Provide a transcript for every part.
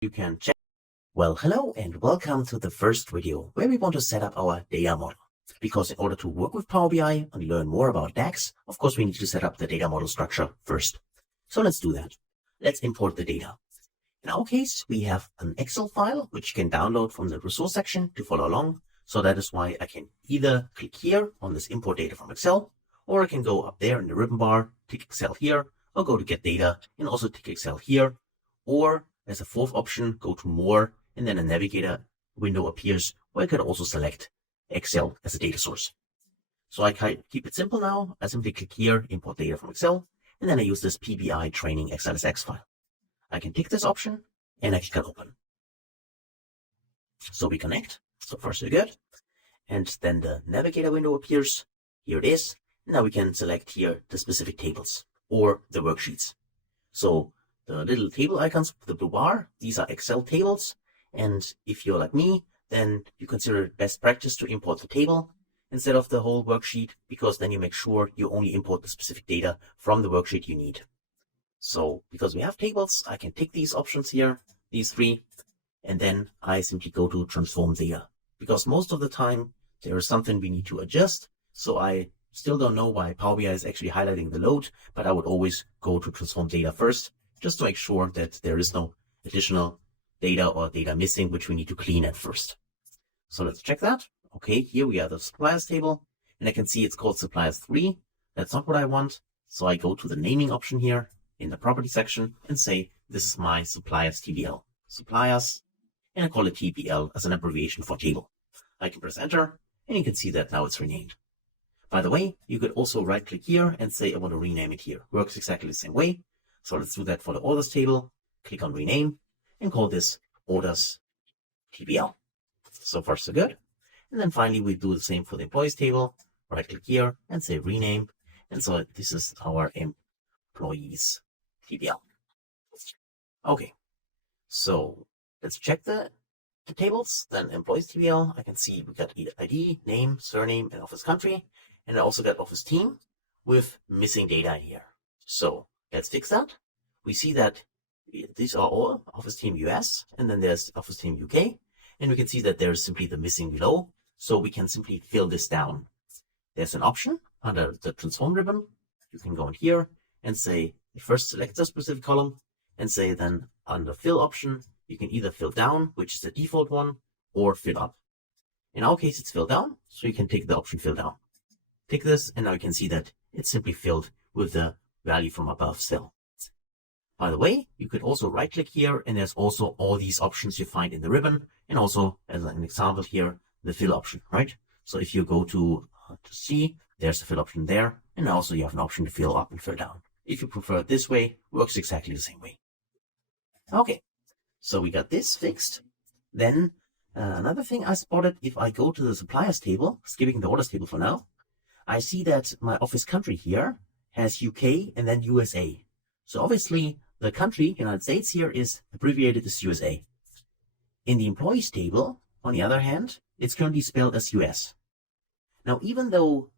You can check. Well, hello and welcome to the first video where we want to set up our data model. Because in order to work with Power BI and learn more about DAX, of course, we need to set up the data model structure first. So let's do that. Let's import the data. In our case, we have an Excel file, which you can download from the resource section to follow along. So that is why I can either click here on this import data from Excel, or I can go up there in the ribbon bar, tick Excel here, or go to get data and also tick Excel here. Or as a fourth option, go to more, and then a navigator window appears where I can also select Excel as a data source. So I keep it simple now. I simply click here, import data from Excel, and then I use this PBI training XLSX file. I can tick this option and I click on open. So we connect. So far so good. And then the navigator window appears. Here it is. Now we can select here the specific tables or the worksheets. So the little table icons, the blue bar, these are Excel tables. And if you're like me, then you consider it best practice to import the table instead of the whole worksheet, because then you make sure you only import the specific data from the worksheet you need. So because we have tables, I can tick these options here, these three, and then I simply go to transform data, because most of the time there is something we need to adjust. So I still don't know why Power BI is actually highlighting the load, but I would always go to transform data first, just to make sure that there is no additional data or data missing, which we need to clean at first. So let's check that. Okay, here we have the suppliers table, and I can see it's called suppliers 3. That's not what I want. So I go to the naming option here in the property section and say, this is my suppliers TBL. Suppliers, and I call it TBL as an abbreviation for table. I can press enter, and you can see that now it's renamed. By the way, you could also right click here and say, I want to rename it here. Works exactly the same way. So let's do that for the orders table. Click on rename and call this orders TBL. So far so good. And then finally we do the same for the employees table. Right click here and say rename. And so this is our employees TBL. Okay. So let's check the tables. Then employees TBL, I can see we got ID, name, surname, and office country. And I also got office team with missing data here. So let's fix that. We see that these are all office team US, and then there's office team UK. And we can see that there's simply the missing below. So we can simply fill this down. There's an option under the transform ribbon. You can go in here and say, first select the specific column and say then under fill option, you can either fill down, which is the default one, or fill up. In our case, it's fill down. So you can take the option fill down. Tick this, and now you can see that it's simply filled with the value from above cell. By the way, you could also right click here, and there's also all these options you find in the ribbon, and also as an example here, the fill option, right? So if you go to C, there's a fill option there, and also you have an option to fill up and fill down. If you prefer it this way, works exactly the same way. Okay, so we got this fixed. Then another thing I spotted, if I go to the suppliers table, skipping the orders table for now, I see that my office country here has UK and then USA. So obviously the country, United States here, is abbreviated as USA. In the employees table, on the other hand, it's currently spelled as US. Now, even though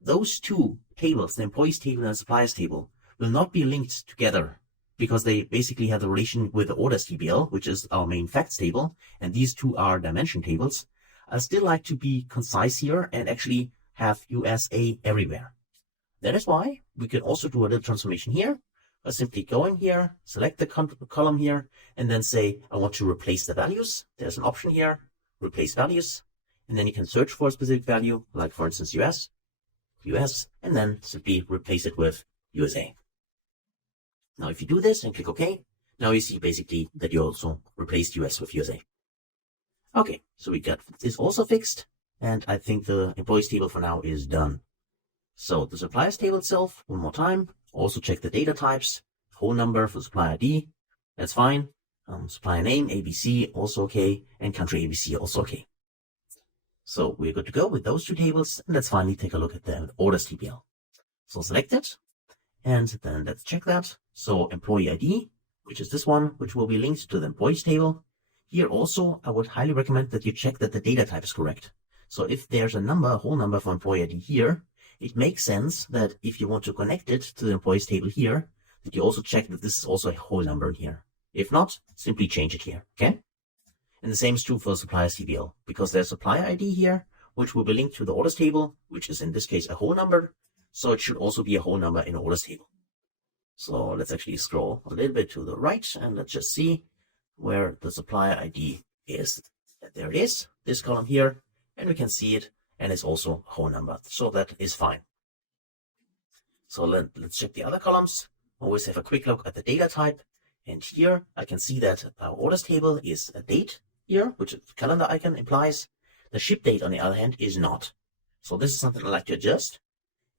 those two tables, the employees table and the suppliers table, will not be linked together because they basically have the relation with the orders TBL, which is our main facts table, and these two are dimension tables, I still like to be concise here and actually have USA everywhere. That is why we can also do a little transformation here. I simply go in here, select the column here, and then say, I want to replace the values. There's an option here, replace values. And then you can search for a specific value, like for instance, US, and then simply replace it with USA. Now, if you do this and click OK, now you see basically that you also replaced US with USA. Okay, so we got this also fixed. And I think the employees table for now is done. So the suppliers table itself, one more time. Also check the data types, whole number for supplier ID, that's fine. Supplier name, ABC, also okay. And country ABC, also okay. So we're good to go with those two tables. And let's finally take a look at the orders TBL. So select it. And then let's check that. So employee ID, which is this one, which will be linked to the employees table. Here also, I would highly recommend that you check that the data type is correct. So if there's a number, a whole number for employee ID here, it makes sense that if you want to connect it to the employees table here, that you also check that this is also a whole number in here. If not, simply change it here, okay? And the same is true for supplier CBL, because there's supplier ID here, which will be linked to the orders table, which is in this case a whole number. So it should also be a whole number in the orders table. So let's actually scroll a little bit to the right and let's just see where the supplier ID is. There it is, this column here, and we can see it, and it's also a whole number. So that is fine. So let's check the other columns. Always have a quick look at the data type. And here I can see that our orders table is a date here, which the calendar icon implies. The ship date, on the other hand, is not. So this is something I'd like to adjust.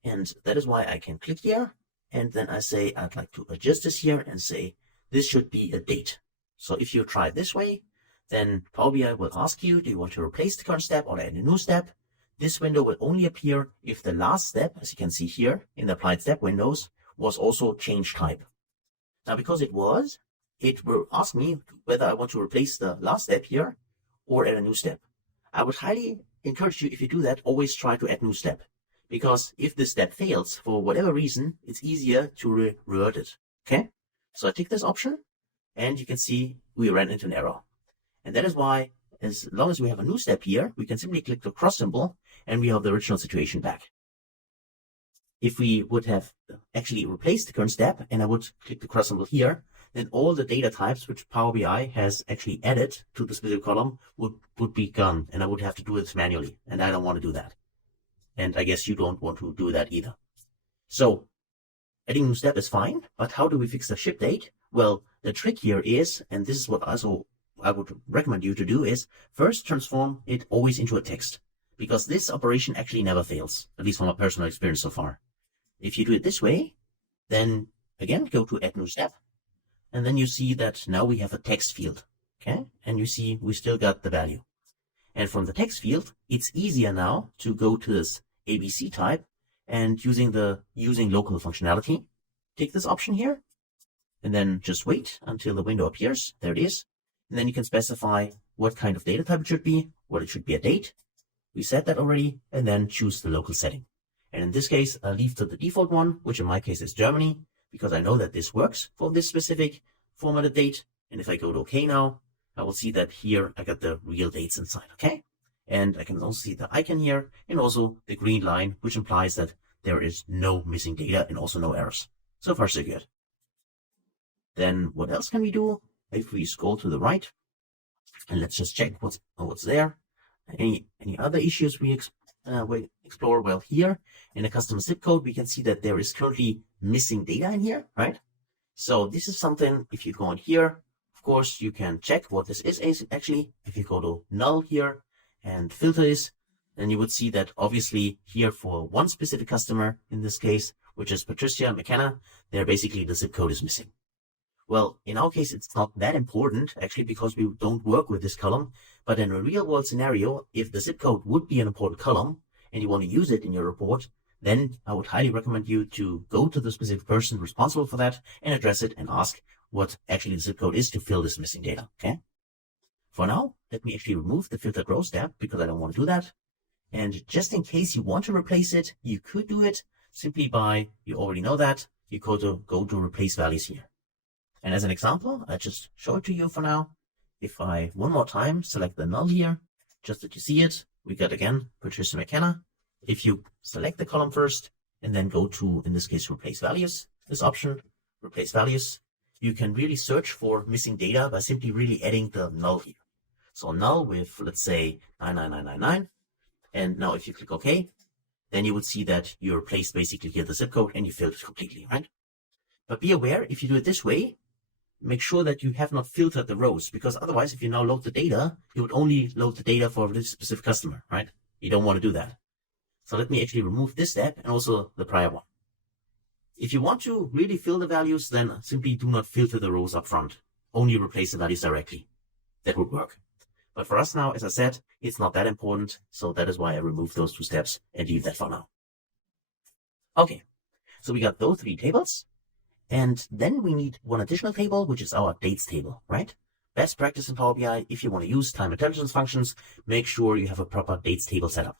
And that is why I can click here. And then I say I'd like to adjust this here and say this should be a date. So if you try it this way, then Power BI will ask you, do you want to replace the current step or add a new step? This window will only appear if the last step, as you can see here in the applied step windows, was also change type. Now, because it will ask me whether I want to replace the last step here or add a new step. I would highly encourage you, if you do that, always try to add new step. Because if this step fails for whatever reason, it's easier to revert it. Okay? So I tick this option and you can see we ran into an error. And that is why, as long as we have a new step here, we can simply click the cross symbol and we have the original situation back. If we would have actually replaced the current step and I would click the cross symbol here, then all the data types which Power BI has actually added to the specific column would be gone, and I would have to do it manually, and I don't want to do that. And I guess you don't want to do that either. So adding a new step is fine, but how do we fix the ship date? Well, the trick here is, and this is what also I would recommend you to do, is first transform it always into a text, because this operation actually never fails, at least from my personal experience so far. If you do it this way, then again, go to add new step. And then you see that now we have a text field. Okay. And you see we still got the value. And from the text field, it's easier now to go to this ABC type and using local functionality. Take this option here and then just wait until the window appears. There it is. And then you can specify what kind of data type it should be, what it should be a date. We set that already, and then choose the local setting. And in this case, I'll leave to the default one, which in my case is Germany, because I know that this works for this specific formatted date. And if I go to OK now, I will see that here I got the real dates inside, okay? And I can also see the icon here and also the green line, which implies that there is no missing data and also no errors. So far, so good. Then what else can we do? If we scroll to the right, and let's just check what's there. Any other issues we explore? Well, here in the customer zip code, we can see that there is currently missing data in here, right? So this is something, if you go in here, of course, you can check what this is actually. If you go to null here and filter this, then you would see that obviously here for one specific customer, in this case, which is Patricia McKenna, there basically the zip code is missing. Well, in our case, it's not that important, actually, because we don't work with this column. But in a real-world scenario, if the zip code would be an important column and you want to use it in your report, then I would highly recommend you to go to the specific person responsible for that and address it and ask what actually the zip code is to fill this missing data, okay? For now, let me actually remove the filtered row step because I don't want to do that. And just in case you want to replace it, you could do it simply by, you already know that, you go to replace values here. And as an example, I just show it to you for now. If I one more time select the null here, just that you see it, we got again Patricia McKenna. If you select the column first and then go to, in this case, replace values, this option, replace values, you can really search for missing data by simply really adding the null here. So null with, let's say, 99999. And now if you click OK, then you would see that you replaced basically here the zip code and you filled it completely, right? But be aware, if you do it this way, make sure that you have not filtered the rows, because otherwise, if you now load the data, you would only load the data for this specific customer, right? You don't want to do that. So let me actually remove this step and also the prior one. If you want to really fill the values, then simply do not filter the rows up front. Only replace the values directly. That would work. But for us now, as I said, it's not that important. So that is why I removed those two steps and leave that for now. Okay, so we got those three tables. And then we need one additional table, which is our dates table, right? Best practice in Power BI, if you want to use time intelligence functions, make sure you have a proper dates table set up.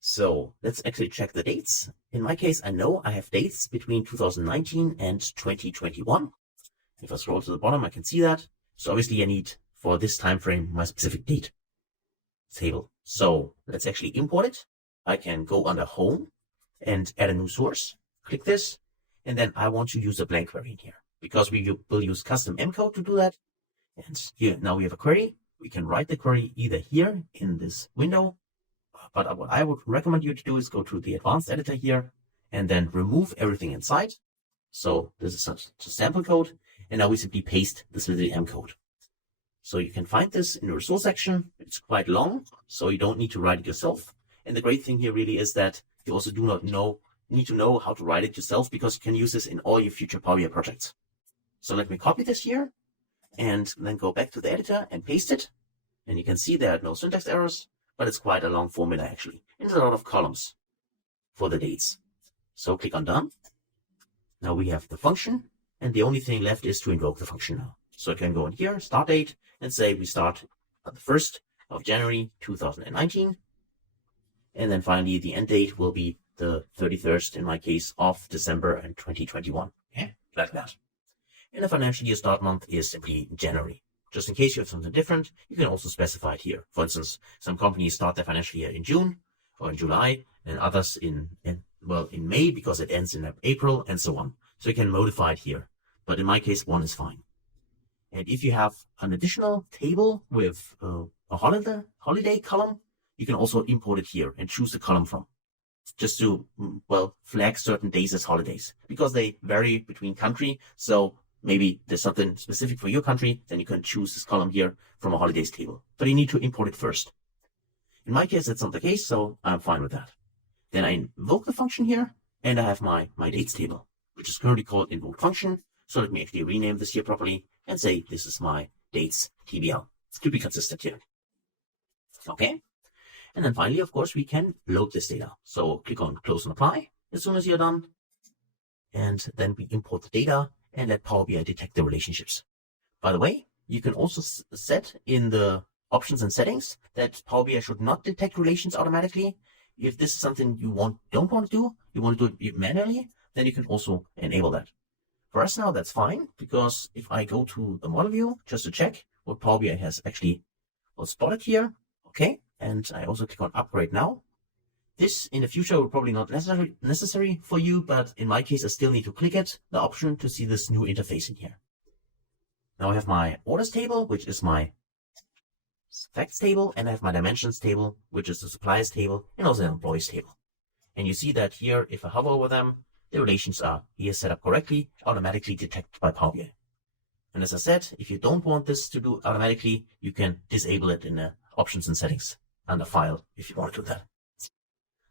So let's actually check the dates. In my case, I know I have dates between 2019 and 2021. If I scroll to the bottom, I can see that. So obviously I need, for this time frame, my specific date table. So let's actually import it. I can go under home and add a new source. Click this. And then I want to use a blank query in here because we will use custom M code to do that. And here, now we have a query. We can write the query either here in this window, but what I would recommend you to do is go to the advanced editor here and then remove everything inside. So this is a sample code. And now we simply paste this little M code. So you can find this in the resource section. It's quite long, so you don't need to write it yourself. And the great thing here really is that you also do not need to know how to write it yourself because you can use this in all your future Power BI projects. So let me copy this here and then go back to the editor and paste it. And you can see there are no syntax errors, but it's quite a long formula actually. And there's a lot of columns for the dates. So click on done. Now we have the function, and the only thing left is to invoke the function now. So I can go in here, start date, and say we start on the 1st of January 2019. And then finally the end date will be the 31st, in my case, of December in 2021. Okay, like that. And the financial year start month is simply January. Just in case you have something different, you can also specify it here. For instance, some companies start their financial year in June or in July, and others in May because it ends in April, and so on. So you can modify it here. But in my case, one is fine. And if you have an additional table with a holiday column, you can also import it here and choose the column from. Just to, flag certain days as holidays because they vary between country. So maybe there's something specific for your country, then you can choose this column here from a holidays table. But you need to import it first. In my case, that's not the case, so I'm fine with that. Then I invoke the function here, and I have my dates table, which is currently called invoke function. So let me actually rename this here properly and say this is my dates TBL. It's to be consistent here. Okay. And then finally, of course, we can load this data. So click on close and apply as soon as you're done. And then we import the data and let Power BI detect the relationships. By the way, you can also set in the options and settings that Power BI should not detect relations automatically. If this is something you don't want to do, you want to do it manually, then you can also enable that. For us now, that's fine, because if I go to the model view just to check what Power BI has actually spotted here, okay, and I also click on upgrade now. This in the future will probably not necessary for you, but in my case, I still need to click it, the option to see this new interface in here. Now I have my orders table, which is my facts table, and I have my dimensions table, which is the suppliers table, and also the employees table. And you see that here, if I hover over them, the relations are here set up correctly, automatically detected by Power BI. And as I said, if you don't want this to do automatically, you can disable it in the options and settings under file if you want to do that.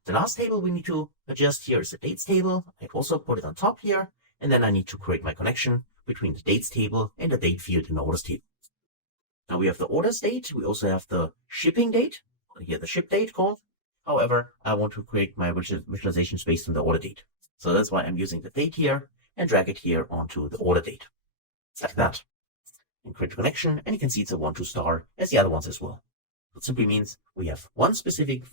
The last table we need to adjust here is the dates table. I also put it on top here, and then I need to create my connection between the dates table and the date field in the orders table. Now we have the orders date. We also have the shipping date, here the ship date called. However, I want to create my visualizations based on the order date. So that's why I'm using the date here and drag it here onto the order date. Like that. And create a connection, and you can see it's a 1, 2 star as the other ones as well. It simply means we have one specific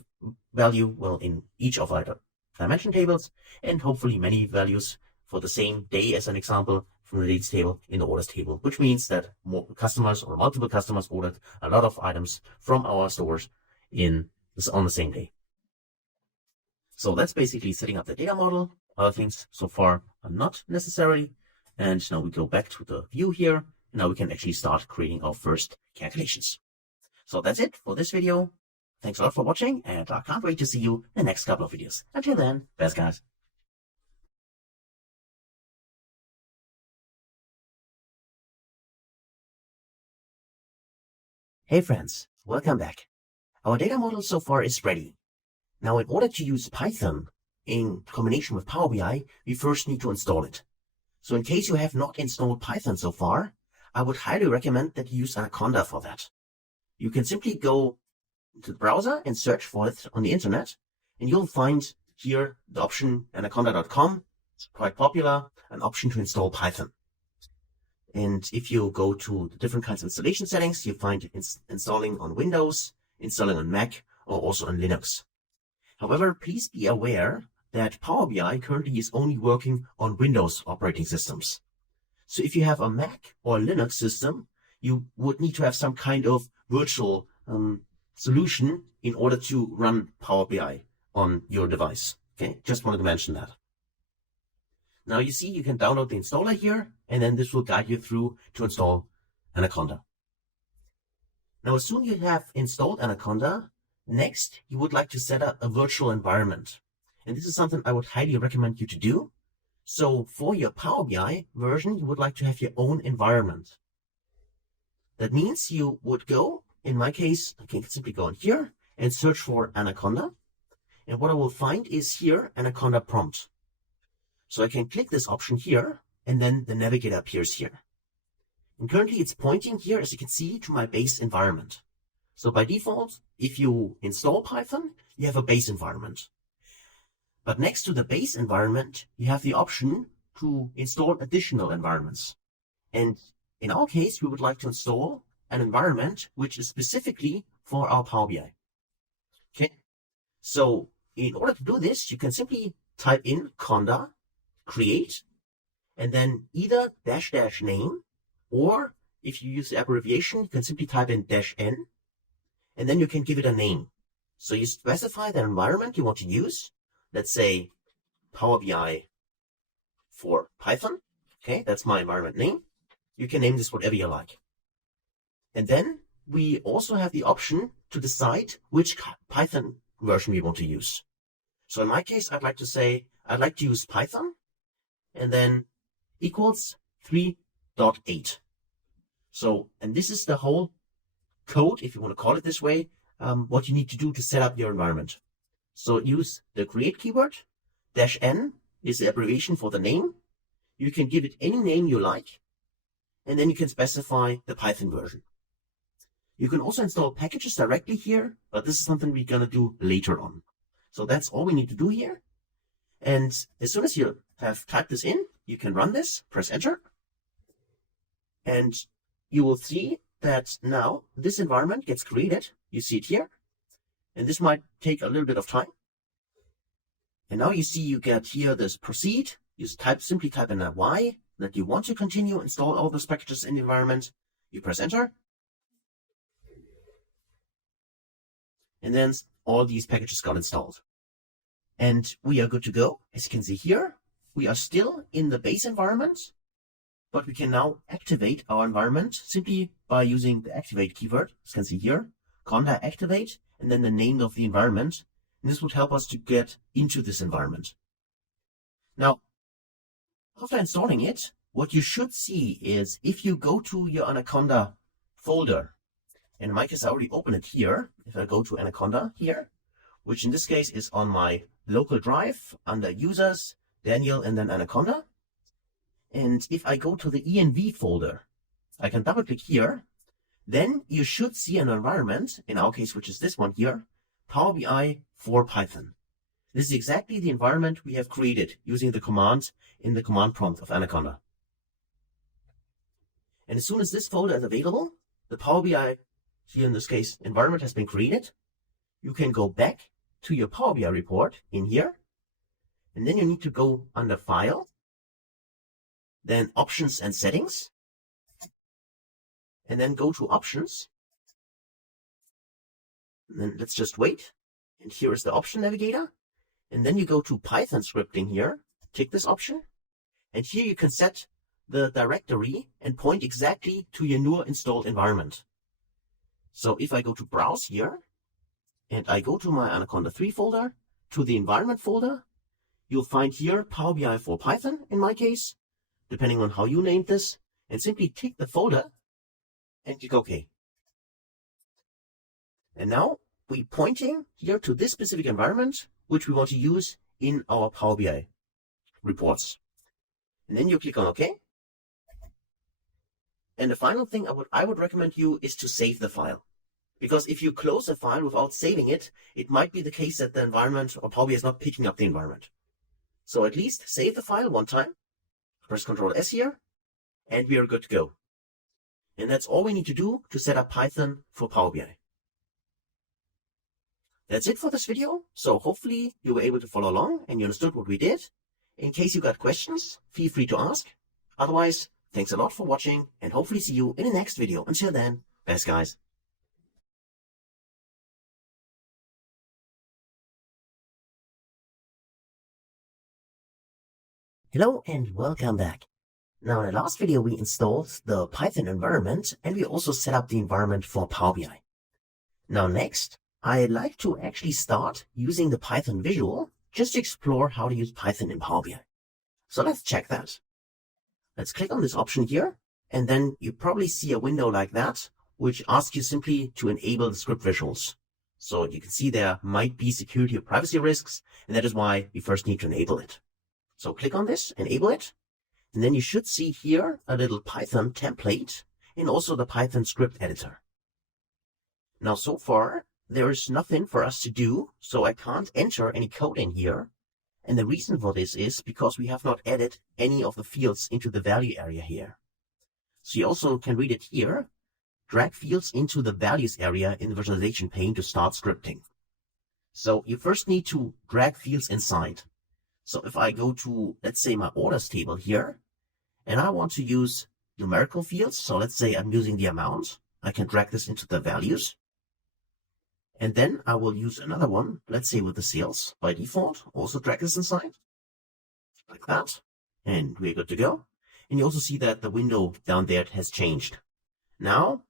value, in each of our dimension tables, and hopefully many values for the same day as an example from the dates table in the orders table, which means that more customers or multiple customers ordered a lot of items from our stores on the same day. So that's basically setting up the data model. Other things so far are not necessary. And now we go back to the view here. And now we can actually start creating our first calculations. So that's it for this video. Thanks a lot for watching, and I can't wait to see you in the next couple of videos. Until then, best guys. Hey friends, welcome back. Our data model so far is ready. Now in order to use Python in combination with Power BI, we first need to install it. So in case you have not installed Python so far, I would highly recommend that you use Anaconda for that. You can simply go to the browser and search for it on the internet, and you'll find here the option anaconda.com. It's quite popular, an option to install Python. And if you go to the different kinds of installation settings, you find installing on Windows, installing on Mac, or also on Linux. However, please be aware that Power BI currently is only working on Windows operating systems. So if you have a Mac or Linux system, you would need to have some kind of virtual solution in order to run Power BI on your device. Okay, just wanted to mention that. Now you see you can download the installer here, and then this will guide you through to install Anaconda. Now as soon as you have installed Anaconda, next you would like to set up a virtual environment. And this is something I would highly recommend you to do. So for your Power BI version, you would like to have your own environment. That means you would go, in my case, I can simply go in here and search for Anaconda. And what I will find is here, Anaconda prompt. So I can click this option here, and then the navigator appears here. And currently it's pointing here, as you can see, to my base environment. So by default, if you install Python, you have a base environment. But next to the base environment, you have the option to install additional environments. And in our case, we would like to install an environment which is specifically for our Power BI. Okay. So in order to do this, you can simply type in conda create, and then either -- name, or if you use the abbreviation, you can simply type in -n, and then you can give it a name. So you specify the environment you want to use. Let's say Power BI for Python. Okay, that's my environment name. You can name this whatever you like. And then we also have the option to decide which Python version we want to use. So in my case, I'd like to say, I'd like to use Python, and then equals 3.8. So, and this is the whole code, if you want to call it this way, what you need to do to set up your environment. So use the create keyword, -n is the abbreviation for the name. You can give it any name you like, and then you can specify the Python version. You can also install packages directly here, but this is something we're going to do later on. So that's all we need to do here. And as soon as you have typed this in, you can run this, press enter, and you will see that now this environment gets created. You see it here, and this might take a little bit of time. And now you see you get here this proceed. You simply type in a Y that you want to continue install all those packages in the environment. You press enter, and then all these packages got installed. And we are good to go. As you can see here, we are still in the base environment, but we can now activate our environment simply by using the activate keyword. As you can see here, conda activate, and then the name of the environment. And this would help us to get into this environment. Now, after installing it, what you should see is if you go to your Anaconda folder, and in my case, I already open it here. If I go to Anaconda here, which in this case is on my local drive under users, Daniel, and then Anaconda. And if I go to the env folder, I can double click here. Then you should see an environment, in our case, which is this one here, Power BI for Python. This is exactly the environment we have created using the command in the command prompt of Anaconda. And as soon as this folder is available, the Power BI, here in this case, environment has been created. You can go back to your Power BI report in here, and then you need to go under File, then Options and Settings, and then go to Options. And then let's just wait. And here is the option navigator. And then you go to Python scripting here, tick this option, and here you can set the directory and point exactly to your new installed environment. So if I go to Browse here, and I go to my Anaconda 3 folder, to the environment folder, you'll find here Power BI for Python in my case, depending on how you named this, and simply tick the folder and click OK. And now we're pointing here to this specific environment, which we want to use in our Power BI reports. And then you click on OK. And the final thing I would recommend you is to save the file. Because if you close a file without saving it, it might be the case that the environment or Power BI is not picking up the environment. So at least save the file one time, press Ctrl S here, and we are good to go. And that's all we need to do to set up Python for Power BI. That's it for this video. So hopefully you were able to follow along and you understood what we did. In case you got questions, feel free to ask. Otherwise, Thanks a lot for watching and hopefully see you in the next video. Until then, best guys. Hello and welcome back. Now in the last video we installed the Python environment and we also set up the environment for Power BI. Now next, I'd like to actually start using the Python visual just to explore how to use Python in Power BI. So let's check that. Let's click on this option here, and then you probably see a window like that, which asks you simply to enable the script visuals. So you can see there might be security or privacy risks, and that is why we first need to enable it. So click on this, enable it, and then you should see here a little Python template and also the Python script editor. Now so far, there is nothing for us to do, so I can't enter any code in here. And the reason for this is because we have not added any of the fields into the value area here. So you also can read it here, drag fields into the values area in the visualization pane to start scripting. So you first need to drag fields inside. So if I go to, let's say, my orders table here, and I want to use numerical fields, so let's say I'm using the amount, I can drag this into the values. And then I will use another one, let's say with the sales by default, also drag this inside, like that, and we're good to go. And you also see that the window down there has changed. Now,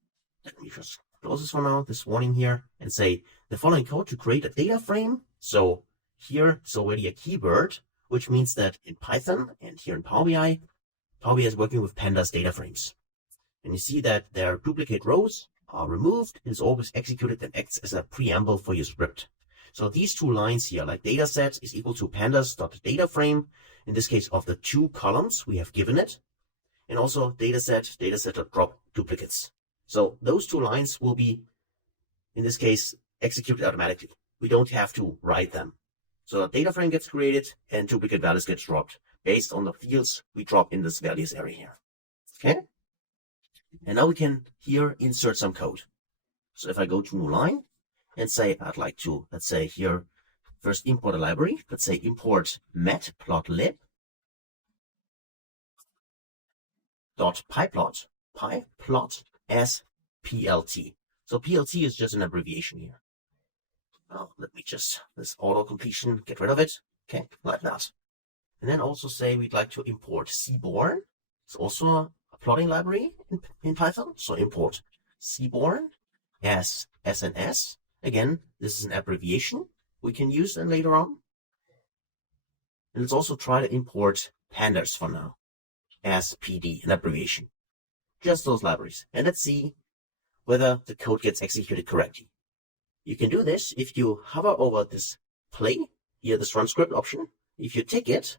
let me just close this for now, this warning here, and say the following code to create a data frame. So here it's already a keyword, which means that in Python and here in Power BI is working with pandas data frames. And you see that their duplicate rows are removed, and it's always executed and acts as a preamble for your script. So these two lines here, like dataset is equal to pandas.dataframe, in this case of the two columns we have given it, and also dataset.drop duplicates. So those two lines will be, in this case, executed automatically. We don't have to write them. So a data frame gets created and duplicate values get dropped based on the fields we drop in this values area here. Okay? And now we can here insert some code. So if I go to new line and say I'd like to, let's say here, first import a library. Let's say import matplotlib .pyplot as plt. So plt is just an abbreviation here. Now let me just, this auto completion, get rid of it. Okay, like that. And then also say we'd like to import seaborn. It's also a plotting library in Python. So import seaborn as SNS. Again, this is an abbreviation we can use then later on. And let's also try to import pandas for now as PD, an abbreviation. Just those libraries. And let's see whether the code gets executed correctly. You can do this if you hover over this play, here this run script option. If you tick it,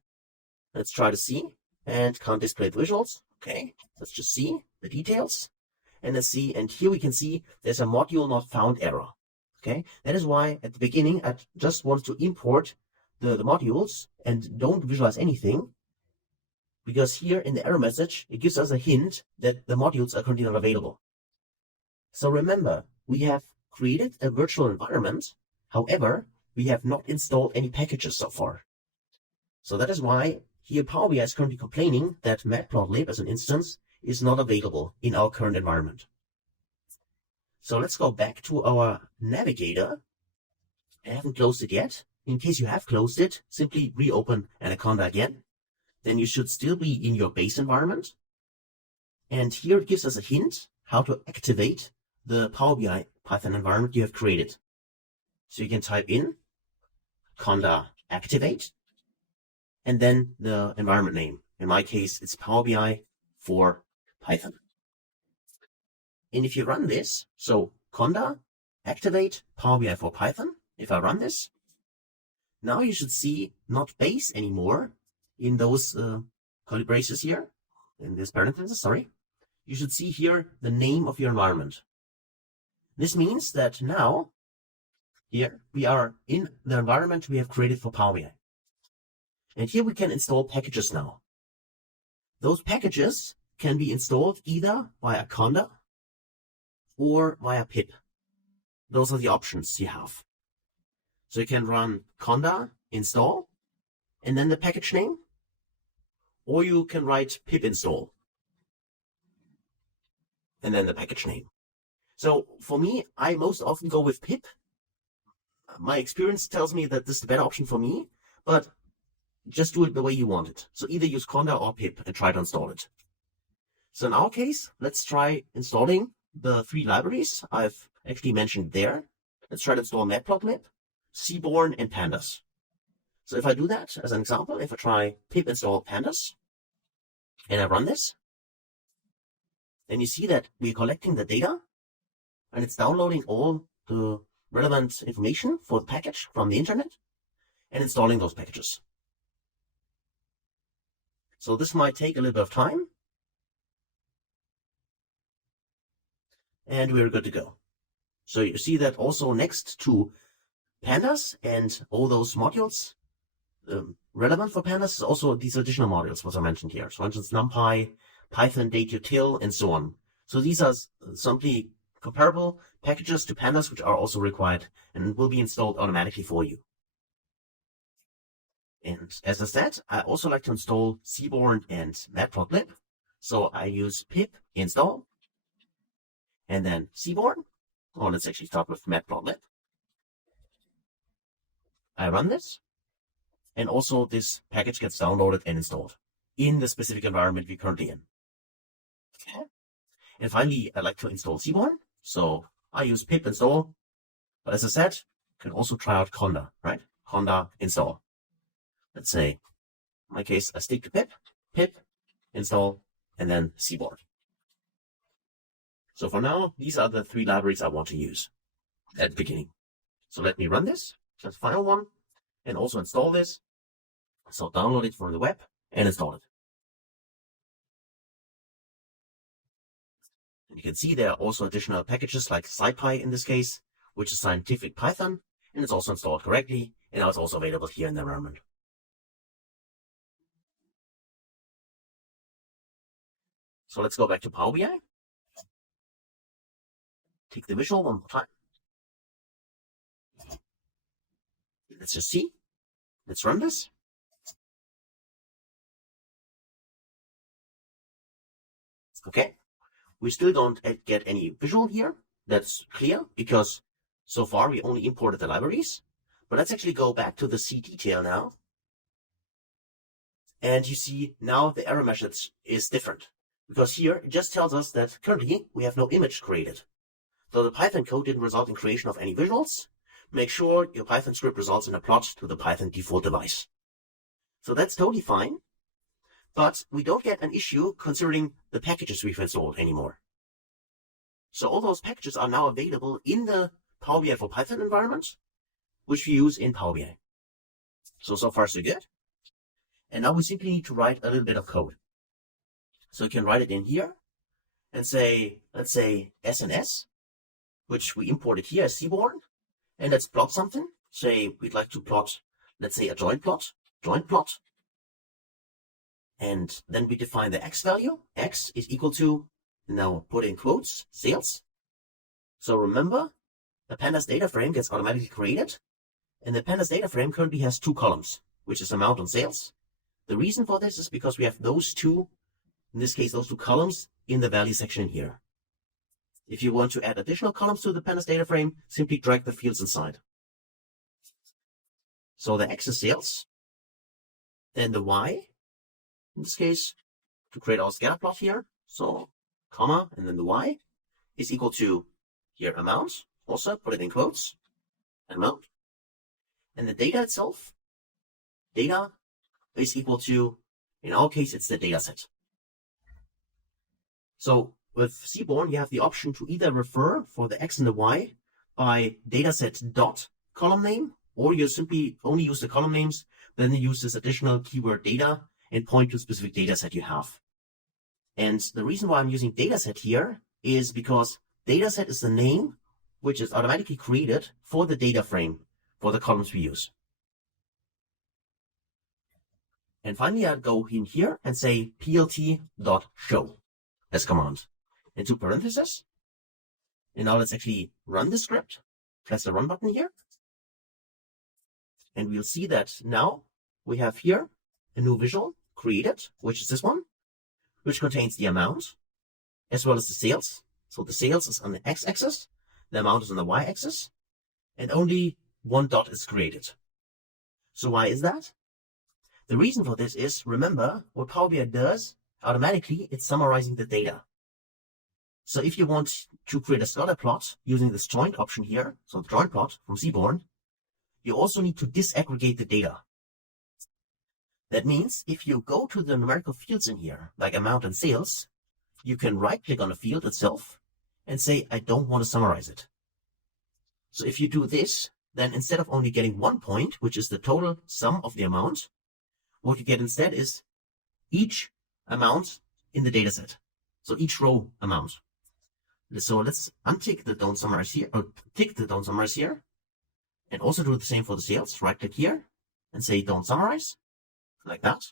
let's try to see, and can't display the visuals. Okay, let's just see the details. And let's see, and here we can see there's a module not found error. Okay, that is why at the beginning I just wanted to import the modules and don't visualize anything. Because here in the error message, it gives us a hint that the modules are currently not available. So remember, we have created a virtual environment. However, we have not installed any packages so far. So that is why here Power BI is currently complaining that matplotlib as an instance is not available in our current environment. So let's go back to our navigator. I haven't closed it yet. In case you have closed it, simply reopen Anaconda again. Then you should still be in your base environment. And here it gives us a hint how to activate the Power BI Python environment you have created. So you can type in conda activate and then the environment name. In my case, it's Power BI for Python. And if you run this, so conda activate Power BI for Python, if I run this, now you should see not base anymore in those curly braces here, in this parenthesis, sorry. You should see here the name of your environment. This means that now, here, we are in the environment we have created for Power BI. And here we can install packages now. Those packages can be installed either via conda or via pip. Those are the options you have. So you can run conda install and then the package name, or you can write pip install. and then the package name. So for me, I most often go with pip. My experience tells me that this is the better option for me, but just do it the way you want it. So either use conda or pip and try to install it. So in our case, let's try installing the 3 libraries I've actually mentioned there. Let's try to install matplotlib, seaborn, and pandas. So if I do that as an example, if I try pip install pandas and I run this, then you see that we're collecting the data and it's downloading all the relevant information for the package from the internet and installing those packages. So this might take a little bit of time, and we're good to go. So you see that also next to pandas and all those modules relevant for pandas is also these additional modules, what I mentioned here. So for instance, NumPy, Python, DAX, and so on. So these are simply comparable packages to pandas, which are also required and will be installed automatically for you. And as I said, I also like to install seaborn and matplotlib. So I use pip install and then seaborn. Or let's actually start with matplotlib. I run this, and also this package gets downloaded and installed in the specific environment we're currently in. Okay. And finally, I like to install seaborn. So I use pip install, but as I said, you can also try out conda, right? Conda install. Let's say, in my case, I stick to pip install, and then seaborn. So for now, these are the 3 libraries I want to use at the beginning. So let me run this, just final one, and also install this. So download it from the web and install it. And you can see there are also additional packages like SciPy in this case, which is scientific Python, and it's also installed correctly, and now it's also available here in the environment. So let's go back to Power BI. Take the visual one more time. Let's just see. Let's run this. Okay. We still don't get any visual here. That's clear because so far we only imported the libraries. But let's actually go back to the C detail now. And you see now the error message is different. Because here it just tells us that currently we have no image created. So the Python code didn't result in creation of any visuals. Make sure your Python script results in a plot to the Python default device. So that's totally fine. But we don't get an issue considering the packages we've installed anymore. So all those packages are now available in the Power BI for Python environment, which we use in Power BI. So far so good. And now we simply need to write a little bit of code. So you can write it in here and say, let's say SNS, which we imported here as seaborn, and let's plot something. Say we'd like to plot, let's say a joint plot. And then we define the X value. X is equal to, now put in quotes, sales. So remember, the pandas data frame gets automatically created, and the pandas data frame currently has 2 columns, which is amount and sales. The reason for this is because we have those 2, in this case, those 2 columns in the value section here. If you want to add additional columns to the pandas data frame, simply drag the fields inside. So the X is sales, then the Y, in this case, to create our scatter plot here, so comma, and then the Y is equal to here amount, also put it in quotes, amount, and the data itself, data is equal to, in our case, it's the data set. So with seaborn, you have the option to either refer for the X and the Y by dataset dot column name, or you simply only use the column names, then you use this additional keyword data and point to a specific dataset you have. And the reason why I'm using dataset here is because dataset is the name which is automatically created for the data frame for the columns we use. And finally, I'll go in here and say plt.show as command into parentheses. And now let's actually run the script. Press the run button here. And we'll see that now we have here a new visual created, which is this one, which contains the amount, as well as the sales. So the sales is on the x-axis, the amount is on the y-axis, and only one dot is created. So why is that? The reason for this is, remember, what Power BI does, automatically, it's summarizing the data. So if you want to create a scatter plot using this joint option here, so the joint plot from Seaborn, you also need to disaggregate the data. That means if you go to the numerical fields in here, like amount and sales, you can right-click on the field itself and say, I don't want to summarize it. So if you do this, then instead of only getting 1 point, which is the total sum of the amount, what you get instead is each amount in the data set. So each row amount. So let's untick the don't summarize here, or tick the don't summarize here, and also do the same for the sales. Right click here and say don't summarize, like that.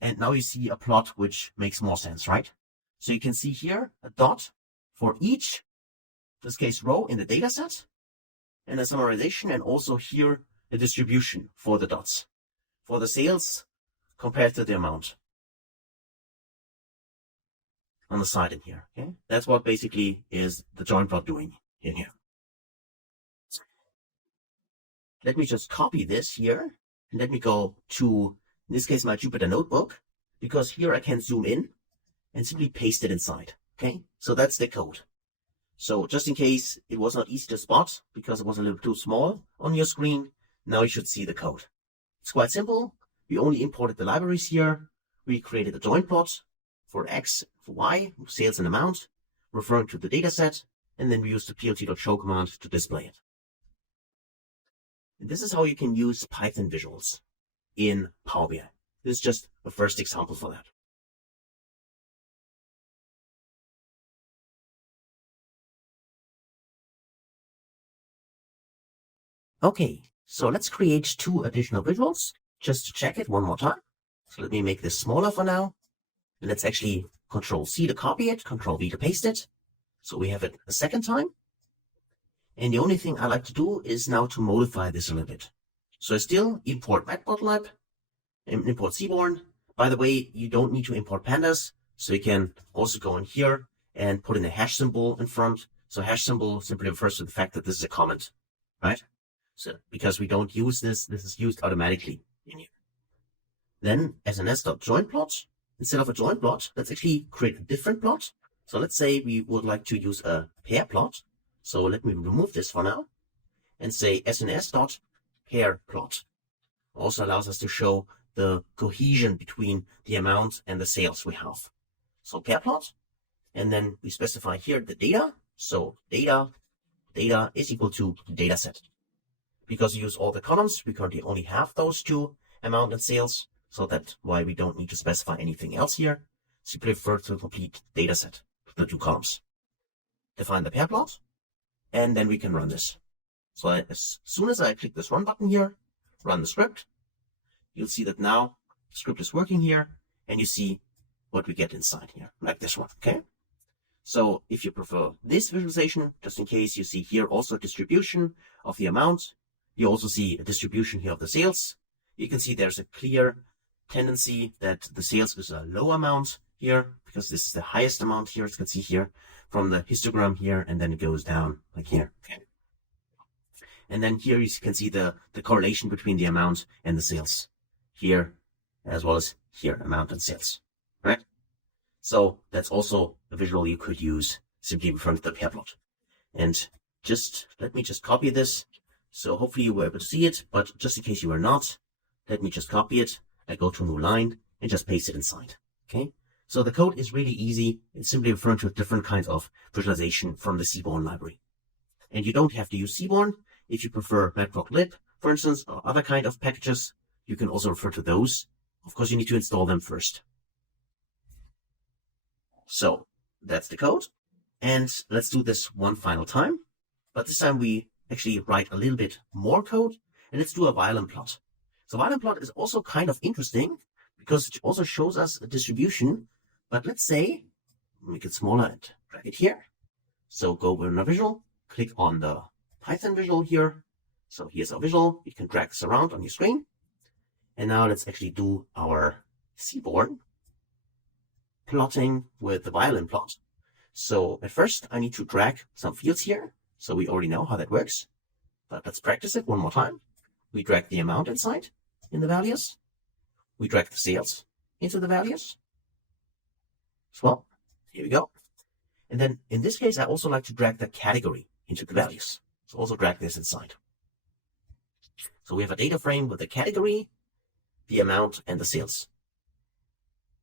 And now you see a plot which makes more sense, right? So you can see here a dot for each, in this case, row in the data set, and a summarization, and also here a distribution for the dots, for the sales compared to the amount on the side in here. Okay, that's what basically is the joint plot doing in here. Let me just copy this here, and let me go to, in this case, my Jupyter notebook, because here I can zoom in and simply paste it inside. Okay, so that's the code. So just in case it was not easy to spot because it was a little too small on your screen, now you should see the code. It's quite simple. We only imported the libraries here. We created a joint plot for X, for Y, sales and amount, referring to the data set, and then we used the plt.show command to display it. And this is how you can use Python visuals in Power BI. This is just the first example for that. Okay, so let's create 2 additional visuals just to check it one more time. So let me make this smaller for now. Let's actually Control-C to copy it, Control-V to paste it. So we have it a second time. And the only thing I like to do is now to modify this a little bit. So I still import Matplotlib and import Seaborn. By the way, you don't need to import pandas. So you can also go in here and put in a hash symbol in front. So hash symbol simply refers to the fact that this is a comment, right? So because we don't use this, this is used automatically in here. Then sns.joinPlot. Instead of a joint plot, let's actually create a different plot. So let's say we would like to use a pair plot. So let me remove this for now and say sns.pair plot. Also allows us to show the cohesion between the amount and the sales we have. So pair plot, and then we specify here the data. So data is equal to data set. Because we use all the columns, we currently only have those 2, amount and sales. So that's why we don't need to specify anything else here. Simply refer to a complete data set, the 2 columns. Define the pair plot, and then we can run this. So as soon as I click this run button here, run the script, you'll see that now the script is working here, and you see what we get inside here, like this one, okay? So if you prefer this visualization, just in case, you see here also a distribution of the amount. You also see a distribution here of the sales. You can see there's a clear tendency that the sales is a low amount here, because this is the highest amount here, as you can see here from the histogram here, and then it goes down like here. Okay. And then here you can see the correlation between the amount and the sales here, as well as here, amount and sales, right? So that's also a visual you could use simply in front of the pair plot. And let me just copy this. So hopefully you were able to see it, but just in case you were not, let me just copy it. I go to a new line and just paste it inside. Okay. So the code is really easy. It's simply referring to different kinds of visualization from the Seaborn library. And you don't have to use Seaborn. If you prefer Matplotlib, for instance, or other kind of packages, you can also refer to those. Of course, you need to install them first. So that's the code. And let's do this one final time. But this time we actually write a little bit more code, and let's do a violin plot. So violin plot is also kind of interesting because it also shows us a distribution. But let's say, make it smaller and drag it here. So go over in a visual, click on the Python visual here. So here's our visual. You can drag this around on your screen. And now let's actually do our Seaborn. plotting with the violin plot. So at first I need to drag some fields here. So we already know how that works, but let's practice it one more time. We drag the amount inside in the values. We drag the sales into the values as well. Here we go. And then in this case, I also like to drag the category into the values. So also drag this inside. So we have a data frame with the category, the amount, and the sales.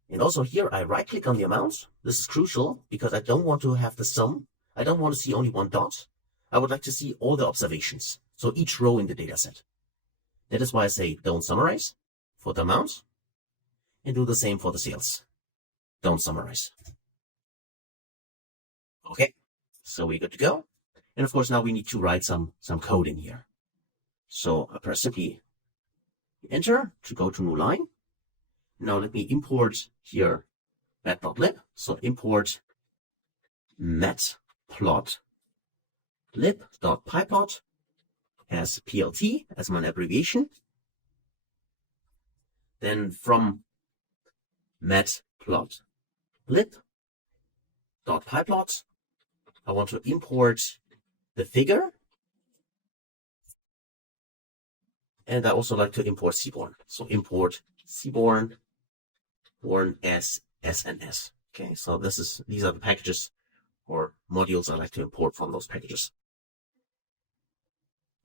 And also here, I right click on the amount. This is crucial because I don't want to have the sum. I don't want to see only one dot. I would like to see all the observations. So each row in the data set. That is why I say don't summarize for the amount and do the same for the sales. Don't summarize. Okay, so we're good to go. And of course, now we need to write some code in here. So I press simply enter to go to new line. Now let me import here matplotlib. So import matplotlib.pyplot as PLT as my abbreviation. Then from matplotlib.pyplot, I want to import the figure. And I also like to import Seaborn. So import Seaborn born as SNS. Okay, so these are the packages or modules I like to import from those packages.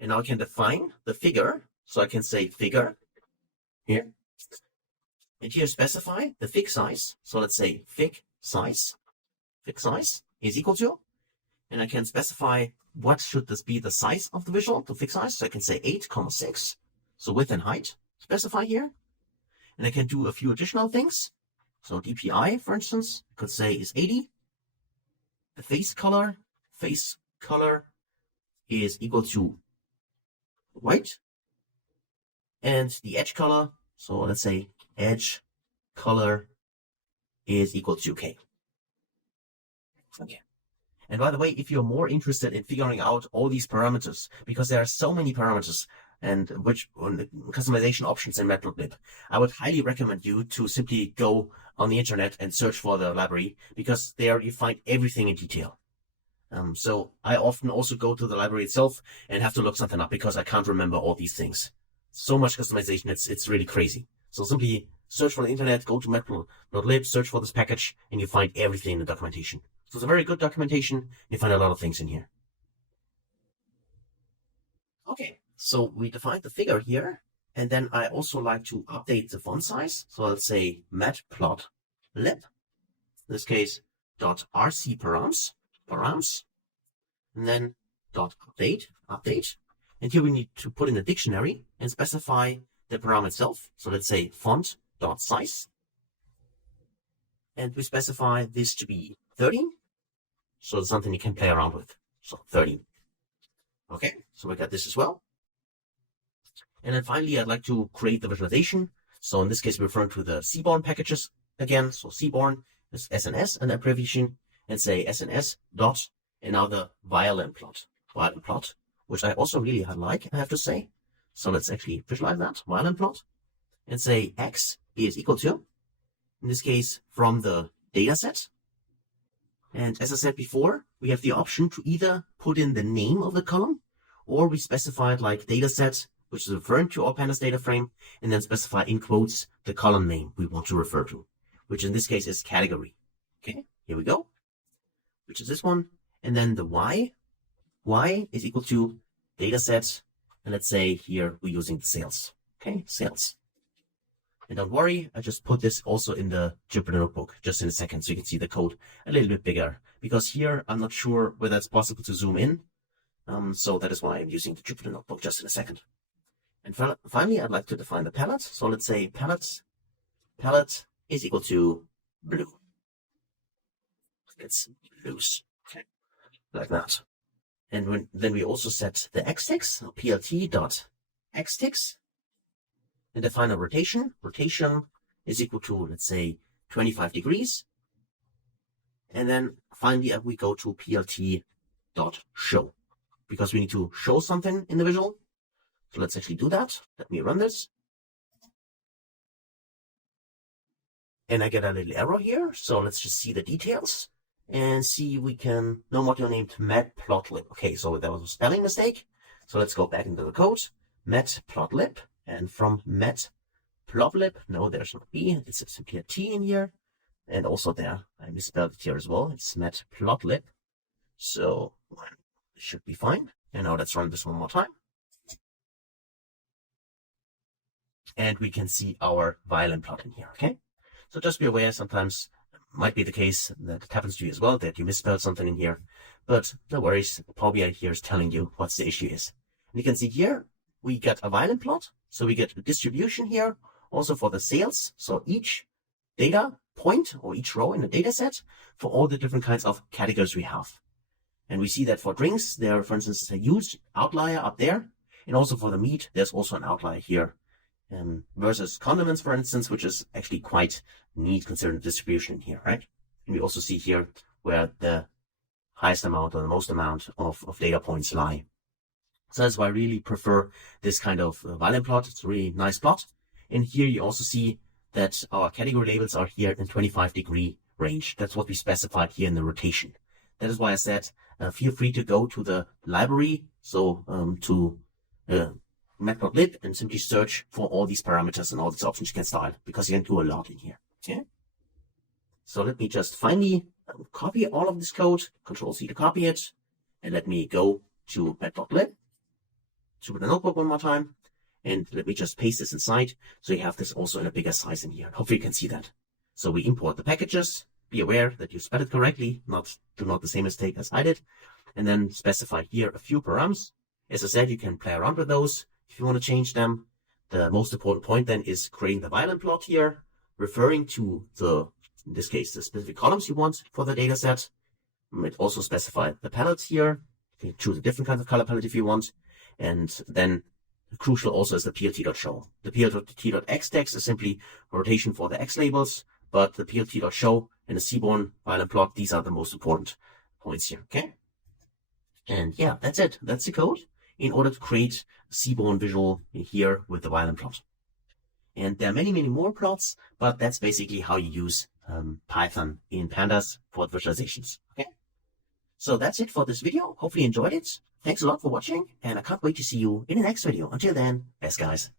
And now I can define the figure. So I can say figure here. And here specify the fig size. So let's say fig size is equal to, and I can specify what should this be the size of the visual, the fig size. So I can say 8,6. So width and height specify here. And I can do a few additional things. So DPI, for instance, I could say is 80. The face color is equal to white. And the edge color, so let's say edge color is equal to K. Okay. And by the way, if you're more interested in figuring out all these parameters, because there are so many parameters and which customization options in Matplotlib, I would highly recommend you to simply go on the internet and search for the library, because there you find everything in detail. So I often also go to the library itself and have to look something up because I can't remember all these things. So much customization, it's really crazy. So simply search for the internet, go to matplotlib, search for this package, and you find everything in the documentation. So it's a very good documentation. You find a lot of things in here. Okay, so we defined the figure here, and then I also like to update the font size. So let's say matplotlib, in this case, .rc params, and then .update. And here we need to put in a dictionary and specify the param itself. So let's say font.size. And we specify this to be 13. So it's something you can play around with. So 13. Okay, so we got this as well. And then finally, I'd like to create the visualization. So in this case, we're referring to the Seaborn packages again. So Seaborn is SNS, an abbreviation, and say SNS dot, and now the violin plot, which I also really like, I have to say. So let's actually visualize that, violin plot, and say X is equal to, in this case, from the data set. And as I said before, we have the option to either put in the name of the column, or we specify it like data set, which is referring to our pandas data frame, and then specify in quotes the column name we want to refer to, which in this case is category. Okay, here we go, which is this one. And then the Y is equal to data set. And let's say here we're using the sales. Okay, sales. And don't worry, I just put this also in the Jupyter Notebook just in a second so you can see the code a little bit bigger. Because here I'm not sure whether it's possible to zoom in. So that is why I'm using the Jupyter Notebook just in a second. And finally, I'd like to define the palette. So let's say palette is equal to blue. It's blues. Okay, like that. And then we also set the xticks, so plt.xticks, and define a rotation. Rotation is equal to, let's say, 25 degrees. And then finally, we go to plt.show, because we need to show something in the visual. So let's actually do that. Let me run this. And I get a little error here. So let's just see the details and see if we can, no module named matplotlib. Okay, so there was a spelling mistake. So let's go back into the code, matplotlib, and from matplotlib, no, there's no B, it's simply a T in here. And also there, I misspelled it here as well. It's matplotlib. So it should be fine. And now let's run this one more time. And we can see our violin plot in here, okay? So just be aware, sometimes it might be the case that it happens to you as well, that you misspelled something in here. But no worries, Power BI here is telling you what the issue is. And you can see here, we get a violin plot. So we get a distribution here, also for the sales. So each data point or each row in the data set for all the different kinds of categories we have. And we see that for drinks, there, for instance, a huge outlier up there. And also for the meat, there's also an outlier here. Versus condiments, for instance, which is actually quite neat considering the distribution here, right? And we also see here where the highest amount or the most amount of data points lie. So that's why I really prefer this kind of violin plot. It's a really nice plot. And here you also see that our category labels are here in 25-degree range. That's what we specified here in the rotation. That is why I said, feel free to go to the library. So to matplotlib and simply search for all these parameters and all these options you can style, because you can do a lot in here. Okay. So let me just finally copy all of this code, Control-C to copy it, and let me go to matplotlib, to the notebook one more time, and let me just paste this inside, so you have this also in a bigger size in here. Hopefully you can see that. So we import the packages. Be aware that you spell it correctly, do not the same mistake as I did, and then specify here a few params. As I said, you can play around with those if you want to change them. The most important point then is creating the violin plot here, referring to the, in this case, the specific columns you want for the data set. You might also specify the palette here. You can choose a different kind of color palette if you want. And then crucial also is the plt.show. The plt.x text is simply rotation for the x labels, but the plt.show and the seaborn violin plot, these are the most important points here, okay? And yeah, that's it. That's the code in order to create a seaborn visual here with the violin plot. And there are many, many more plots, but that's basically how you use Python in Pandas for visualizations, okay? So that's it for this video. Hopefully you enjoyed it. Thanks a lot for watching, and I can't wait to see you in the next video. Until then, best guys.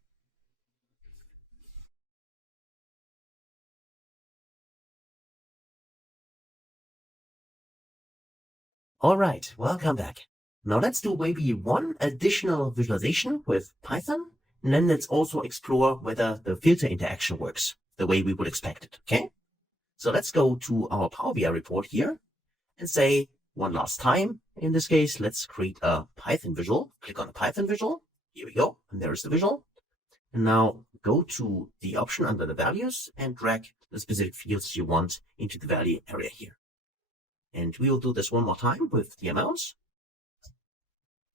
All right, welcome back. Now let's do maybe one additional visualization with Python, and then let's also explore whether the filter interaction works the way we would expect it, okay? So let's go to our Power BI report here and say one last time, in this case, let's create a Python visual. Click on the Python visual. Here we go, and there's the visual. And now go to the option under the values and drag the specific fields you want into the value area here. And we will do this one more time with the amounts.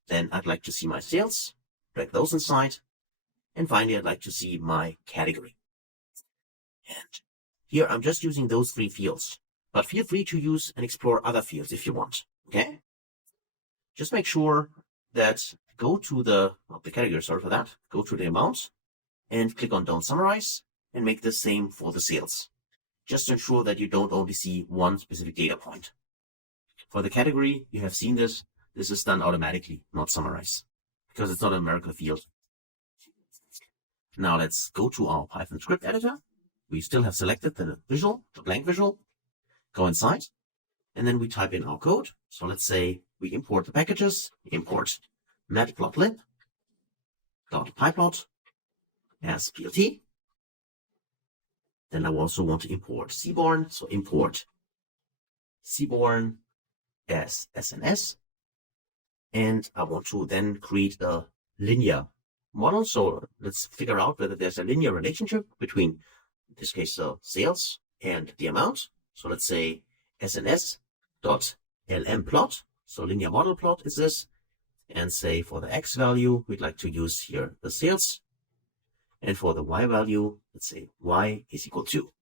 Then I'd like to see my sales, drag those inside. And finally, I'd like to see my category. And here I'm just using those three fields, but feel free to use and explore other fields if you want, okay? Just make sure that go to the category, sorry for that, go to the amounts and click on Don't Summarize and make the same for the sales. Just to ensure that you don't only see one specific data point. For the category, you have seen this. This is done automatically, not summarize, because it's not a numerical field. Now let's go to our Python script editor. We still have selected the visual, the blank visual. Go inside, and then we type in our code. So let's say we import the packages, import matplotlib.pyplot as plt. Then I also want to import seaborn, so import seaborn as SNS. And I want to then create a linear model. So let's figure out whether there's a linear relationship between, in this case, the sales and the amount. So let's say sns.lmplot. So linear model plot is this. And say for the x value, we'd like to use here the sales. And for the y value, let's say y is equal to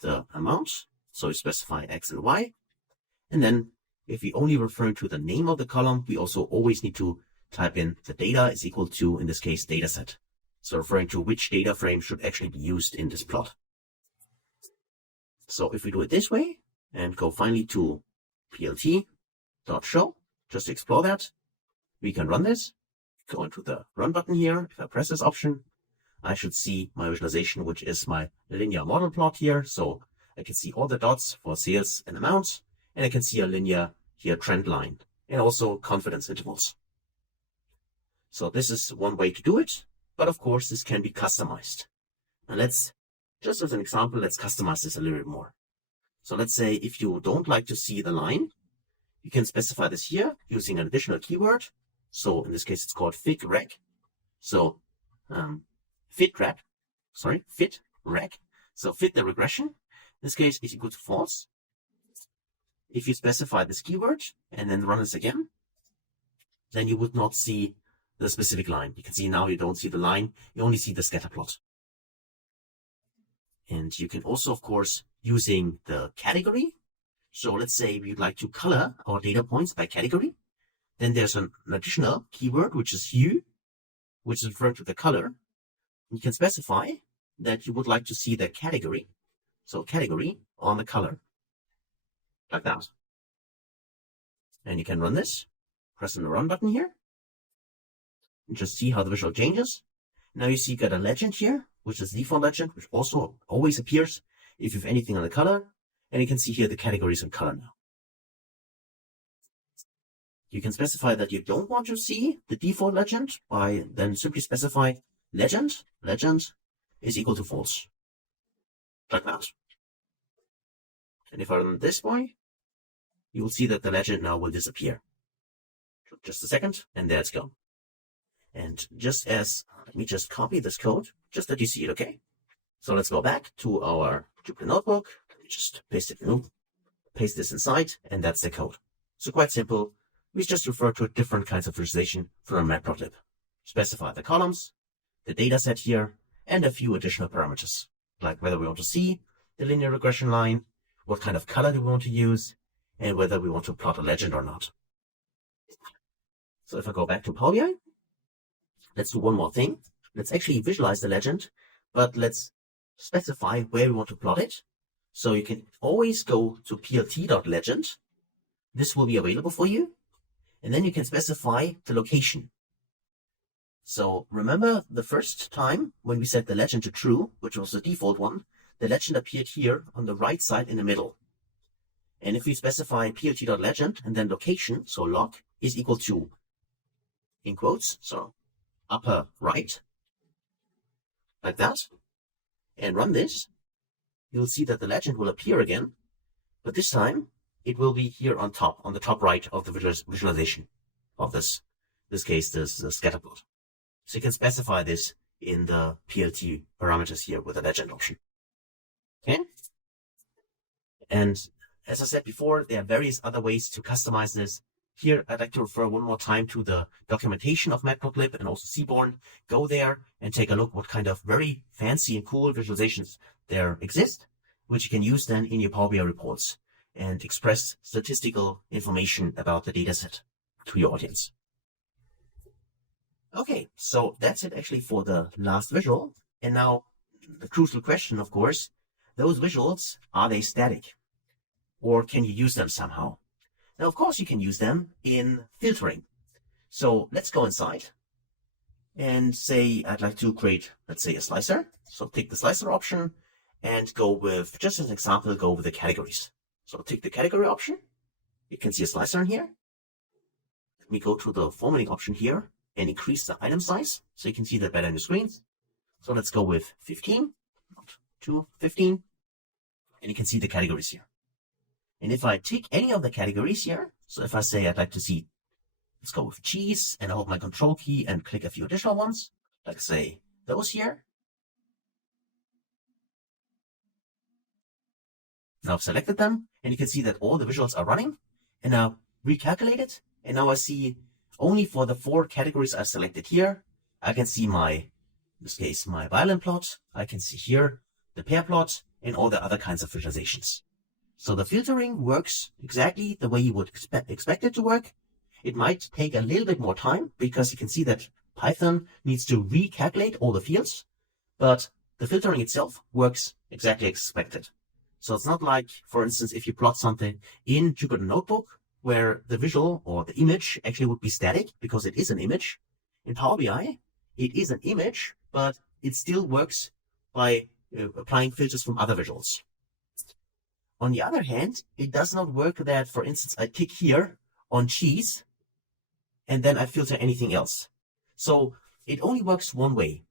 the amount. So we specify x and y. And then if we only refer to the name of the column, we also always need to type in the data is equal to, in this case, dataset. So referring to which data frame should actually be used in this plot. So if we do it this way and go finally to plt.show, just to explore that, we can run this, go into the run button here. If I press this option, I should see my visualization, which is my linear model plot here. So I can see all the dots for sales and amounts, and I can see a linear here trend line and also confidence intervals. So this is one way to do it, but of course this can be customized. And let's, just as an example, let's customize this a little bit more. So let's say if you don't like to see the line, you can specify this here using an additional keyword. So in this case, it's called fit rec. So fit rec. So fit the regression. In this case is equal to false. If you specify this keyword and then run this again, then you would not see the specific line. You can see now you don't see the line, you only see the scatter plot. And you can also, of course, using the category. So let's say we'd like to color our data points by category. Then there's an additional keyword, which is hue, which is referring to the color. You can specify that you would like to see the category. So category on the color, like that. And you can run this, press on the run button here, and just see how the visual changes. Now you see you got a legend here, which is default legend, which also always appears if you have anything on the color. And you can see here the categories in color now. You can specify that you don't want to see the default legend by then simply specify legend is equal to false. Like that. And if I run this way, you will see that the legend now will disappear. Just a second, and there it's gone. And just as, let me just copy this code, just that you see it, okay? So let's go back to our Jupyter notebook. Let me just paste this inside, and that's the code. So quite simple. We just refer to different kinds of visualization from a matplotlib. Specify the columns, the data set here, and a few additional parameters, like whether we want to see the linear regression line, what kind of color do we want to use, and whether we want to plot a legend or not. So if I go back to Power BI, let's do one more thing. Let's actually visualize the legend, but let's specify where we want to plot it. So you can always go to plt.legend. This will be available for you. And then you can specify the location. So remember the first time when we set the legend to true, which was the default one, the legend appeared here on the right side in the middle. And if we specify plt.legend and then location, so log is equal to, in quotes, so upper right, like that, and run this, you'll see that the legend will appear again, but this time it will be here on top, on the top right of the visualization of this case, this scatter plot. So you can specify this in the PLT parameters here with the legend option. Okay? And as I said before, there are various other ways to customize this. Here, I'd like to refer one more time to the documentation of Matplotlib and also Seaborn. Go there and take a look what kind of very fancy and cool visualizations there exist, which you can use then in your Power BI reports and express statistical information about the dataset to your audience. Okay, so that's it actually for the last visual. And now the crucial question, of course, those visuals, are they static? Or can you use them somehow? Now, of course, you can use them in filtering. So let's go inside and say I'd like to create, let's say, a slicer. So take the slicer option and go with, just as an example, go with the categories. So take the category option. You can see a slicer in here. Let me go to the formatting option here and increase the item size so you can see that better in the screens. So let's go with 15, not 2, 15. And you can see the categories here. And if I tick any of the categories here, so if I say I'd like to see, let's go with cheese, and I hold my control key and click a few additional ones, like say those here. Now I've selected them, and you can see that all the visuals are running, and now recalculate it, and now I see only for the 4 categories I selected here, I can see my, in this case, my violin plot, I can see here the pair plot, and all the other kinds of visualizations. So the filtering works exactly the way you would expect it to work. It might take a little bit more time because you can see that Python needs to recalculate all the fields, but the filtering itself works exactly as expected. So it's not like, for instance, if you plot something in Jupyter Notebook, where the visual or the image actually would be static because it is an image. In Power BI, it is an image, but it still works by applying filters from other visuals. On the other hand, it does not work that, for instance, I click here on cheese and then I filter anything else. So it only works one way.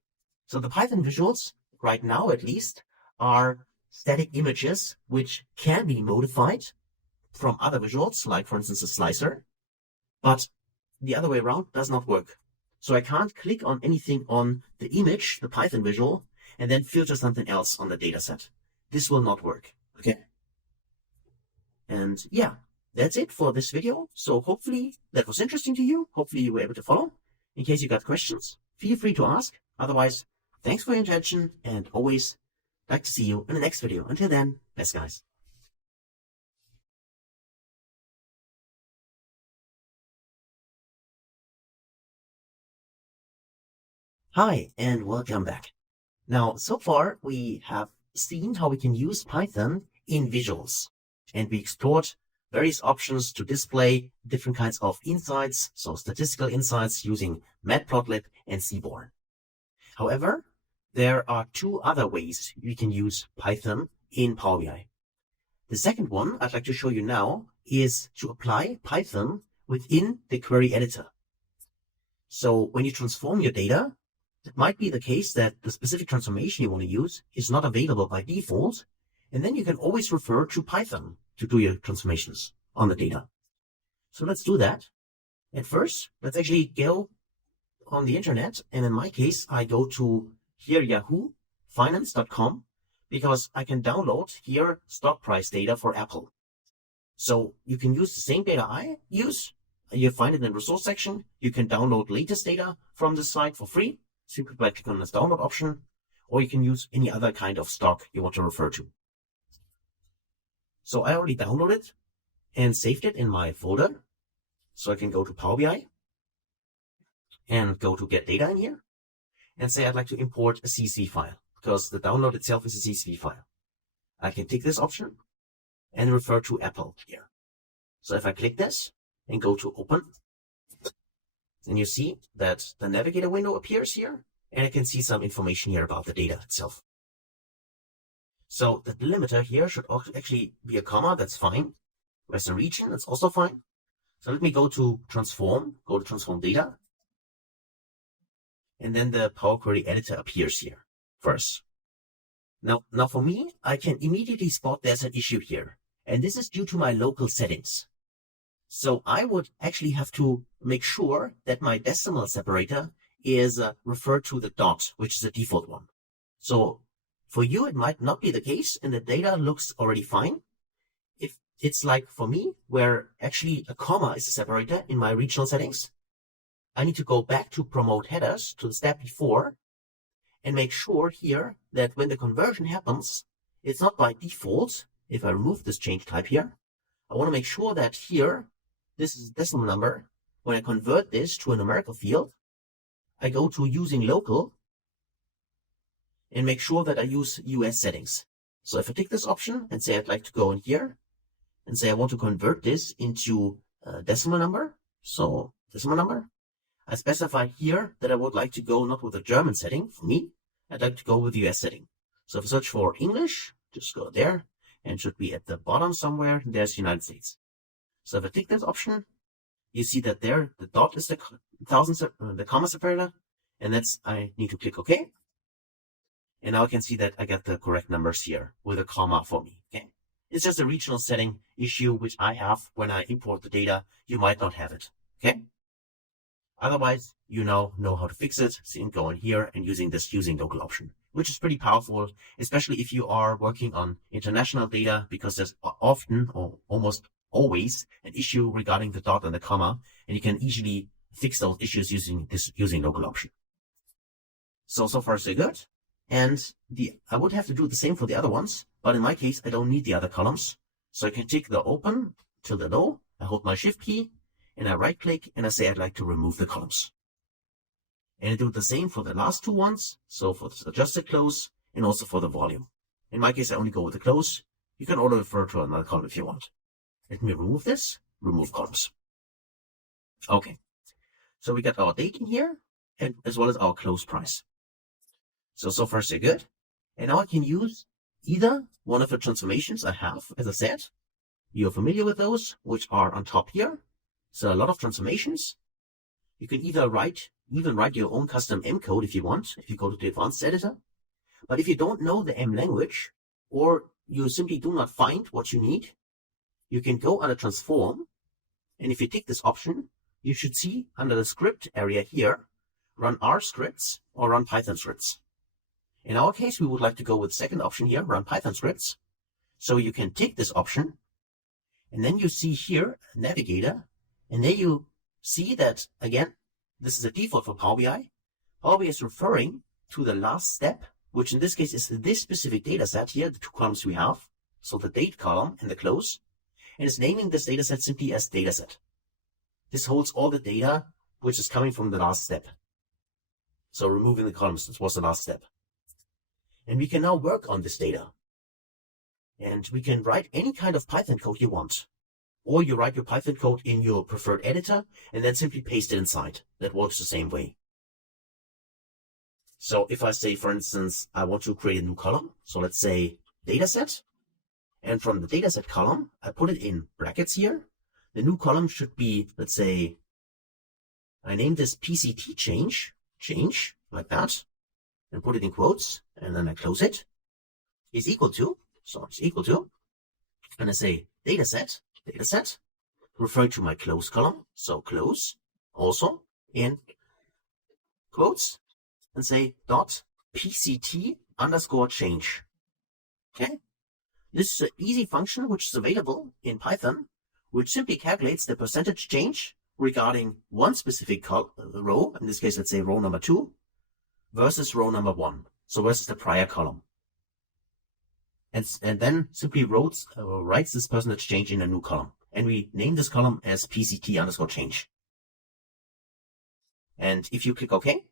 So the Python visuals, right now at least, are static images which can be modified from other visuals, like for instance a slicer, but the other way around does not work. So I can't click on anything on the image, the Python visual, and then filter something else on the dataset. This will not work, okay? And yeah, that's it for this video. So hopefully that was interesting to you. Hopefully you were able to follow. In case you got questions, feel free to ask. Otherwise, thanks for your attention and always like to see you in the next video. Until then, best guys. Hi, and welcome back. Now, so far we have seen how we can use Python in visuals, and we explored various options to display different kinds of insights, so statistical insights using Matplotlib and Seaborn. However, there are two other ways we can use Python in Power BI. The second one I'd like to show you now is to apply Python within the query editor. So when you transform your data, it might be the case that the specific transformation you want to use is not available by default, and then you can always refer to Python to do your transformations on the data. So let's do that. At first, let's actually go on the internet, and in my case, I go to here yahoofinance.com because I can download here stock price data for Apple. So you can use the same data I use. You find it in the resource section. You can download latest data from this site for free, simply by clicking on this download option, or you can use any other kind of stock you want to refer to. So I already downloaded and saved it in my folder. So I can go to Power BI and go to get data in here and say I'd like to import a CSV file because the download itself is a CSV file. I can tick this option and refer to Apple here. So if I click this and go to open, then you see that the navigator window appears here, and I can see some information here about the data itself. So the delimiter here should actually be a comma, that's fine. Western region, that's also fine. So let me go to transform data. And then the Power Query editor appears here first. Now for me, I can immediately spot there's an issue here. And this is due to my local settings. So I would actually have to make sure that my decimal separator is referred to the dot, which is the default one. So for you, it might not be the case, and the data looks already fine. If it's like for me, where actually a comma is a separator in my regional settings, I need to go back to promote headers to the step before and make sure here that when the conversion happens, it's not by default. If I remove this change type here, I want to make sure that here, this is a decimal number. When I convert this to a numerical field, I go to using local and make sure that I use US settings. So if I tick this option and say I'd like to go in here and say I want to convert this into a decimal number, so decimal number, I specify here that I would like to go not with a German setting for me, I'd like to go with the US setting. So if I search for English, just go there and should be at the bottom somewhere, there's United States. So if I tick this option, you see that there, the dot is the comma separator, and that's, I need to click OK. And now I can see that I get the correct numbers here with a comma for me, okay? It's just a regional setting issue, which I have when I import the data. You might not have it, okay? Otherwise, you now know how to fix it. So you can go in here and using this using local option, which is pretty powerful, especially if you are working on international data, because there's often or almost always an issue regarding the dot and the comma, and you can easily fix those issues using local option. So far so good. And I would have to do the same for the other ones, but in my case, I don't need the other columns. So I can tick the open till the low. I hold my shift key and I right click and I say I'd like to remove the columns. And I do the same for the last two ones. So for the adjusted close and also for the volume. In my case, I only go with the close You can also refer to another column if you want. Let me remove this, remove columns. Okay, so we got our date in here, and as well as our close price. So far so good. And now I can use either one of the transformations I have, as I said. You're familiar with those, which are on top here. So a lot of transformations. You can either even write your own custom M code if you want, if you go to the advanced editor. But if you don't know the M language, or you simply do not find what you need, you can go under transform. And if you tick this option, you should see under the script area here, run R scripts or run Python scripts. In our case, we would like to go with the second option here, run Python scripts. So you can tick this option, and then you see here Navigator, and there you see that, again, this is a default for Power BI. Power BI is referring to the last step, which in this case is this specific data set here, the two columns we have. So the date column and the close, and is naming this data set simply as dataset. This holds all the data which is coming from the last step. So removing the columns, this was the last step. And we can now work on this data. And we can write any kind of Python code you want. Or you write your Python code in your preferred editor and then simply paste it inside. That works the same way. So if I say, for instance, I want to create a new column. So let's say dataset. And from the dataset column, I put it in brackets here. The new column should be, let's say, I name this PCT change, like that, and put it in quotes, and then I close it, is equal to, so it's equal to, and I say dataset, referring to my close column, so close, also in quotes, and say dot PCT underscore change. Okay? This is an easy function which is available in Python, which simply calculates the percentage change regarding one specific row, in this case, let's say row number 2, versus row number 1, so versus the prior column. And then simply writes this percentage change in a new column. And we name this column as PCT underscore change. And if you click OK,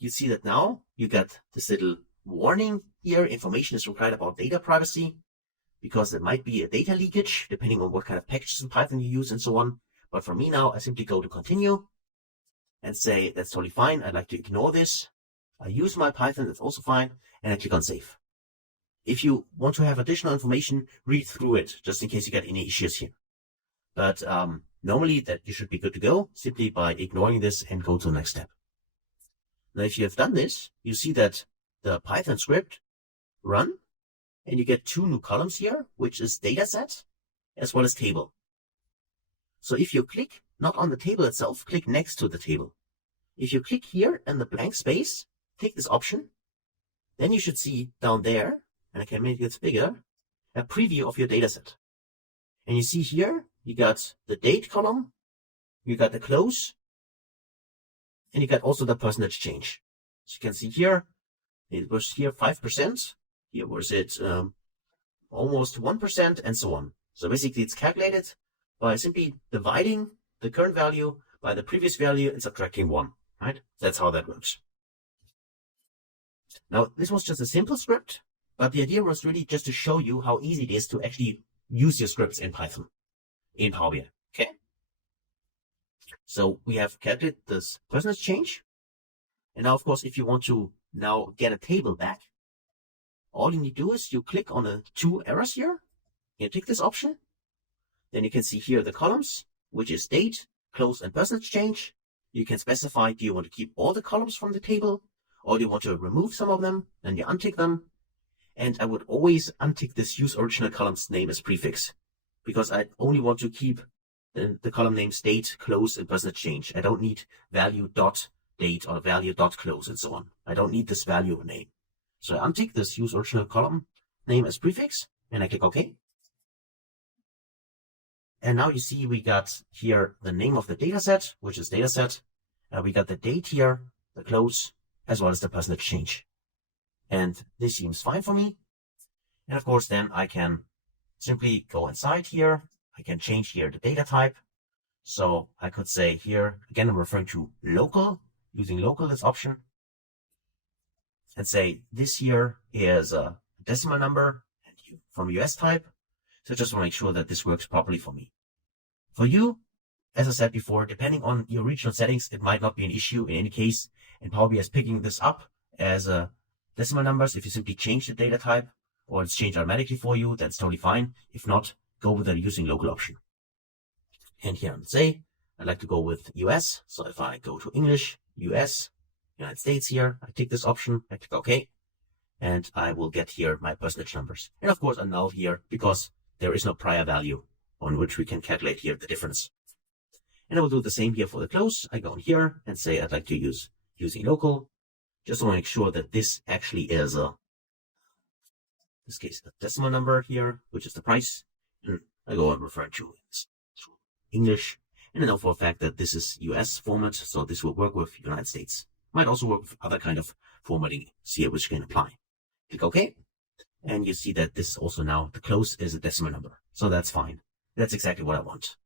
you see that now you get this little warning here. Information is required about data privacy, because there might be a data leakage depending on what kind of packages in Python you use and so on. But for me now, I simply go to continue and say, that's totally fine. I'd like to ignore this. I use my Python, that's also fine. And I click on save. If you want to have additional information, read through it, just in case you get any issues here. But normally that you should be good to go simply by ignoring this and go to the next step. Now, if you have done this, you see that the Python script run, and you get two new columns here, which is dataset as well as table. So if you click not on the table itself, click next to the table. If you click here in the blank space, take this option, then you should see down there, and I can make it bigger, a preview of your dataset. And you see here, you got the date column, you got the close, and you got also the percentage change. So you can see here, it was here 5%. Here was it almost 1%, and so on. So basically it's calculated by simply dividing the current value by the previous value and subtracting 1, right? That's how that works. Now, this was just a simple script, but the idea was really just to show you how easy it is to actually use your scripts in Python, in Power BI, okay? So we have calculated this percentage change. And now, of course, if you want to now get a table back, all you need to do is you click on the two arrows here, you tick this option, then you can see here the columns, which is date, close, and percentage change. You can specify, do you want to keep all the columns from the table, or do you want to remove some of them, then you untick them. And I would always untick this use original columns name as prefix, because I only want to keep the column names date, close, and percentage change. I don't need value dot date or value dot close and so on. I don't need this value name. So I untick this use original column name as prefix, and I click OK. And now you see we got here the name of the dataset, which is dataset. We got the date here, the close, as well as the percentage change. And this seems fine for me. And of course, then I can simply go inside here. I can change here the data type. So I could say here, again, I'm referring to local, using local, this option. And say this here is decimal number and from US type. So I just want to make sure that this works properly for me. For you, as I said before, depending on your regional settings, it might not be an issue in any case. And Power BI is picking this up as decimal numbers. If you simply change the data type or it's changed automatically for you, that's totally fine. If not, go with the using local option. And here on say, I'd like to go with US. So if I go to English, US, United States here, I tick this option, I click OK, and I will get here my percentage numbers. And of course, a null here because there is no prior value on which we can calculate here the difference. And I will do the same here for the close. I go in here and say I'd like to use using local. Just want to make sure that this actually is in this case, the decimal number here, which is the price. And I go and refer to English. And I know for a fact that this is US format, so this will work with United States. Might also work with other kind of formatting here, which can apply. Click OK. And you see that this also now, the close is a decimal number. So that's fine. That's exactly what I want.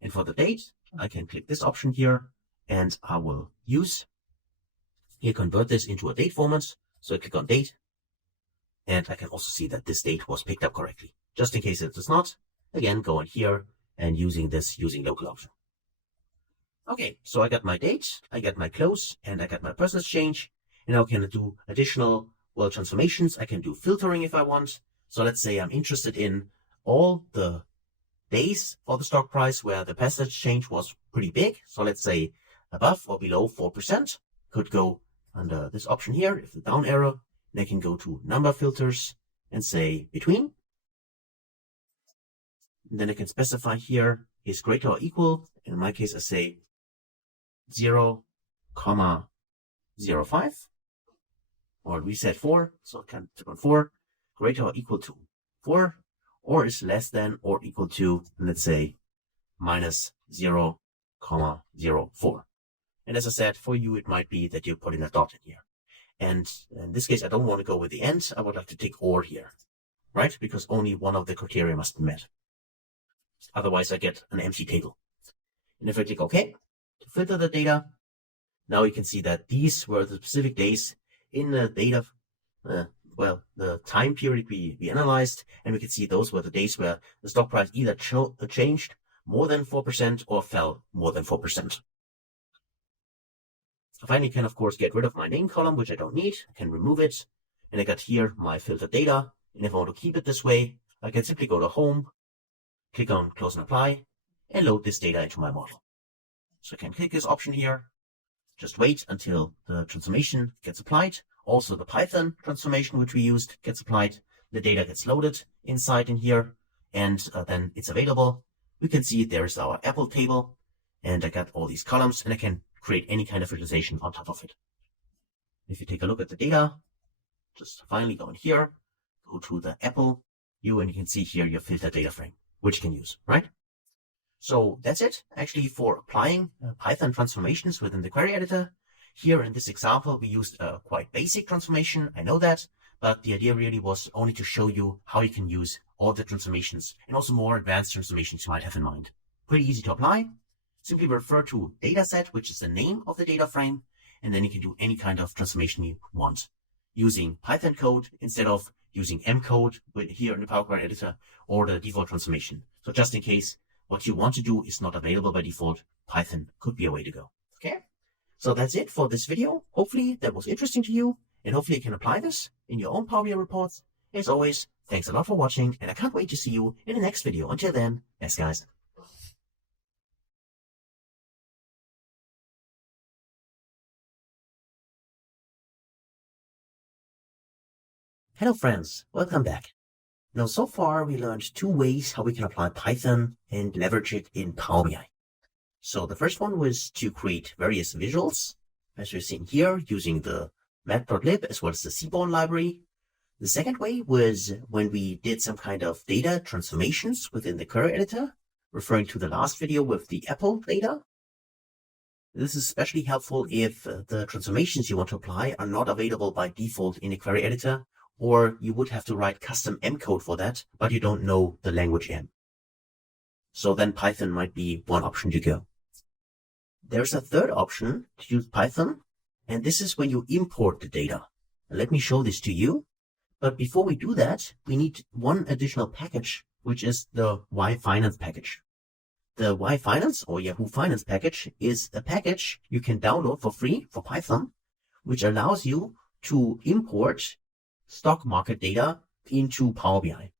And for the date, I can click this option here and I will use here, convert this into a date format. So I click on date and I can also see that this date was picked up correctly. Just in case it does not, again, go in here and using local option. Okay, so I got my date, I got my close, and I got my percentage change. And now I can do additional, transformations. I can do filtering if I want. So let's say I'm interested in all the days for the stock price where the percentage change was pretty big. So let's say above or below 4%. Could go under this option here, if the down arrow, and I can go to number filters and say between. And then I can specify here is greater or equal. In my case, I say 0,05 or we said 4. So I can click on 4, greater or equal to 4, or is less than or equal to, let's say, minus 0,04. And as I said, for you, it might be that you put in a dot in here. And in this case, I don't want to go with the end. I would like to take or here, right? Because only one of the criteria must be met. Otherwise, I get an empty table. And if I click OK to filter the data, now you can see that these were the specific days in the data, the time period we analyzed, and we can see those were the days where the stock price either changed more than 4% or fell more than 4%. I finally can, of course, get rid of my name column, which I don't need. I can remove it, and I got here my filtered data. And if I want to keep it this way, I can simply go to Home, click on Close and Apply, and load this data into my model. So I can click this option here, just wait until the transformation gets applied. Also the Python transformation, which we used, gets applied. The data gets loaded inside in here, and then it's available. We can see there is our Apple table, and I got all these columns, and I can create any kind of visualization on top of it. If you take a look at the data, just finally go in here, go to the Apple view, and you can see here your filter data frame, which you can use, right? So that's it actually for applying Python transformations within the query editor. Here in this example, we used a quite basic transformation. I know that, but the idea really was only to show you how you can use all the transformations and also more advanced transformations you might have in mind. Pretty easy to apply. Simply refer to dataset, which is the name of the data frame, and then you can do any kind of transformation you want using Python code instead of using M code here in the Power Query Editor or the default transformation. So just in case what you want to do is not available by default, Python could be a way to go. Okay, so that's it for this video. Hopefully that was interesting to you, and hopefully you can apply this in your own Power BI reports. As always, thanks a lot for watching, and I can't wait to see you in the next video. Until then, thanks guys. Hello friends, welcome back. Now so far we learned two ways how we can apply Python and leverage it in Power BI. So the first one was to create various visuals, as we're seeing here, using the matplotlib as well as the Seaborn library. The second way was when we did some kind of data transformations within the query editor, referring to the last video with the Apple data. This is especially helpful if the transformations you want to apply are not available by default in the query editor, or you would have to write custom M code for that, but you don't know the language M. So then Python might be one option to go. There's a third option to use Python, and this is when you import the data. Let me show this to you. But before we do that, we need one additional package, which is the Y-Finance package. The Y-Finance or Yahoo Finance package is a package you can download for free for Python, which allows you to import stock market data into Power BI.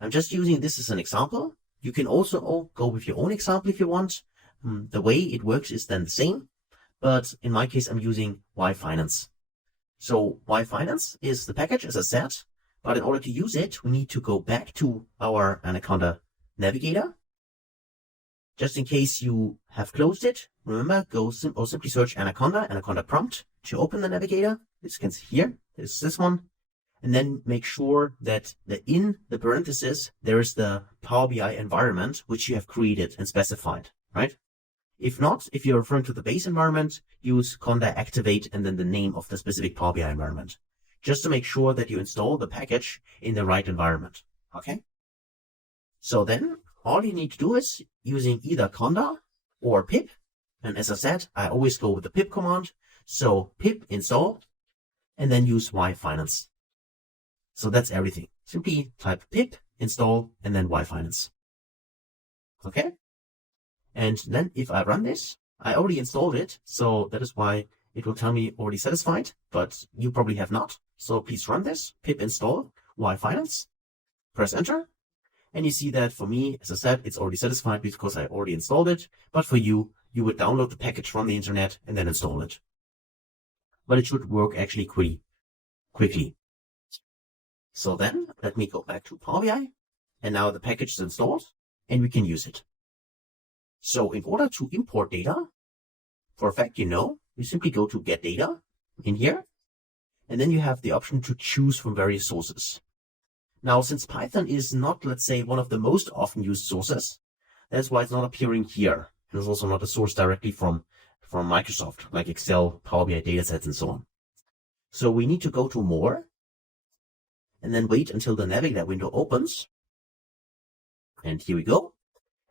I'm just using this as an example. You can also go with your own example if you want. The way it works is then the same, but in my case, I'm using Y-Finance. So Y-Finance is the package, as I said, but in order to use it, we need to go back to our Anaconda navigator. Just in case you have closed it, remember, go simply search Anaconda prompt to open the navigator. This can see here, is this one. And then make sure that in the parentheses, there is the Power BI environment, which you have created and specified, right? If not, if you're referring to the base environment, use conda activate and then the name of the specific Power BI environment, just to make sure that you install the package in the right environment, okay? So then all you need to do is using either conda or pip. And as I said, I always go with the pip command. So pip install and then use Y-Finance. So that's everything. Simply type pip install and then Y-Finance. Okay. And then if I run this, I already installed it. So that is why it will tell me already satisfied, but you probably have not. So please run this, pip install Y-Finance, press enter. And you see that for me, as I said, it's already satisfied because I already installed it. But for you, you would download the package from the internet and then install it. But it should work actually quickly. So then let me go back to Power BI. And now the package is installed and we can use it. So in order to import data, for a fact, you simply go to get data in here. And then you have the option to choose from various sources. Now, since Python is not, let's say, one of the most often used sources, that's why it's not appearing here. And it's also not a source directly from Microsoft, like Excel, Power BI datasets, and so on. So we need to go to more and then wait until the navigator window opens. And here we go.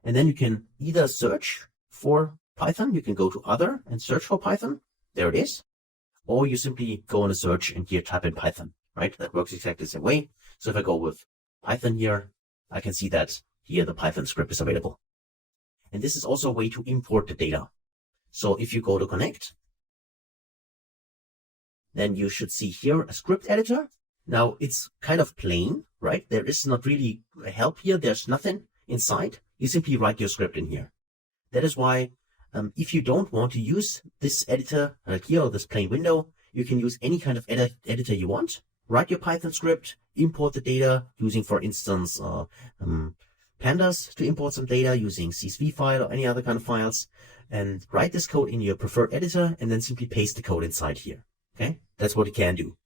And then you can either search for Python. You can go to other and search for Python. There it is. Or you simply go on a search and here type in Python, right? That works exactly the same way. So if I go with Python here, I can see that here the Python script is available. And this is also a way to import the data. So if you go to connect, then you should see here a script editor. Now it's kind of plain, right? There is not really a help here. There's nothing inside. You simply write your script in here. That is why if you don't want to use this editor like here or this plain window, you can use any kind of editor you want. Write your Python script, import the data using, for instance, pandas to import some data using CSV file or any other kind of files, and write this code in your preferred editor and then simply paste the code inside here. Okay, that's what you can do.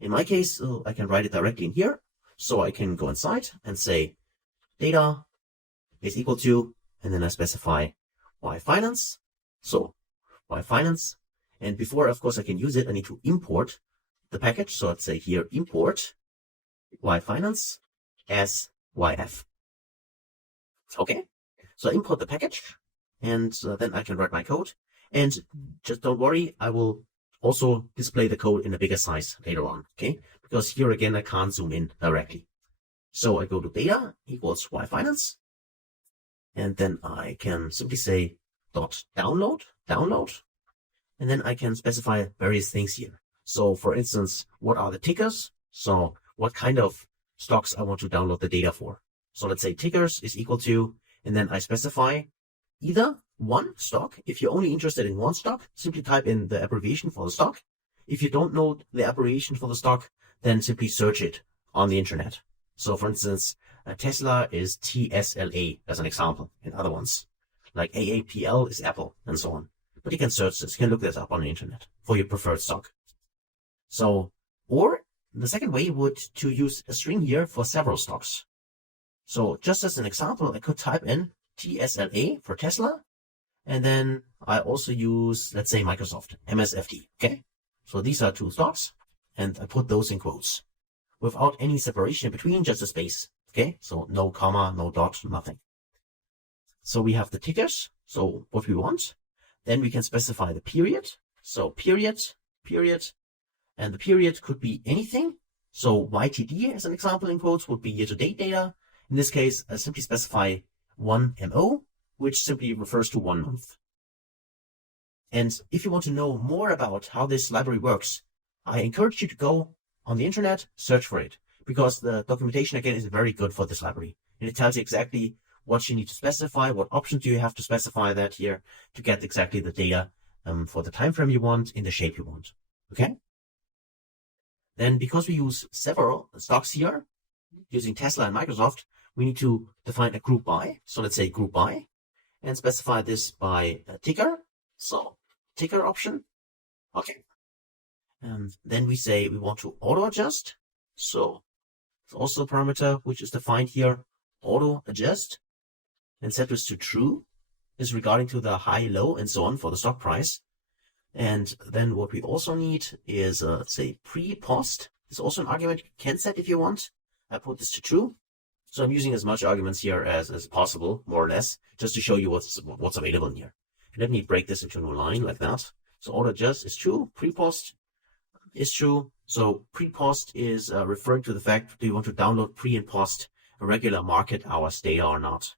In my case, I can write it directly in here. So I can go inside and say data is equal to, and then I specify Y-Finance. So Y-Finance. And before, of course, I can use it, I need to import the package. So let's say here, import Y-Finance as YF. Okay. So I import the package and then I can write my code. And just don't worry, I will also display the code in a bigger size later on. Okay. Because here again, I can't zoom in directly. So I go to data equals Y-Finance. And then I can simply say .download. And then I can specify various things here. So for instance, what are the tickers? So what kind of stocks I want to download the data for. So let's say tickers is equal to, and then I specify either one stock. If you're only interested in one stock, simply type in the abbreviation for the stock. If you don't know the abbreviation for the stock, then simply search it on the internet. So for instance, Tesla is TSLA as an example, and other ones like AAPL is Apple and so on. But you can search this, you can look this up on the internet for your preferred stock. So, or the second way would to use a string here for several stocks. So just as an example, I could type in TSLA for Tesla. And then I also use, let's say, Microsoft, MSFT. Okay. So these are two stocks and I put those in quotes without any separation between, just a space. Okay. So no comma, no dot, nothing. So we have the tickers. So what we want, then we can specify the period. So period, and the period could be anything. So YTD as an example in quotes would be year-to-date data. In this case, I simply specify 1MO, which simply refers to 1 month. And if you want to know more about how this library works, I encourage you to go on the internet, search for it, because the documentation again is very good for this library. And it tells you exactly what you need to specify, what options do you have to specify that here to get exactly the data for the time frame you want in the shape you want. Okay? Then because we use several stocks here, using Tesla and Microsoft, we need to define a group by. So let's say group by and specify this by a ticker. So ticker option. Okay. And then we say we want to auto adjust. So it's also a parameter which is defined here, auto adjust, and set this to true, is regarding to the high, low, and so on for the stock price. And then what we also need is, say, pre-post. It's also an argument you can set if you want. I put this to true. So I'm using as much arguments here as possible, more or less, just to show you what's available in here. Let me break this into a new line like that. So auto adjust is true, pre-post is true. So pre-post is referring to the fact, do you want to download pre and post a regular market hours data or not?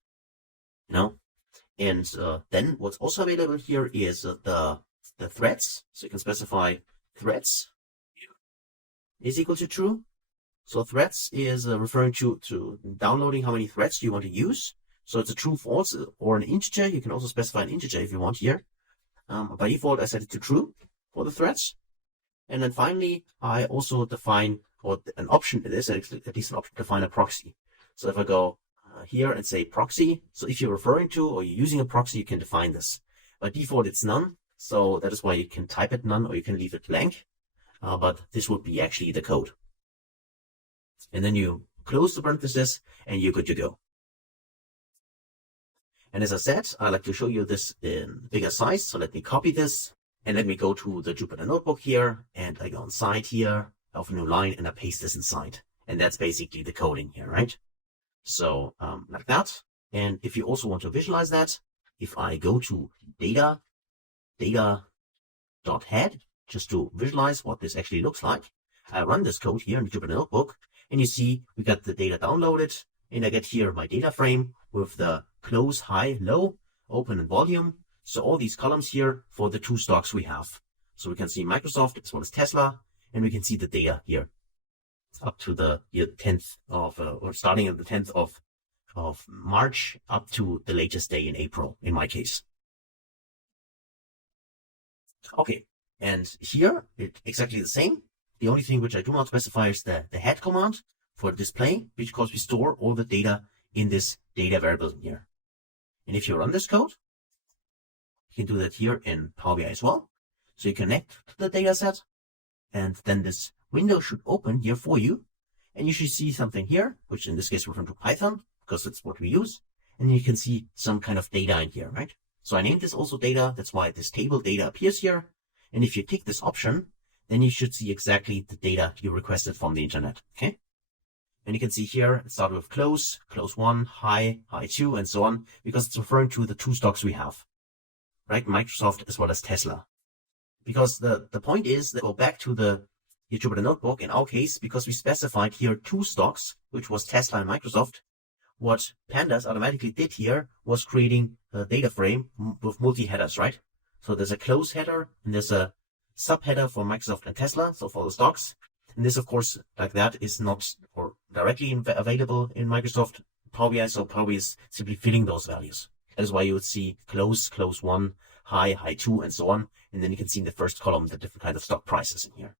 No. And then what's also available here is the threads. So you can specify threads is equal to true. So threads is referring to downloading how many threads do you want to use. So it's a true, false, or an integer. You can also specify an integer if you want here. By default, I set it to true for the threads. And then finally, I also define, or an option it is, at least an option to define a proxy. So if I go here and say proxy, so if you're referring to or you're using a proxy, you can define this. By default, it's none. So that is why you can type it none or you can leave it blank. But this would be actually the code. And then you close the parenthesis and you're good to go. And as I said, I like to show you this in bigger size. So let me copy this and let me go to the Jupyter Notebook here. And I go inside here of a new line and I paste this inside. And that's basically the coding here, right? So like that. And if you also want to visualize that, if I go to data.head, just to visualize what this actually looks like, I run this code here in the Jupyter Notebook. And you see, we got the data downloaded, and I get here my data frame with the close, high, low, open, and volume. So all these columns here for the two stocks we have. So we can see Microsoft as well as Tesla, and we can see the data here up to the year 10th of, or starting at the 10th of March up to the latest day in April, in my case. Okay, and here it's exactly the same. The only thing which I do not specify is the head command for display, because we store all the data in this data variable here. And if you run this code, you can do that here in Power BI as well. So you connect to the data set, and then this window should open here for you. And you should see something here, which in this case referring to Python, because that's what we use. And you can see some kind of data in here, right? So I named this also data. That's why this table data appears here. And if you tick this option, then you should see exactly the data you requested from the internet, okay? And you can see here, it started with close, close 1, high, high 2, and so on, because it's referring to the two stocks we have, right? Microsoft as well as Tesla. Because the point is that go back to the Jupyter Notebook, in our case, because we specified here two stocks, which was Tesla and Microsoft, what Pandas automatically did here was creating a data frame with multi-headers, right? So there's a close header, and there's a subheader for Microsoft and Tesla, so for the stocks. And this, of course, like that, is not or directly available in Microsoft Power BI, so Power BI is simply filling those values. That is why you would see close, close 1, high, high 2, and so on. And then you can see in the first column the different kind of stock prices in here.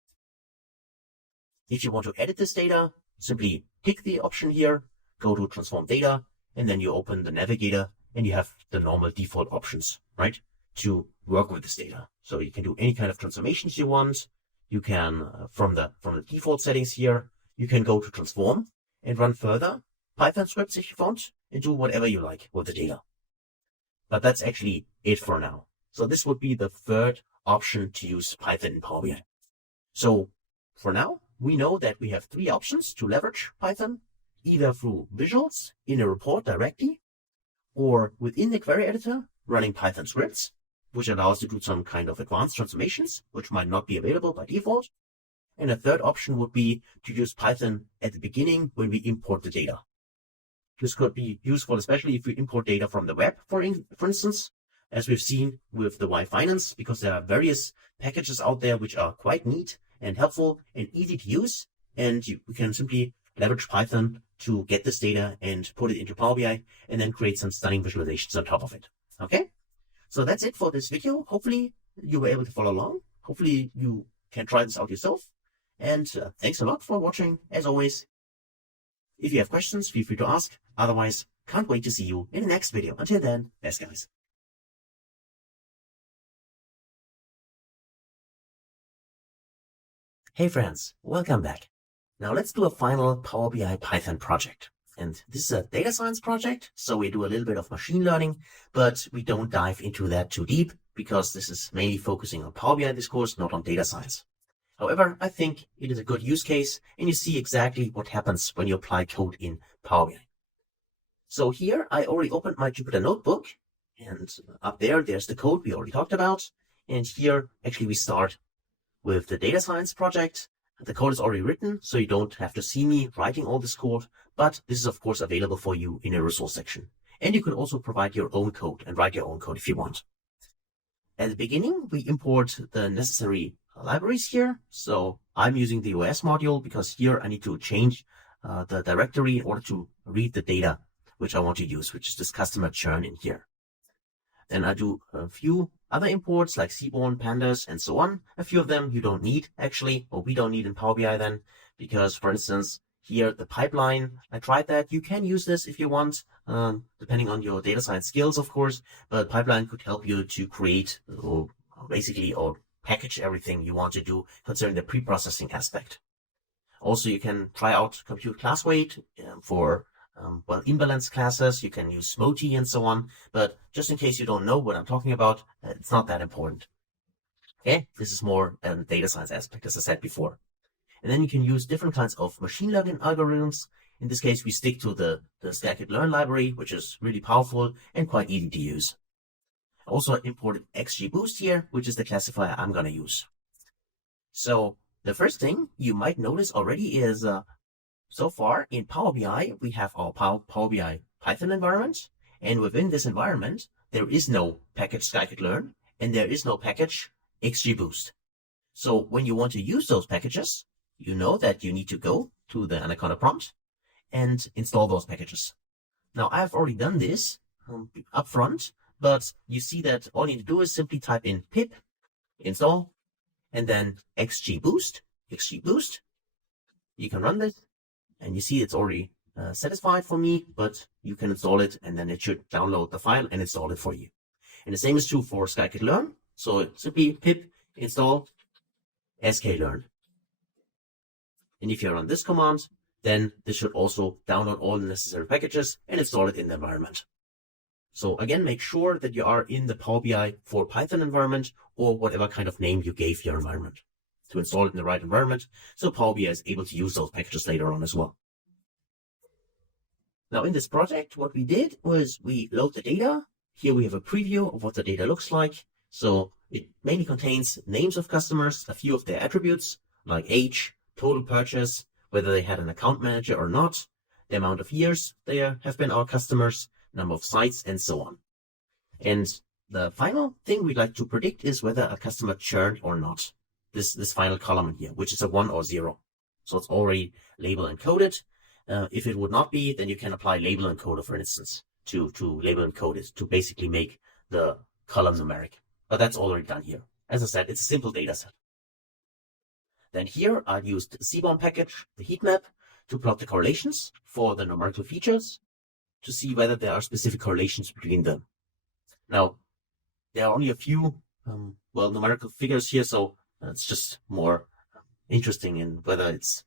If you want to edit this data, simply tick the option here, go to Transform Data, and then you open the navigator, and you have the normal default options, right, to work with this data. So you can do any kind of transformations you want. You can, from the default settings here, you can go to transform and run further Python scripts if you want, and do whatever you like with the data. But that's actually it for now. So this would be the third option to use Python in Power BI. So for now, we know that we have three options to leverage Python, either through visuals in a report directly, or within the query editor running Python scripts, which allows you to do some kind of advanced transformations, which might not be available by default. And a third option would be to use Python at the beginning when we import the data. This could be useful, especially if we import data from the web, for instance, as we've seen with the Y Finance, because there are various packages out there which are quite neat and helpful and easy to use. And we can simply leverage Python to get this data and put it into Power BI and then create some stunning visualizations on top of it. Okay, so that's it for this video. Hopefully you were able to follow along. Hopefully you can try this out yourself. And thanks a lot for watching. As always, if you have questions, feel free to ask. Otherwise, can't wait to see you in the next video. Until then, best guys. Hey friends, welcome back. Now let's do a final Power BI Python project. And this is a data science project, so we do a little bit of machine learning, but we don't dive into that too deep because this is mainly focusing on Power BI this course, not on data science. However, I think it is a good use case and you see exactly what happens when you apply code in Power BI. So here I already opened my Jupyter notebook and up there's the code we already talked about. And here actually we start with the data science project. The code is already written, so you don't have to see me writing all this code, but this is of course available for you in a resource section. And you can also provide your own code and write your own code if you want. At the beginning, we import the necessary libraries here. So I'm using the OS module because here I need to change the directory in order to read the data which I want to use, which is this customer churn in here. Then I do a few other imports like Seaborn, Pandas, and so on. A few of them you don't need actually, or we don't need in Power BI then, because for instance, here the pipeline, I tried that. You can use this if you want, depending on your data science skills, of course, but pipeline could help you to create or package everything you want to do concerning the pre-processing aspect. Also, you can try out compute class weight for imbalance classes. You can use SMOTI and so on, but just in case you don't know what I'm talking about, it's not that important. Okay, this is more a data science aspect, as I said before. And then you can use different kinds of machine learning algorithms. In this case, we stick to the scikit-learn library, which is really powerful and quite easy to use. Also imported XGBoost here, which is the classifier I'm going to use. So the first thing you might notice already is so far in Power BI, we have our Power BI Python environment. And within this environment, there is no package scikit-learn and there is no package XGBoost. So when you want to use those packages, you know that you need to go to the Anaconda prompt and install those packages. Now I've already done this up front, but you see that all you need to do is simply type in pip install and then XGBoost. You can run this and you see it's already satisfied for me, but you can install it and then it should download the file and install it for you. And the same is true for scikit-learn. So simply pip install sklearn. And if you run this command, then this should also download all the necessary packages and install it in the environment. So again, make sure that you are in the Power BI for Python environment or whatever kind of name you gave your environment to install it in the right environment. So Power BI is able to use those packages later on as well. Now in this project, what we did was we load the data. Here we have a preview of what the data looks like. So it mainly contains names of customers, a few of their attributes like age, total purchase, whether they had an account manager or not, the amount of years they have been our customers, number of sites, and so on. And the final thing we'd like to predict is whether a customer churned or not. This final column in here, which is a 1 or 0. So it's already label encoded. If it would not be, then you can apply label encoder, for instance, to label encode it, to basically make the column numeric. But that's already done here. As I said, it's a simple data set. Then here I've used the Seaborn package, the heat map, to plot the correlations for the numerical features to see whether there are specific correlations between them. Now, there are only a few, numerical figures here, so it's just more interesting in whether it's,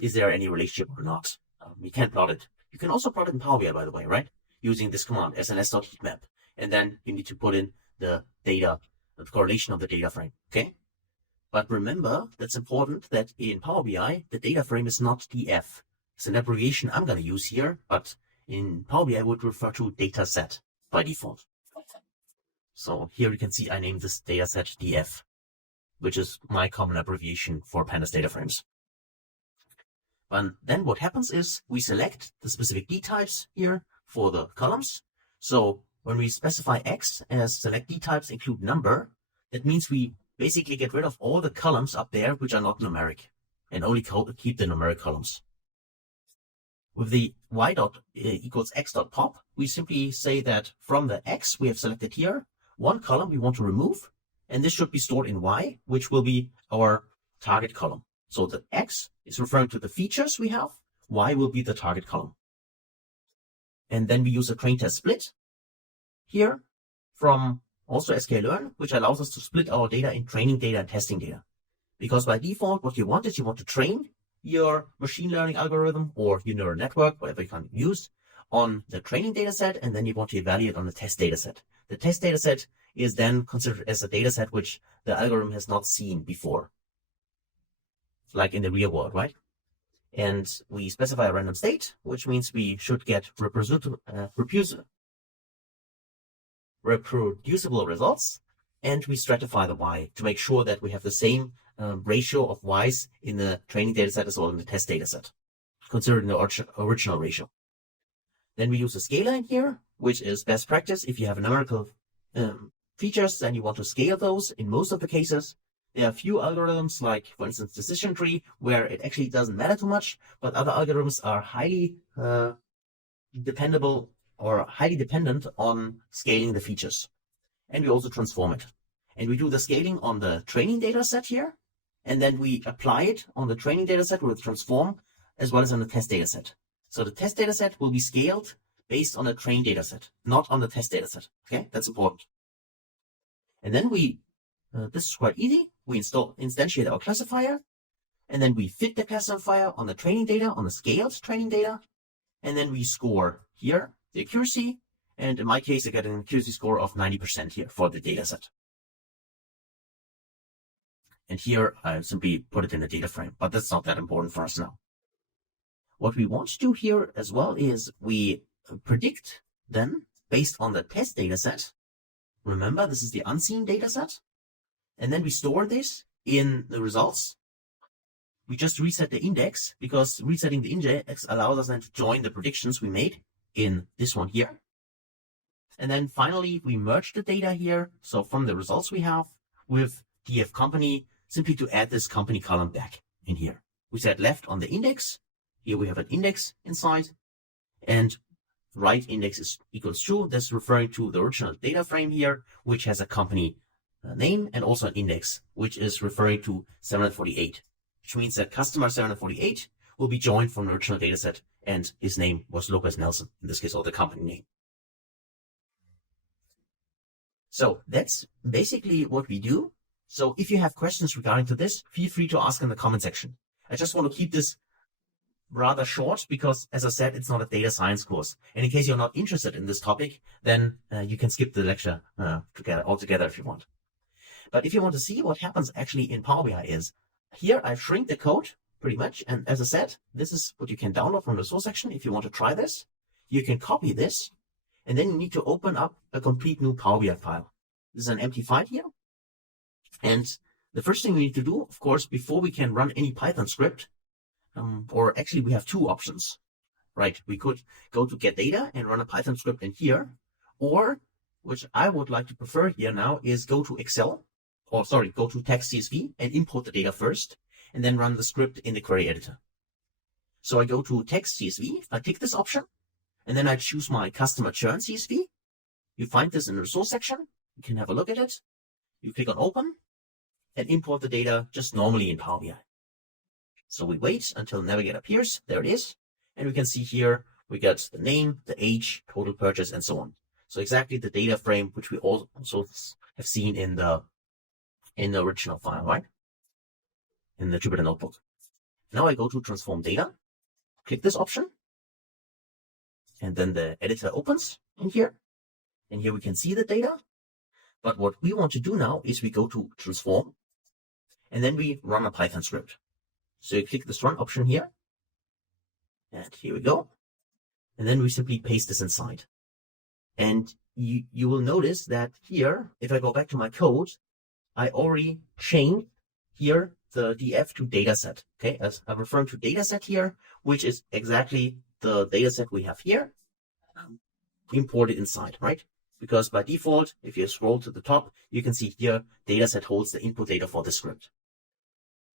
is there any relationship or not? You can plot it. You can also plot it in Power BI, by the way, right? Using this command, sns.heatmap. And then you need to put in the data, the correlation of the data frame, okay? But remember, that's important that in Power BI, the data frame is not df. It's an abbreviation I'm going to use here, but in Power BI, I would refer to data set by default. So here you can see I named this data set df. which is my common abbreviation for pandas data frames. And then what happens is we select the specific D types here for the columns. So when we specify X as select D types include number, that means we basically get rid of all the columns up there which are not numeric and only keep the numeric columns. With the y dot equals x dot pop, we simply say that from the X we have selected here, one column we want to remove, and this should be stored in Y, which will be our target column. So the X is referring to the features we have, Y will be the target column. And then we use a train test split here from also sklearn, which allows us to split our data in training data and testing data. Because by default, what you want is you want to train your machine learning algorithm or your neural network, whatever you can use, on the training data set, and then you want to evaluate on the test data set. The test data set is then considered as a data set which the algorithm has not seen before, like in the real world, right? And we specify a random state, which means we should get reproducible results, and we stratify the Y to make sure that we have the same ratio of Ys in the training data set as well in the test data set, considering the original ratio. Then we use a scaler in here, which is best practice. If you have numerical features, then you want to scale those. In most of the cases, there are a few algorithms, like for instance decision tree, where it actually doesn't matter too much, but other algorithms are highly dependable or highly dependent on scaling the features. And we also transform it. And we do the scaling on the training data set here, and then we apply it on the training data set with transform as well as on the test data set. So the test data set will be scaled based on the trained data set, not on the test data set. Okay, that's important. And then this is quite easy. We instantiate our classifier, and then we fit the classifier on the training data, on the scaled training data, and then we score here the accuracy. And in my case, I get an accuracy score of 90% here for the data set. And here I simply put it in the data frame, but that's not that important for us now. What we want to do here as well is we predict then based on the test data set. Remember, this is the unseen data set. And then we store this in the results. We just reset the index because resetting the index allows us then to join the predictions we made in this one here. And then finally, we merge the data here. So from the results we have with df company, simply to add this company column back in here. We set left on the index. Here we have an index inside, and right index is equals true. That's referring to the original data frame here, which has a company name and also an index, which is referring to 748, which means that customer 748 will be joined from the original data set, and his name was Lopez Nelson, in this case, or the company name. So that's basically what we do. So if you have questions regarding to this, feel free to ask in the comment section. I just want to keep this rather short because, as I said, it's not a data science course. And in case you're not interested in this topic, then you can skip the lecture altogether if you want. But if you want to see what happens actually in Power BI is, here I've shrunk the code pretty much. And as I said, this is what you can download from the source section. If you want to try this, you can copy this, and then you need to open up a complete new Power BI file. This is an empty file here. And the first thing we need to do, of course, before we can run any Python script, or actually we have two options, right? We could go to get data and run a Python script in here, or which I would like to prefer here now is go to go to text CSV and import the data first, and then run the script in the query editor. So I go to text CSV, I tick this option, and then I choose my customer churn CSV. You find this in the resource section. You can have a look at it. You click on open and import the data just normally in Power BI. So we wait until Navigate appears. There it is. And we can see here, we get the name, the age, total purchase, and so on. So exactly the data frame, which we also have seen in the original file, right? In the Jupyter Notebook. Now I go to transform data, click this option, and then the editor opens in here. And here we can see the data. But what we want to do now is we go to transform, and then we run a Python script. So you click this run option here, and here we go. And then we simply paste this inside. And you will notice that here, if I go back to my code, I already changed here the df to dataset. Okay, as I'm referring to dataset here, which is exactly the dataset we have here imported inside, right? Because by default, if you scroll to the top, you can see here dataset holds the input data for the script.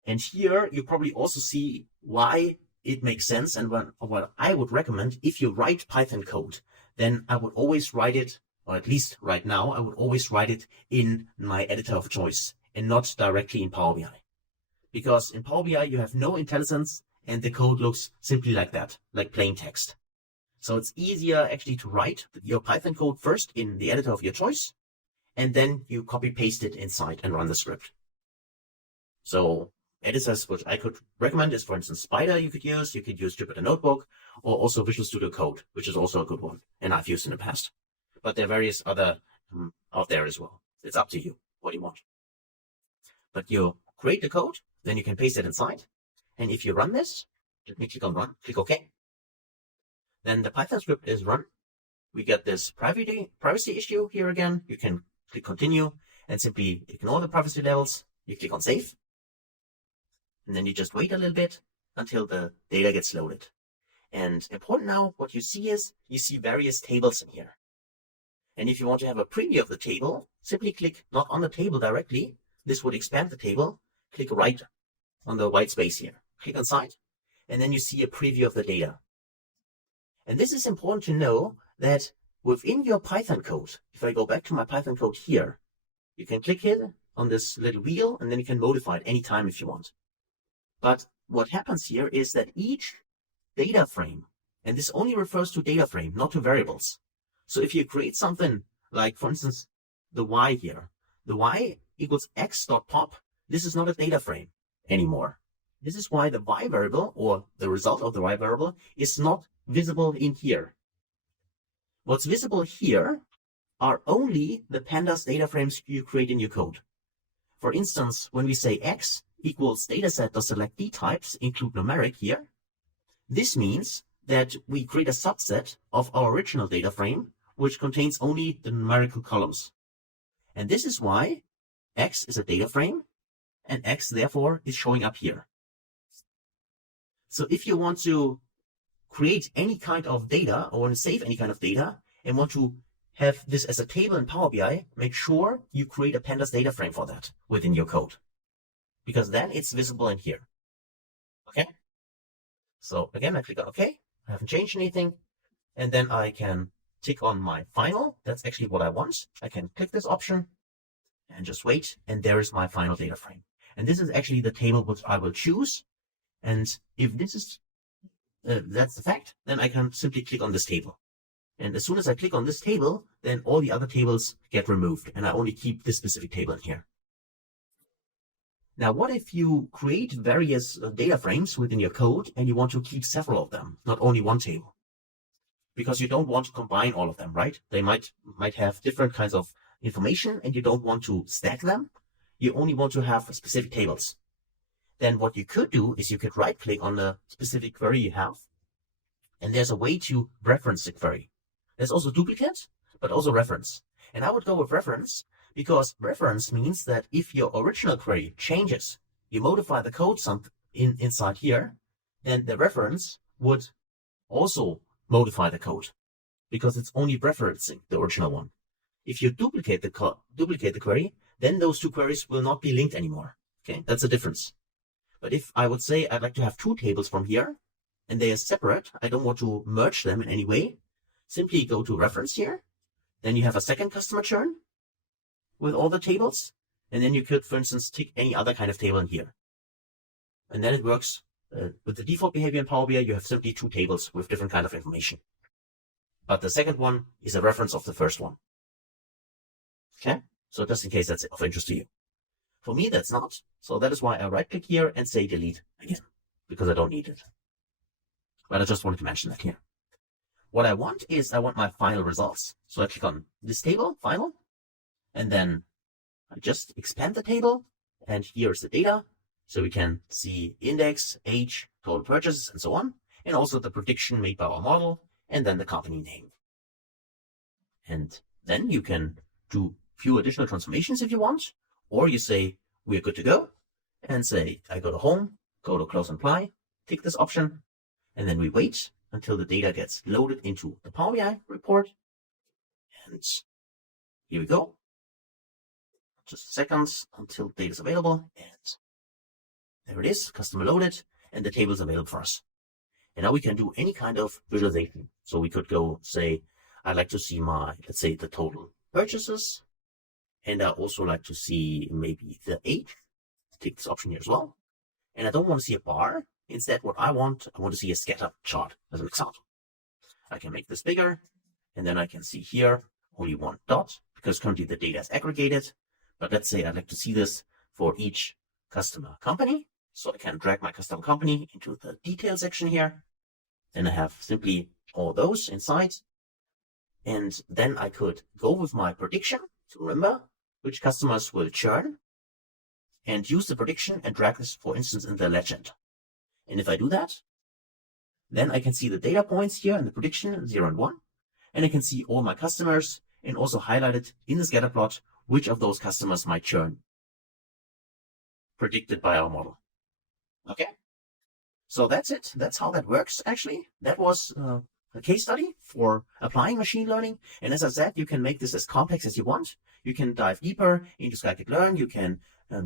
And here you probably also see why it makes sense, and what I would recommend, if you write Python code, then I would always write it, or at least right now, I would always write it in my editor of choice and not directly in Power BI. Because in Power BI, you have no IntelliSense and the code looks simply like that, like plain text. So it's easier actually to write your Python code first in the editor of your choice, and then you copy paste it inside and run the script. So editors which I could recommend is, for instance, Spider you could use Jupyter Notebook, or also Visual Studio Code, which is also a good one, and I've used in the past. But there are various other out there as well. It's up to you what you want. But you create the code, then you can paste it inside. And if you run this, let me click on run, click OK. Then the Python script is run. We get this privacy issue here again. You can click continue and simply ignore the privacy levels. You click on save. And then you just wait a little bit until the data gets loaded. And important now, what you see is you see various tables in here. And if you want to have a preview of the table, simply click not on the table directly. This would expand the table. Click right on the white space here. Click inside, and then you see a preview of the data. And this is important to know that within your Python code, if I go back to my Python code here, you can click here on this little wheel, and then you can modify it anytime if you want. But what happens here is that each data frame, and this only refers to data frame, not to variables. So if you create something like, for instance, the y here, the y equals x.pop, this is not a data frame anymore. This is why the y variable, or the result of the y variable, is not visible in here. What's visible here are only the pandas data frames you create in your code. For instance, when we say x equals dataset.select d types include numeric here, this means that we create a subset of our original data frame, which contains only the numerical columns. And this is why x is a data frame, and x therefore is showing up here. So if you want to create any kind of data, or want to save any kind of data, and want to have this as a table in Power BI, make sure you create a pandas data frame for that within your code, because then it's visible in here. Okay? So again, I click on OK. I haven't changed anything. And then I can tick on my final. That's actually what I want. I can click this option and just wait. And there is my final data frame. And this is actually the table which I will choose. And if this is, that's the fact, then I can simply click on this table. And as soon as I click on this table, then all the other tables get removed. And I only keep this specific table in here. Now, what if you create various data frames within your code and you want to keep several of them, not only one table? Because you don't want to combine all of them, right? They might have different kinds of information and you don't want to stack them. You only want to have specific tables. Then what you could do is you could right click on the specific query you have. And there's a way to reference the query. There's also duplicate, but also reference. And I would go with reference, because reference means that if your original query changes, you modify the code inside here, then the reference would also modify the code, because it's only referencing the original one. If you duplicate the query, then those two queries will not be linked anymore. Okay, that's a difference. But if I would say I'd like to have two tables from here, and they are separate, I don't want to merge them in any way, simply go to reference here. Then you have a second customer churn with all the tables. And then you could, for instance, tick any other kind of table in here. And then it works with the default behavior in Power BI. You have simply two tables with different kind of information. But the second one is a reference of the first one. Okay? So just in case that's of interest to you. For me, that's not. So that is why I right click here and say delete again, because I don't need it. But I just wanted to mention that here. What I want is I want my final results. So I click on this table, final, and then I just expand the table, and here's the data. So we can see index, age, total purchases, and so on, and also the prediction made by our model, and then the company name. And then you can do a few additional transformations if you want, Or you say, we're good to go, and say, I go to home, go to close and apply, tick this option, and then we wait until the data gets loaded into the Power BI report. And here we go. Just seconds until data is available. And there it is, customer loaded, and the table is available for us. And now we can do any kind of visualization. So we could go say, I'd like to see let's say the total purchases. And I also like to see maybe the age. Take this option here as well. And I don't want to see a bar. Instead, what I want to see a scatter chart as an example. I can make this bigger, and then I can see here only one dot because currently the data is aggregated. But let's say I'd like to see this for each customer company. So I can drag my customer company into the detail section here. Then I have simply all those inside. And then I could go with my prediction to remember which customers will churn and use the prediction and drag this, for instance, in the legend. And if I do that, then I can see the data points here in the prediction 0 and 1. And I can see all my customers and also highlighted in the scatter plot which of those customers might churn predicted by our model. Okay. So that's it. That's how that works. Actually, that was a case study for applying machine learning. And as I said, you can make this as complex as you want. You can dive deeper into scikit-learn. You can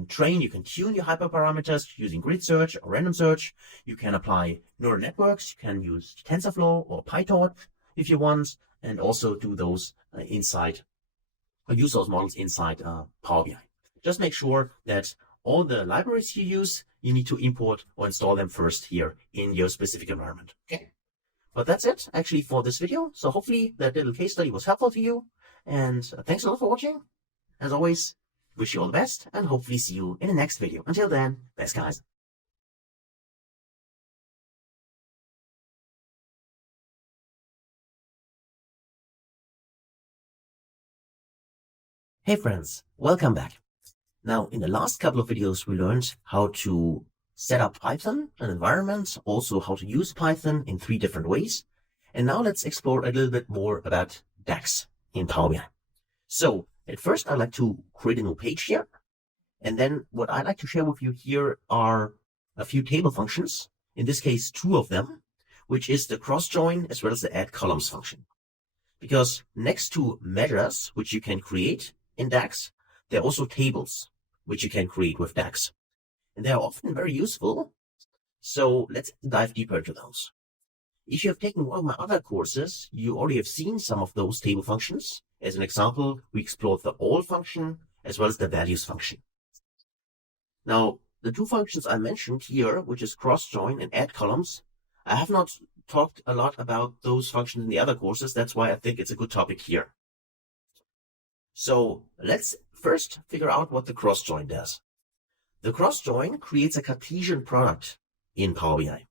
train, you can tune your hyperparameters using grid search or random search. You can apply neural networks. You can use TensorFlow or Python if you want, and also do those use those models inside Power BI. Just make sure that all the libraries you use, you need to import or install them first here in your specific environment. Okay. But that's it actually for this video. So hopefully that little case study was helpful to you. And thanks a lot for watching. As always, wish you all the best and hopefully see you in the next video. Until then, best guys. Hey friends, welcome back. Now, in the last couple of videos, we learned how to set up Python, an environment, also how to use Python in 3 different ways. And now let's explore a little bit more about DAX in Power BI. So at first, I'd like to create a new page here. And then what I'd like to share with you here are a few table functions, in this case, 2 of them, which is the cross join as well as the add columns function. Because next to measures, which you can create in DAX, there are also tables, which you can create with DAX. And they are often very useful. So let's dive deeper into those. If you have taken one of my other courses, you already have seen some of those table functions. As an example, we explored the all function as well as the values function. Now, the 2 functions I mentioned here, which is cross join and add columns, I have not talked a lot about those functions in the other courses. That's why I think it's a good topic here. So let's first figure out what the cross join does. The cross join creates a Cartesian product in Power BI.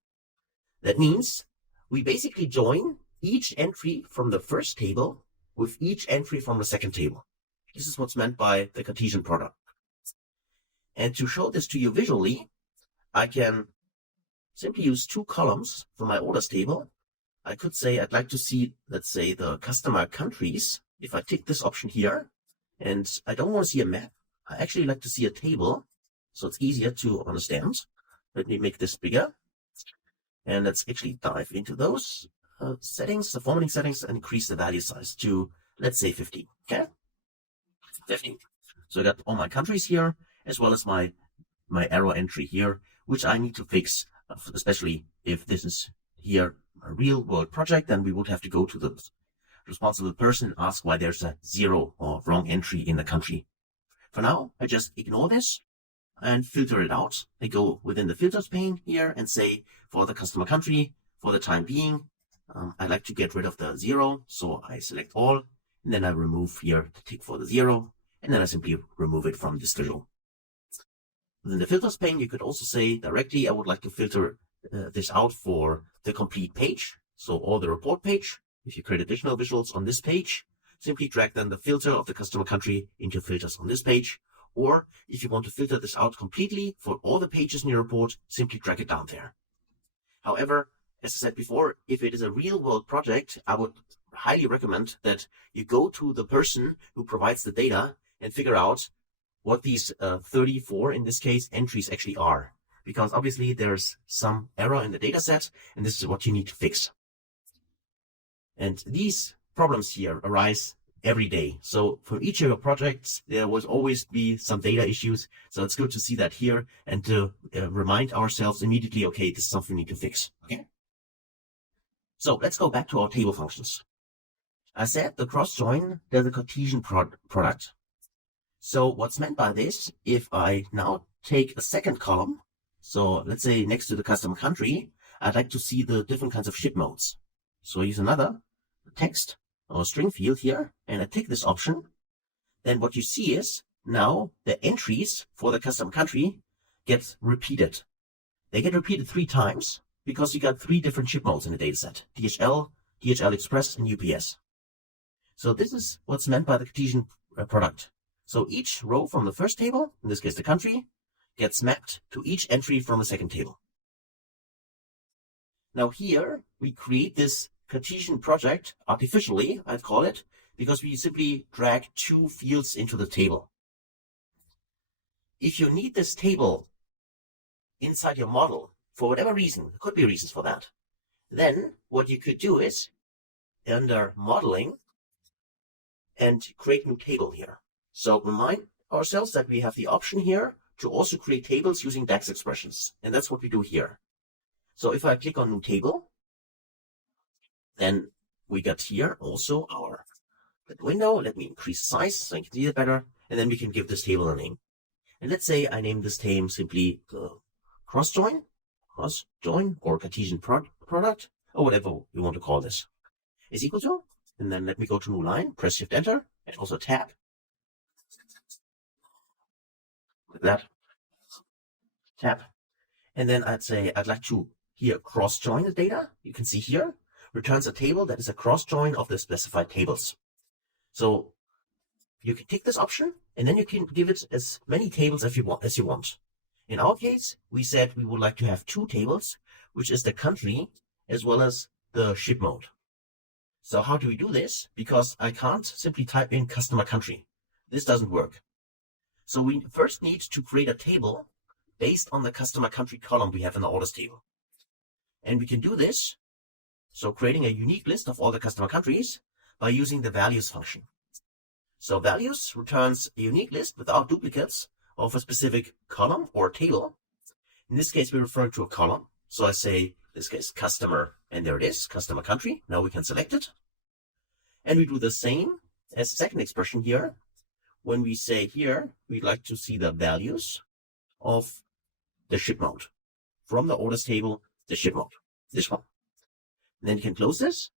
That means we basically join each entry from the first table with each entry from the second table. This is what's meant by the Cartesian product. And to show this to you visually, I can simply use 2 columns from my orders table. I could say I'd like to see, let's say, the customer countries. If I tick this option here, and I don't want to see a map, I actually like to see a table, so it's easier to understand. Let me make this bigger. And let's actually dive into those settings, the formatting settings, and increase the value size to, let's say, 15. Okay? 15. So I got all my countries here, as well as my error entry here, which I need to fix, especially if this is here a real world project, then we would have to go to the responsible person and ask why there's a 0 or wrong entry in the country. For now, I just ignore this and filter it out. I go within the filters pane here and say for the customer country, for the time being, I like to get rid of the 0. So I select all, and then I remove here the tick for the 0, and then I simply remove it from this visual. Within the filters pane, you could also say directly, I would like to filter this out for the complete page. So all the report page. If you create additional visuals on this page, simply drag then the filter of the customer country into filters on this page. Or if you want to filter this out completely for all the pages in your report, simply drag it down there. However, as I said before, if it is a real world project, I would highly recommend that you go to the person who provides the data and figure out what these 34, in this case, entries actually are. Because obviously there's some error in the data set, and this is what you need to fix. And these problems here arise every day. So for each of your projects, there will always be some data issues. So it's good to see that here and to remind ourselves immediately, okay, this is something we need to fix. Okay. So let's go back to our table functions. I said the cross join, there's a Cartesian product. So what's meant by this, if I now take a second column, so let's say next to the customer country, I'd like to see the different kinds of ship modes. So I use another text or string field here, and I tick this option. Then what you see is now the entries for the customer country get repeated. They get repeated 3 times because you got 3 different ship modes in the dataset: DHL, DHL Express, and UPS. So this is what's meant by the Cartesian product. So each row from the first table, in this case the country, gets mapped to each entry from the second table. Now here we create this Cartesian project artificially, I'd call it, because we simply drag 2 fields into the table. If you need this table inside your model, for whatever reason, there could be reasons for that, then what you could do is, under modeling, and create new table here. So remind ourselves that we have the option here to also create tables using DAX expressions. And that's what we do here. So if I click on new table, then we got here also our window. Let me increase the size so you can see it better. And then we can give this table a name. And let's say I name this table simply cross join or Cartesian product, or whatever you want to call this, is equal to. And then let me go to new line, press Shift Enter, and also tab. Like that. Tab. And then I'd say I'd like to here cross join the data. You can see here returns a table that is a cross join of the specified tables. So you can tick this option, and then you can give it as many tables as you want. In our case, we said we would like to have 2 tables, which is the country as well as the ship mode. So how do we do this? Because I can't simply type in customer country. This doesn't work. So we first need to create a table based on the customer country column we have in the orders table. And we can do this, so creating a unique list of all the customer countries, by using the values function. So values returns a unique list without duplicates of a specific column or table. In this case, we're referring to a column. So I say, in this case, customer, and there it is, customer country. Now we can select it. And we do the same as the second expression here. When we say here, we'd like to see the values of the ship mode. From the orders table, the ship mode, this one. And then you can close this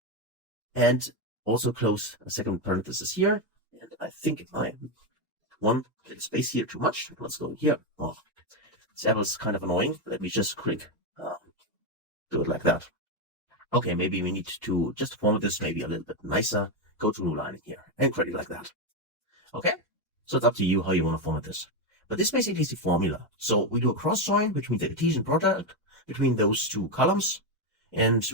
and also close a second parenthesis here. And I think I one little space here too much. Let's go here. Oh, that was kind of annoying. Let me just click, do it like that. Okay, maybe we need to just format this maybe a little bit nicer. Go to new line here and create it like that. Okay, so it's up to you how you want to format this. But this basically is the formula. So we do a cross join between the Cartesian product, between those 2 columns. And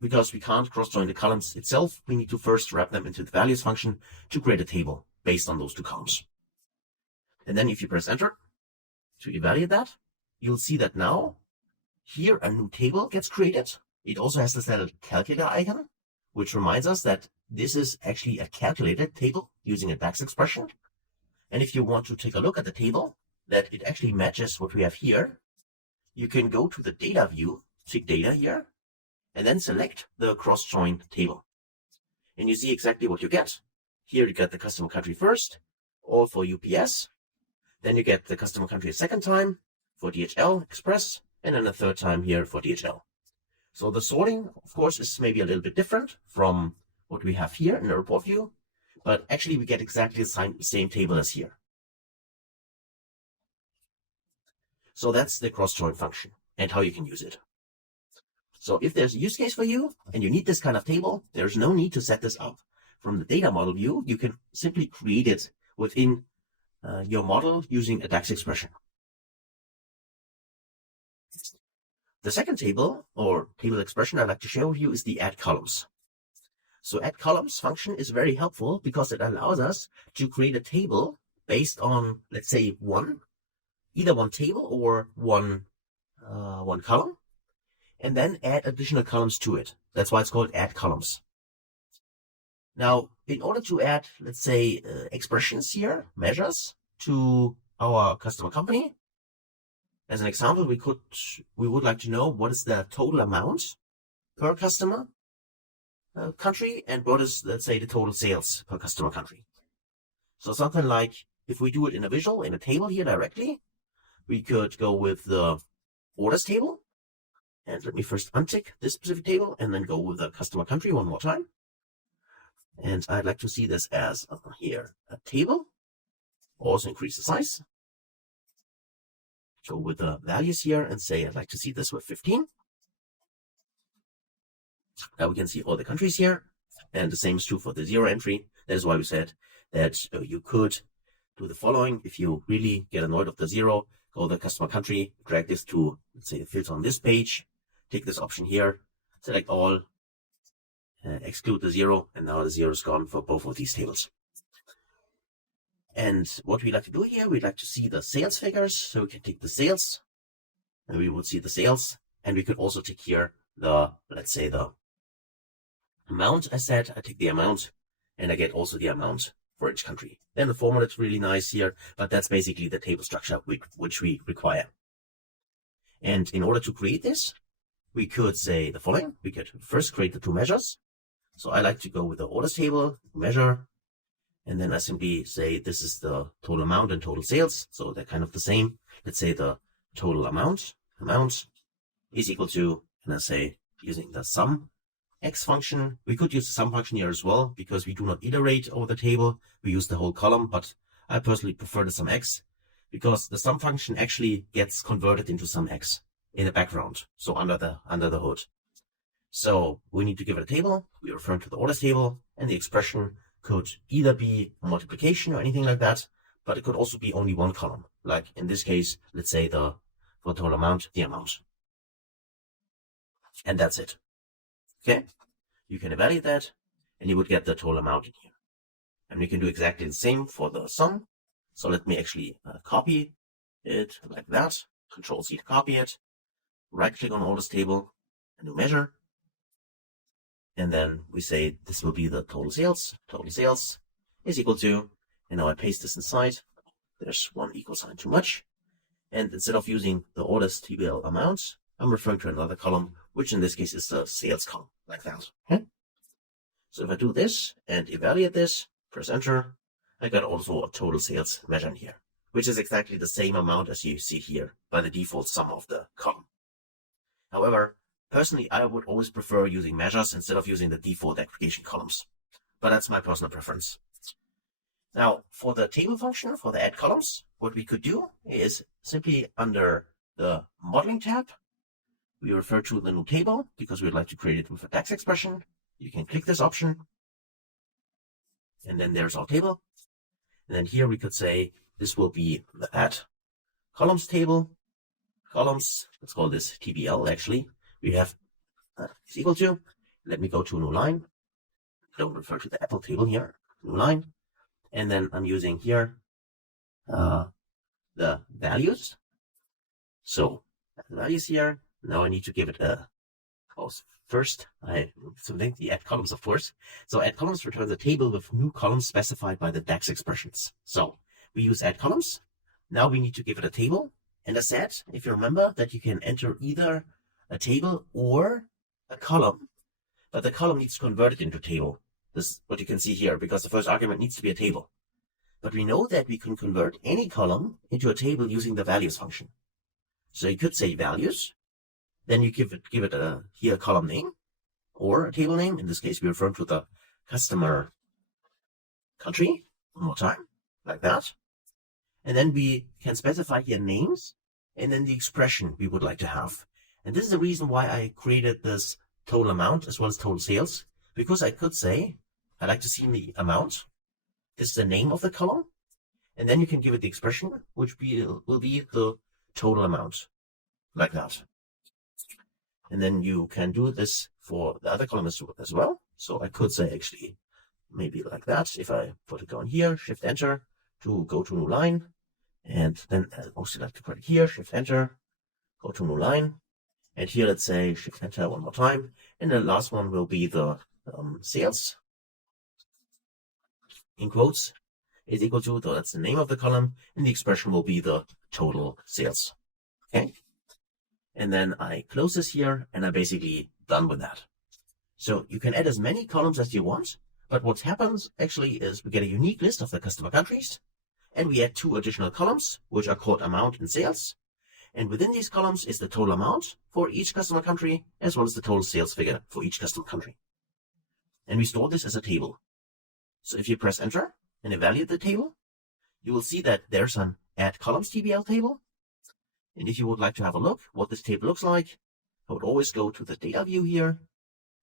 because we can't cross join the columns itself, we need to first wrap them into the values function to create a table based on those 2 columns. And then if you press enter to evaluate that, you'll see that now here a new table gets created. It also has this little calculator icon, which reminds us that this is actually a calculated table using a DAX expression. And if you want to take a look at the table, that it actually matches what we have here, you can go to the data view, tick data here, and then select the cross join table. And you see exactly what you get. Here you get the customer country first, all for UPS. Then you get the customer country a second time for DHL Express, and then a third time here for DHL. So the sorting, of course, is maybe a little bit different from what we have here in the report view, but actually we get exactly the same table as here. So that's the cross join function and how you can use it. So if there's a use case for you and you need this kind of table, there's no need to set this up. From the data model view, you can simply create it within your model using a DAX expression. The second table or table expression I'd like to share with you is the add columns. So add columns function is very helpful because it allows us to create a table based on, let's say, either one table or one column, and then add additional columns to it. That's why it's called add columns. Now, in order to add, let's say, expressions here, measures to our customer company, as an example, we would like to know what is the total amount per customer country and what is, let's say, the total sales per customer country. So something like, if we do it in a visual, in a table here directly, we could go with the orders table. And let me first untick this specific table and then go with the customer country one more time. And I'd like to see this as here, a table. Also increase the size. Go with the values here and say I'd like to see this with 15. Now we can see all the countries here. And the same is true for the zero entry. That is why we said that you could do the following. If you really get annoyed of the zero, go to the customer country, drag this to, let's say, the filter on this page, take this option here, select all, exclude the zero, and now the zero is gone for both of these tables. And what we like to do here, we'd like to see the sales figures. So we can take the sales, and we would see the sales, and we could also take here the, let's say, the amount. I said I take the amount, and I get also the amount for each country. Then the format is really nice here, but that's basically the table structure which we require. And in order to create this, we could say the following. We could first create the two measures. So I like to go with the orders table, measure, and then I simply say this is the total amount and total sales. So they're kind of the same. Let's say the total amount is equal to, and I say using the sum x function. We could use the sum function here as well because we do not iterate over the table. We use the whole column, but I personally prefer the sum x because the sum function actually gets converted into sum x in the background. So under the hood. So we need to give it a table. We refer to the orders table, and the expression could either be a multiplication or anything like that, but it could also be only one column. Like in this case, let's say for total amount, the amount. And that's it. Okay. You can evaluate that and you would get the total amount in here. And we can do exactly the same for the sum. So let me actually copy it like that. Control C to copy it. Right click on orders table, a new measure. And then we say this will be the total sales. Total sales is equal to, and now I paste this inside. There's one equal sign too much. And instead of using the orders table amount, I'm referring to another column, which in this case is the sales column, like that. Okay? So if I do this and evaluate this, press enter, I got also a total sales measure in here, which is exactly the same amount as you see here by the default sum of the column. However, personally, I would always prefer using measures instead of using the default aggregation columns, but that's my personal preference. Now, for the table function, for the add columns, what we could do is simply under the modeling tab, we refer to the new table because we'd like to create it with a DAX expression. You can click this option, and then there's our table. And then here we could say this will be the add columns table. Columns, let's call this TBL actually. We have is equal to, let me go to a new line. Don't refer to the Apple table here, new line. And then I'm using here the values. So the values here, now I need to give it a pause. First, I select the add columns, of course. So add columns returns a table with new columns specified by the DAX expressions. So we use add columns. Now we need to give it a table. And I said, if you remember, that you can enter either a table or a column, but the column needs to convert it into a table. This is what you can see here, because the first argument needs to be a table. But we know that we can convert any column into a table using the values function. So you could say values, then you give it a column name or a table name. In this case, we refer to the customer country. One more time, like that. And then we can specify here names and then the expression we would like to have. And this is the reason why I created this total amount as well as total sales, because I could say, I'd like to see the amount. This is the name of the column. And then you can give it the expression, which will be the total amount, like that. And then you can do this for the other column as well. So I could say actually, maybe like that. If I put it on here, shift enter, to go to new line, and then I'll select the credit here, Shift Enter, go to new line, and here let's say Shift Enter one more time, and the last one will be the sales in quotes is equal to, that's the name of the column, and the expression will be the total sales. Okay, and then I close this here, and I'm basically done with that. So you can add as many columns as you want, but what happens actually is we get a unique list of the customer countries, and we add 2 additional columns, which are called amount and sales. And within these columns is the total amount for each customer country, as well as the total sales figure for each customer country. And we store this as a table. So if you press enter and evaluate the table, you will see that there's an add columns TBL table. And if you would like to have a look what this table looks like, I would always go to the data view here,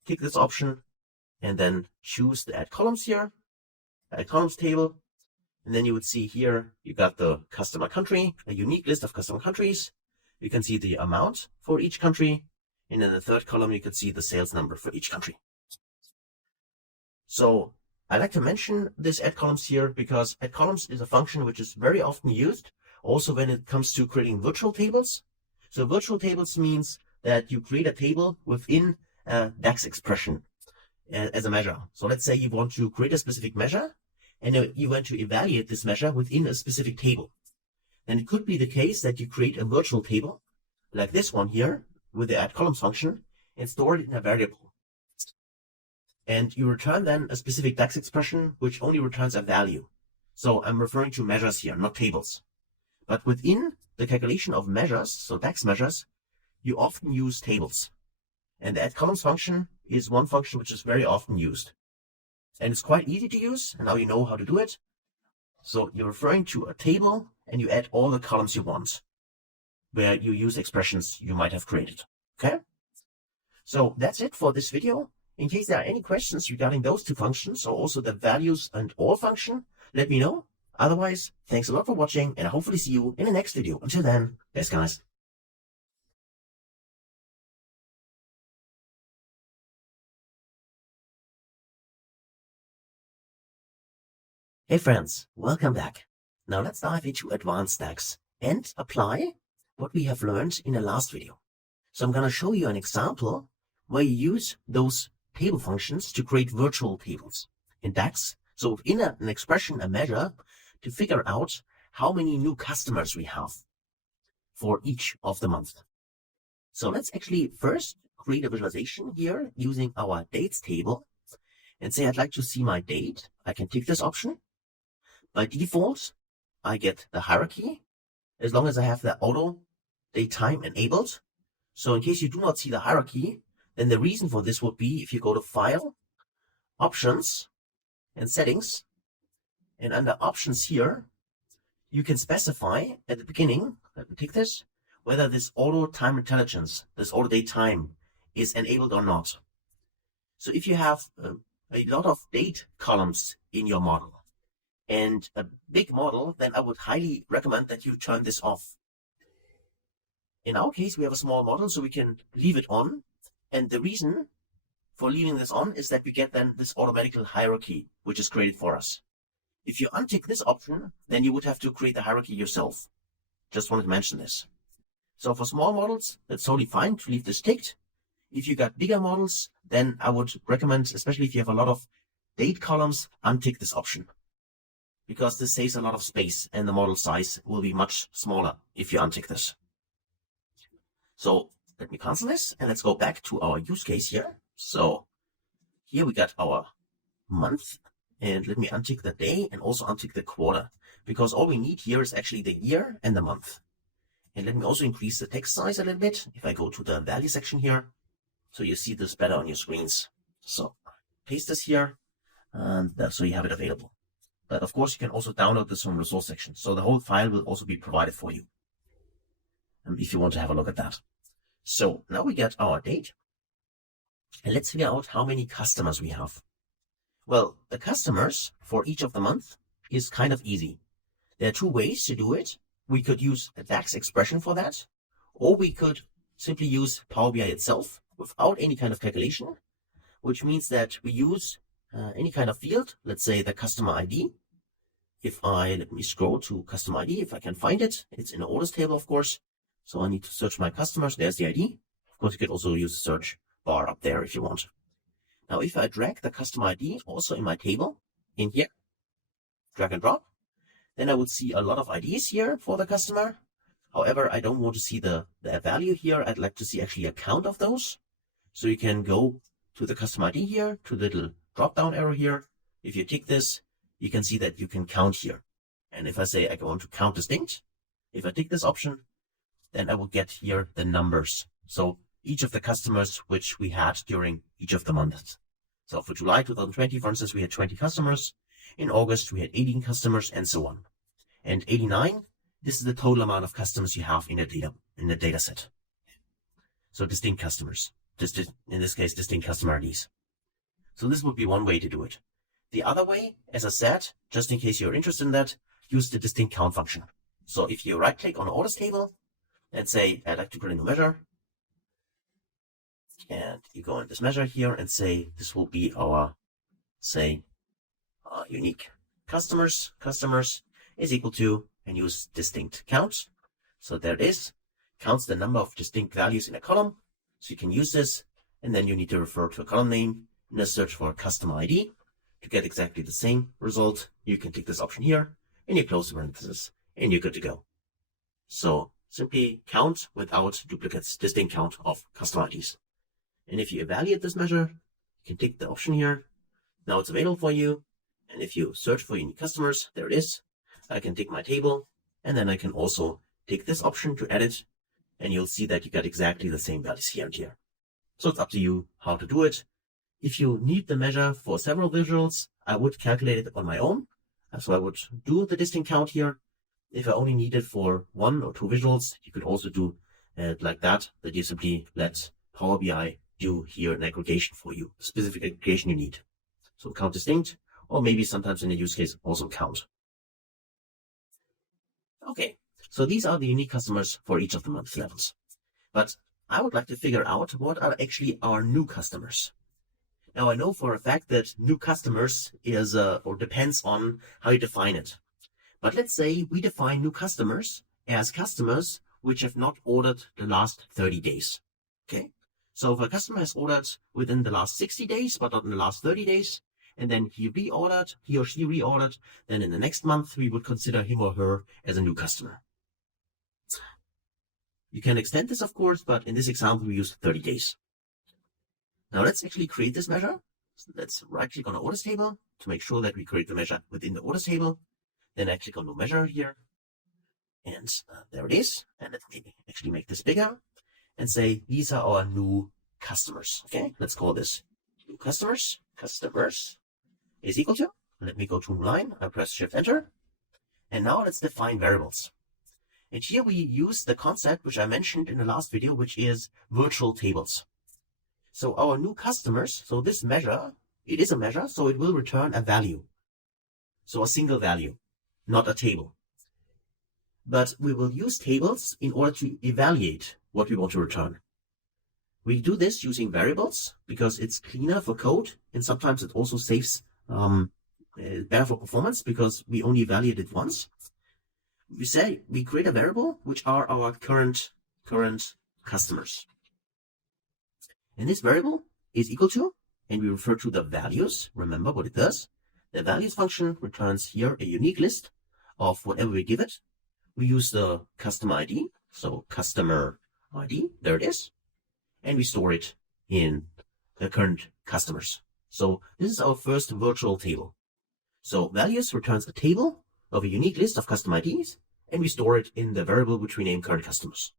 click this option, and then choose the add columns here, add columns table. And then you would see here, you got the customer country, a unique list of customer countries. You can see the amount for each country. And in the third column, you can see the sales number for each country. So I like to mention this add columns here because add columns is a function which is very often used also when it comes to creating virtual tables. So virtual tables means that you create a table within a DAX expression as a measure. So let's say you want to create a specific measure and you want to evaluate this measure within a specific table. Then it could be the case that you create a virtual table like this one here with the add columns function and store it in a variable. And you return then a specific DAX expression, which only returns a value. So I'm referring to measures here, not tables. But within the calculation of measures, so DAX measures, you often use tables. And the add columns function is one function which is very often used. And it's quite easy to use, and now you know how to do it. So you're referring to a table, and you add all the columns you want, where you use expressions you might have created. Okay? So that's it for this video. In case there are any questions regarding those 2 functions, or also the values and all function, let me know. Otherwise, thanks a lot for watching, and I hopefully see you in the next video. Until then, thanks guys. Hey friends, welcome back. Now let's dive into advanced DAX and apply what we have learned in the last video. So I'm going to show you an example where you use those table functions to create virtual tables in DAX. So within an expression, a measure, to figure out how many new customers we have for each of the month. So let's actually first create a visualization here using our dates table and say I'd like to see my date. I can tick this option. By default, I get the hierarchy as long as I have the auto date time enabled. So in case you do not see the hierarchy, then the reason for this would be if you go to File, Options, and Settings, and under Options here, you can specify at the beginning, let me take this, whether this auto time intelligence, this auto date time, is enabled or not. So if you have a lot of date columns in your model and a big model, then I would highly recommend that you turn this off. In our case, we have a small model, so we can leave it on. And the reason for leaving this on is that we get then this automatical hierarchy, which is created for us. If you untick this option, then you would have to create the hierarchy yourself. Just wanted to mention this. So for small models, that's totally fine to leave this ticked. If you got bigger models, then I would recommend, especially if you have a lot of date columns, untick this option. Because this saves a lot of space and the model size will be much smaller if you untick this. So let me cancel this and let's go back to our use case here. So here we got our month, and let me untick the day and also untick the quarter, because all we need here is actually the year and the month. And let me also increase the text size a little bit. If I go to the value section here, so you see this better on your screens. So paste this here, and so you have it available. But of course, you can also download this from resource section. So the whole file will also be provided for you if you want to have a look at that. So now we get our date, and let's figure out how many customers we have. Well, the customers for each of the month is kind of easy. There are 2 ways to do it. We could use a DAX expression for that, or we could simply use Power BI itself without any kind of calculation, which means that we use any kind of field, let's say the customer ID. if let me scroll to customer ID, if I can find it, it's in the orders table, of course. So I need to search my customers. There's the ID. Of course, you could also use the search bar up there if you want. Now, if I drag the customer ID also in my table in here, drag and drop, then I would see a lot of IDs here for the customer. However, I don't want to see the value here. I'd like to see actually a count of those. So you can go to the customer ID here, to the little drop-down arrow here. If you tick this, you can see that you can count here. And if I say I want to count distinct, if I tick this option, then I will get here the numbers. So each of the customers which we had during each of the months. So for July 2020, for instance, we had 20 customers. In August, we had 18 customers and so on. And 89, this is the total amount of customers you have in the data set. So distinct customers, in this case, distinct customer IDs. So this would be one way to do it. The other way, as I said, just in case you're interested in that, use the distinct count function. So if you right click on the orders table and say, I'd like to create a new measure, and you go in this measure here and say, this will be our, say, unique customers is equal to, and use distinct count. So there it is, counts the number of distinct values in a column. So you can use this, and then you need to refer to a column name in a search for customer ID. To get exactly the same result, you can tick this option here, and you close the parenthesis, and you're good to go. So simply count without duplicates, distinct count of customer IDs. And if you evaluate this measure, you can tick the option here. Now it's available for you. And if you search for unique customers, there it is. I can tick my table, and then I can also tick this option to edit, and you'll see that you got exactly the same values here and here. So it's up to you how to do it. If you need the measure for several visuals, I would calculate it on my own. So I would do the distinct count here. If I only need it for 1 or 2 visuals, you could also do it like that you simply let Power BI do here an aggregation for you, specific aggregation you need. So count distinct, or maybe sometimes in a use case also count. Okay, so these are the unique customers for each of the month levels. But I would like to figure out what are actually our new customers. Now I know for a fact that new customers is or depends on how you define it. But let's say we define new customers as customers which have not ordered the last 30 days. Okay, so if a customer has ordered within the last 60 days, but not in the last 30 days, and then he or she reordered, then in the next month, we would consider him or her as a new customer. You can extend this, of course, but in this example, we used 30 days. Now let's actually create this measure. So let's right click on the orders table to make sure that we create the measure within the orders table. Then I click on new measure here. And there it is. And let me actually make this bigger and say, these are our new customers. Okay, let's call this new customers. Customers is equal to, let me go to new line, I press Shift Enter, and now let's define variables. And here we use the concept which I mentioned in the last video, which is virtual tables. So our new customers, so this measure, it is a measure, so it will return a value. So a single value, not a table. But we will use tables in order to evaluate what we want to return. We do this using variables because it's cleaner for code, and sometimes it also saves better for performance because we only evaluate it once. We say we create a variable which are our current customers. And this variable is equal to, and we refer to the values. Remember what it does. The values function returns here a unique list of whatever we give it. We use the customer ID, so customer ID, there it is. And we store it in the current customers. So this is our first virtual table. So values returns a table of a unique list of customer IDs, and we store it in the variable which we name current customers.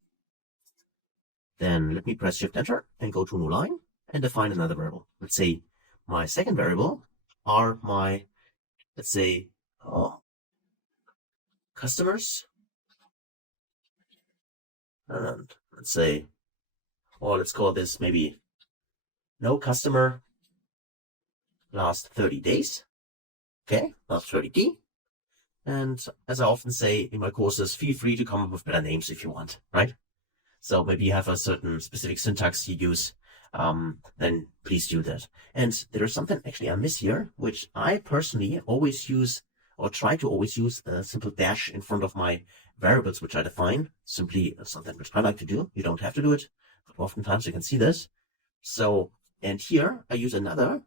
Then let me press Shift Enter and go to a new line and define another variable. Let's say my second variable are my, let's say, customers. And let's say, or let's call this maybe no customer last 30 days. Okay, last 30D. And as I often say in my courses, feel free to come up with better names if you want, right? So maybe you have a certain specific syntax you use, then please do that. And there is something actually I miss here, which I personally always use or try to always use a simple dash in front of my variables, which I define. Simply something which I like to do. You don't have to do it, but oftentimes you can see this. So, and here I use another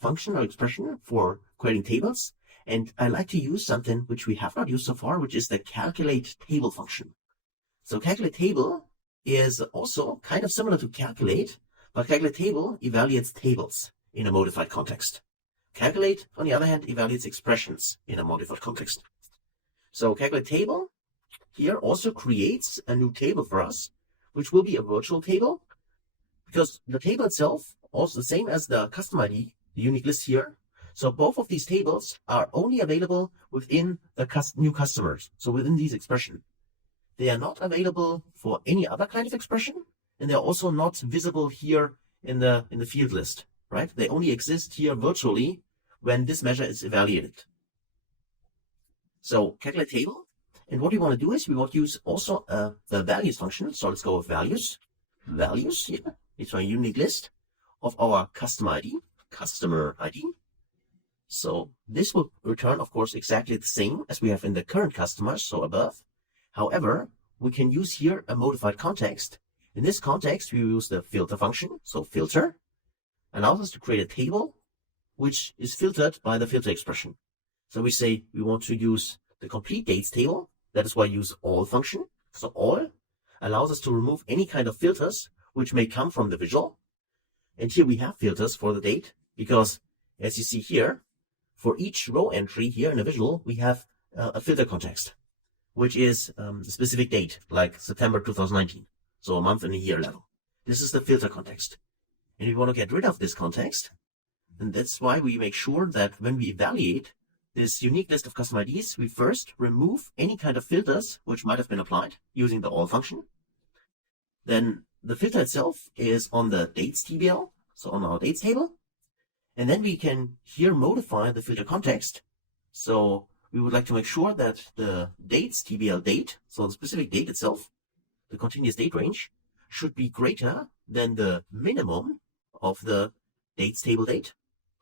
function or expression for creating tables. And I like to use something which we have not used so far, which is the calculate table function. So calculate table is also kind of similar to calculate, but calculate table evaluates tables in a modified context. Calculate, on the other hand, evaluates expressions in a modified context. So calculate table here also creates a new table for us, which will be a virtual table, because the table itself, also the same as the customer ID, the unique list here. So both of these tables are only available within the new customers. So within these expressions, they are not available for any other kind of expression, and they're also not visible here in the field list, right? They only exist here virtually when this measure is evaluated. So calculate table, and what we want to do is we want to use also the values function. So let's go with values. Values here. It's our unique list of our customer ID. So this will return, of course, exactly the same as we have in the current customers, so above. However, we can use here a modified context. In this context, we use the filter function. So filter allows us to create a table which is filtered by the filter expression. So we say we want to use the complete dates table. That is why I use all function. So all allows us to remove any kind of filters which may come from the visual. And here we have filters for the date because, as you see here, for each row entry here in the visual, we have a filter context, which is a specific date, like September 2019. So a month and a year level. This is the filter context. And we want to get rid of this context. And that's why we make sure that when we evaluate this unique list of custom IDs, we first remove any kind of filters which might have been applied using the all function. Then the filter itself is on the dates TBL, so on our dates table. And then we can here modify the filter context. So we would like to make sure that the dates TBL date, so the specific date itself, the continuous date range, should be greater than the minimum of the dates table date.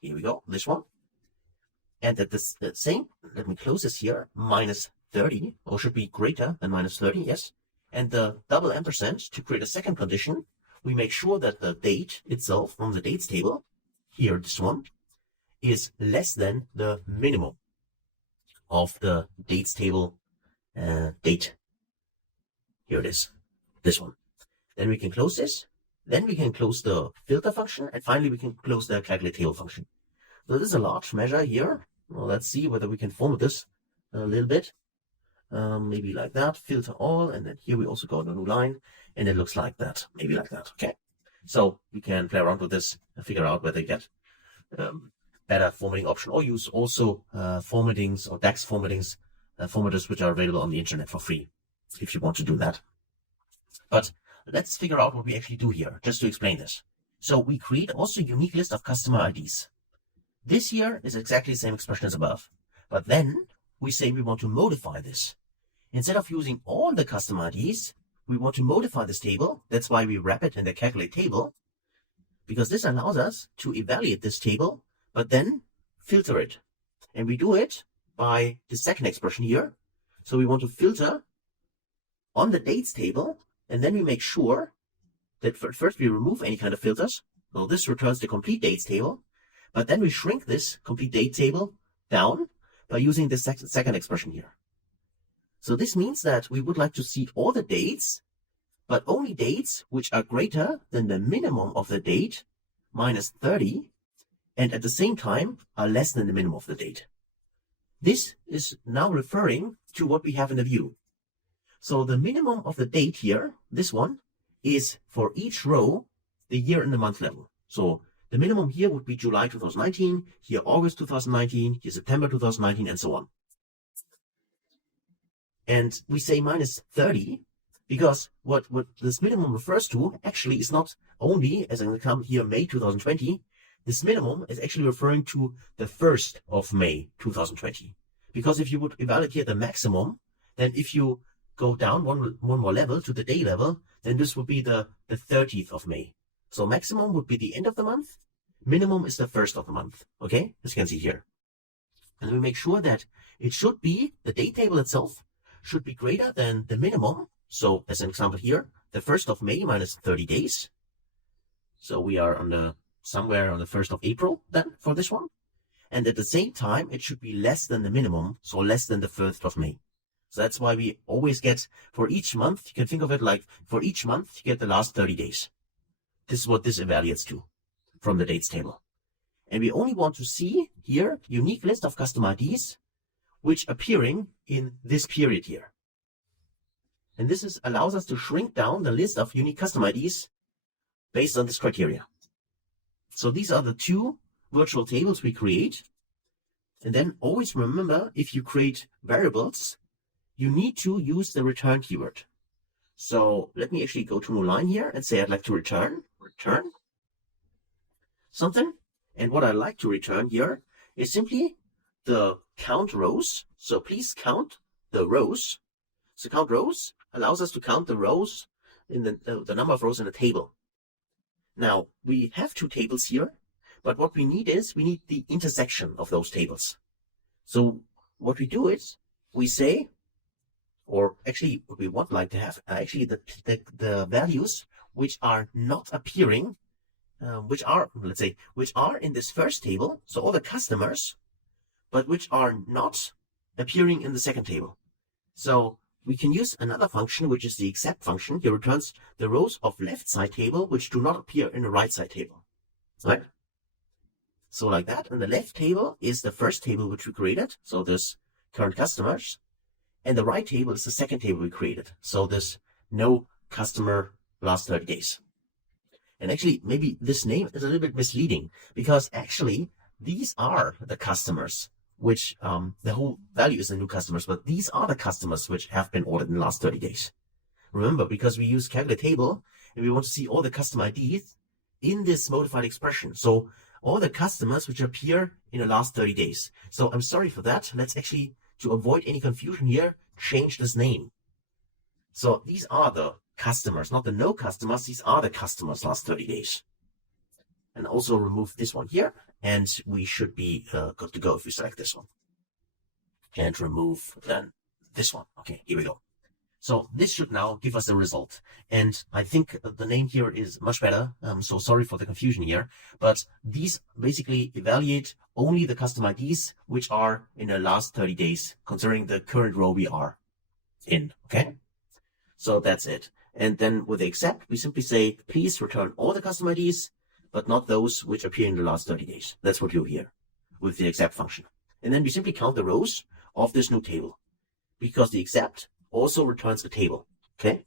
Here we go, this one. And that this same, let me close this here, minus 30, or should be greater than minus 30, yes. And the double ampersand to create a second condition, we make sure that the date itself from the dates table, here this one, is less than the minimum of the dates table date. Here it is, this one. Then we can close this. Then we can close the filter function, and finally we can close the calculate table function. So this is a large measure here. Well, let's see whether we can format this a little bit. Maybe like that, filter all, and then here we also go to a new line, and it looks like that, maybe like that, okay? So we can play around with this and figure out whether you get better formatting option, or use also formattings or DAX formattings, formatters which are available on the internet for free, if you want to do that. But let's figure out what we actually do here, just to explain this. So we create also a unique list of customer IDs. This here is exactly the same expression as above, but then we say we want to modify this. Instead of using all the customer IDs, we want to modify this table. That's why we wrap it in the calculate table, because this allows us to evaluate this table, but then filter it. And we do it by the second expression here. So we want to filter on the dates table, and then we make sure that first we remove any kind of filters. So this returns the complete dates table, but then we shrink this complete date table down by using the second expression here. So this means that we would like to see all the dates, but only dates which are greater than the minimum of the date minus 30, and at the same time are less than the minimum of the date. This is now referring to what we have in the view. So the minimum of the date here, this one, is for each row, the year and the month level. So the minimum here would be July 2019, here August 2019, here September 2019, and so on. And we say minus 30 because what this minimum refers to actually is not only, as an example here, May 2020. This minimum is actually referring to the 1st of May 2020. Because if you would evaluate here the maximum, then if you go down one more level to the day level, then this would be the 30th of May. So maximum would be the end of the month. Minimum is the 1st of the month. Okay, as you can see here. And we make sure that it should be, the date table itself should be greater than the minimum. So as an example here, the 1st of May minus 30 days. So we are on somewhere on the 1st of April then for this one. And at the same time, it should be less than the minimum, so less than the 1st of May. So that's why we always get, for each month, you can think of it like, for each month, you get the last 30 days. This is what this evaluates to from the dates table. And we only want to see here unique list of customer IDs, which appearing in this period here. And this allows us to shrink down the list of unique customer IDs based on this criteria. So these are the two virtual tables we create. And then always remember, if you create variables, you need to use the return keyword. So let me actually go to a new line here and say I'd like to return something. And what I like to return here is simply the count rows. So please count the rows. So count rows allows us to count the rows in the number of rows in a table. Now we have two tables here, but what we need is we need the intersection of those tables. So what we do is we say, or actually what we would like to have, actually the values which are not appearing, which are in this first table, so all the customers, but which are not appearing in the second table. So we can use another function, which is the except function. Here returns the rows of left side table, which do not appear in the right side table, right? So like that, and the left table is the first table which we created, so this current customers, and the right table is the second table we created, so this no customer last 30 days. And actually, maybe this name is a little bit misleading, because actually these are the customers, which the whole value is the new customers, but these are the customers which have been ordered in the last 30 days. Remember, because we use calculate table, and we want to see all the customer IDs in this modified expression. So all the customers which appear in the last 30 days. So I'm sorry for that. Let's actually, to avoid any confusion here, change this name. So these are the customers, not the no customers. These are the customers last 30 days. And also remove this one here. And we should be good to go if we select this one. And remove then this one. Okay, here we go. So this should now give us a result. And I think the name here is much better. So sorry for the confusion here. But these basically evaluate only the custom IDs which are in the last 30 days, considering the current row we are in. Okay? So that's it. And then with the except, we simply say, please return all the custom IDs, but not those which appear in the last 30 days. That's what you hear with the except function. And then we simply count the rows of this new table, because the except also returns a table. Okay,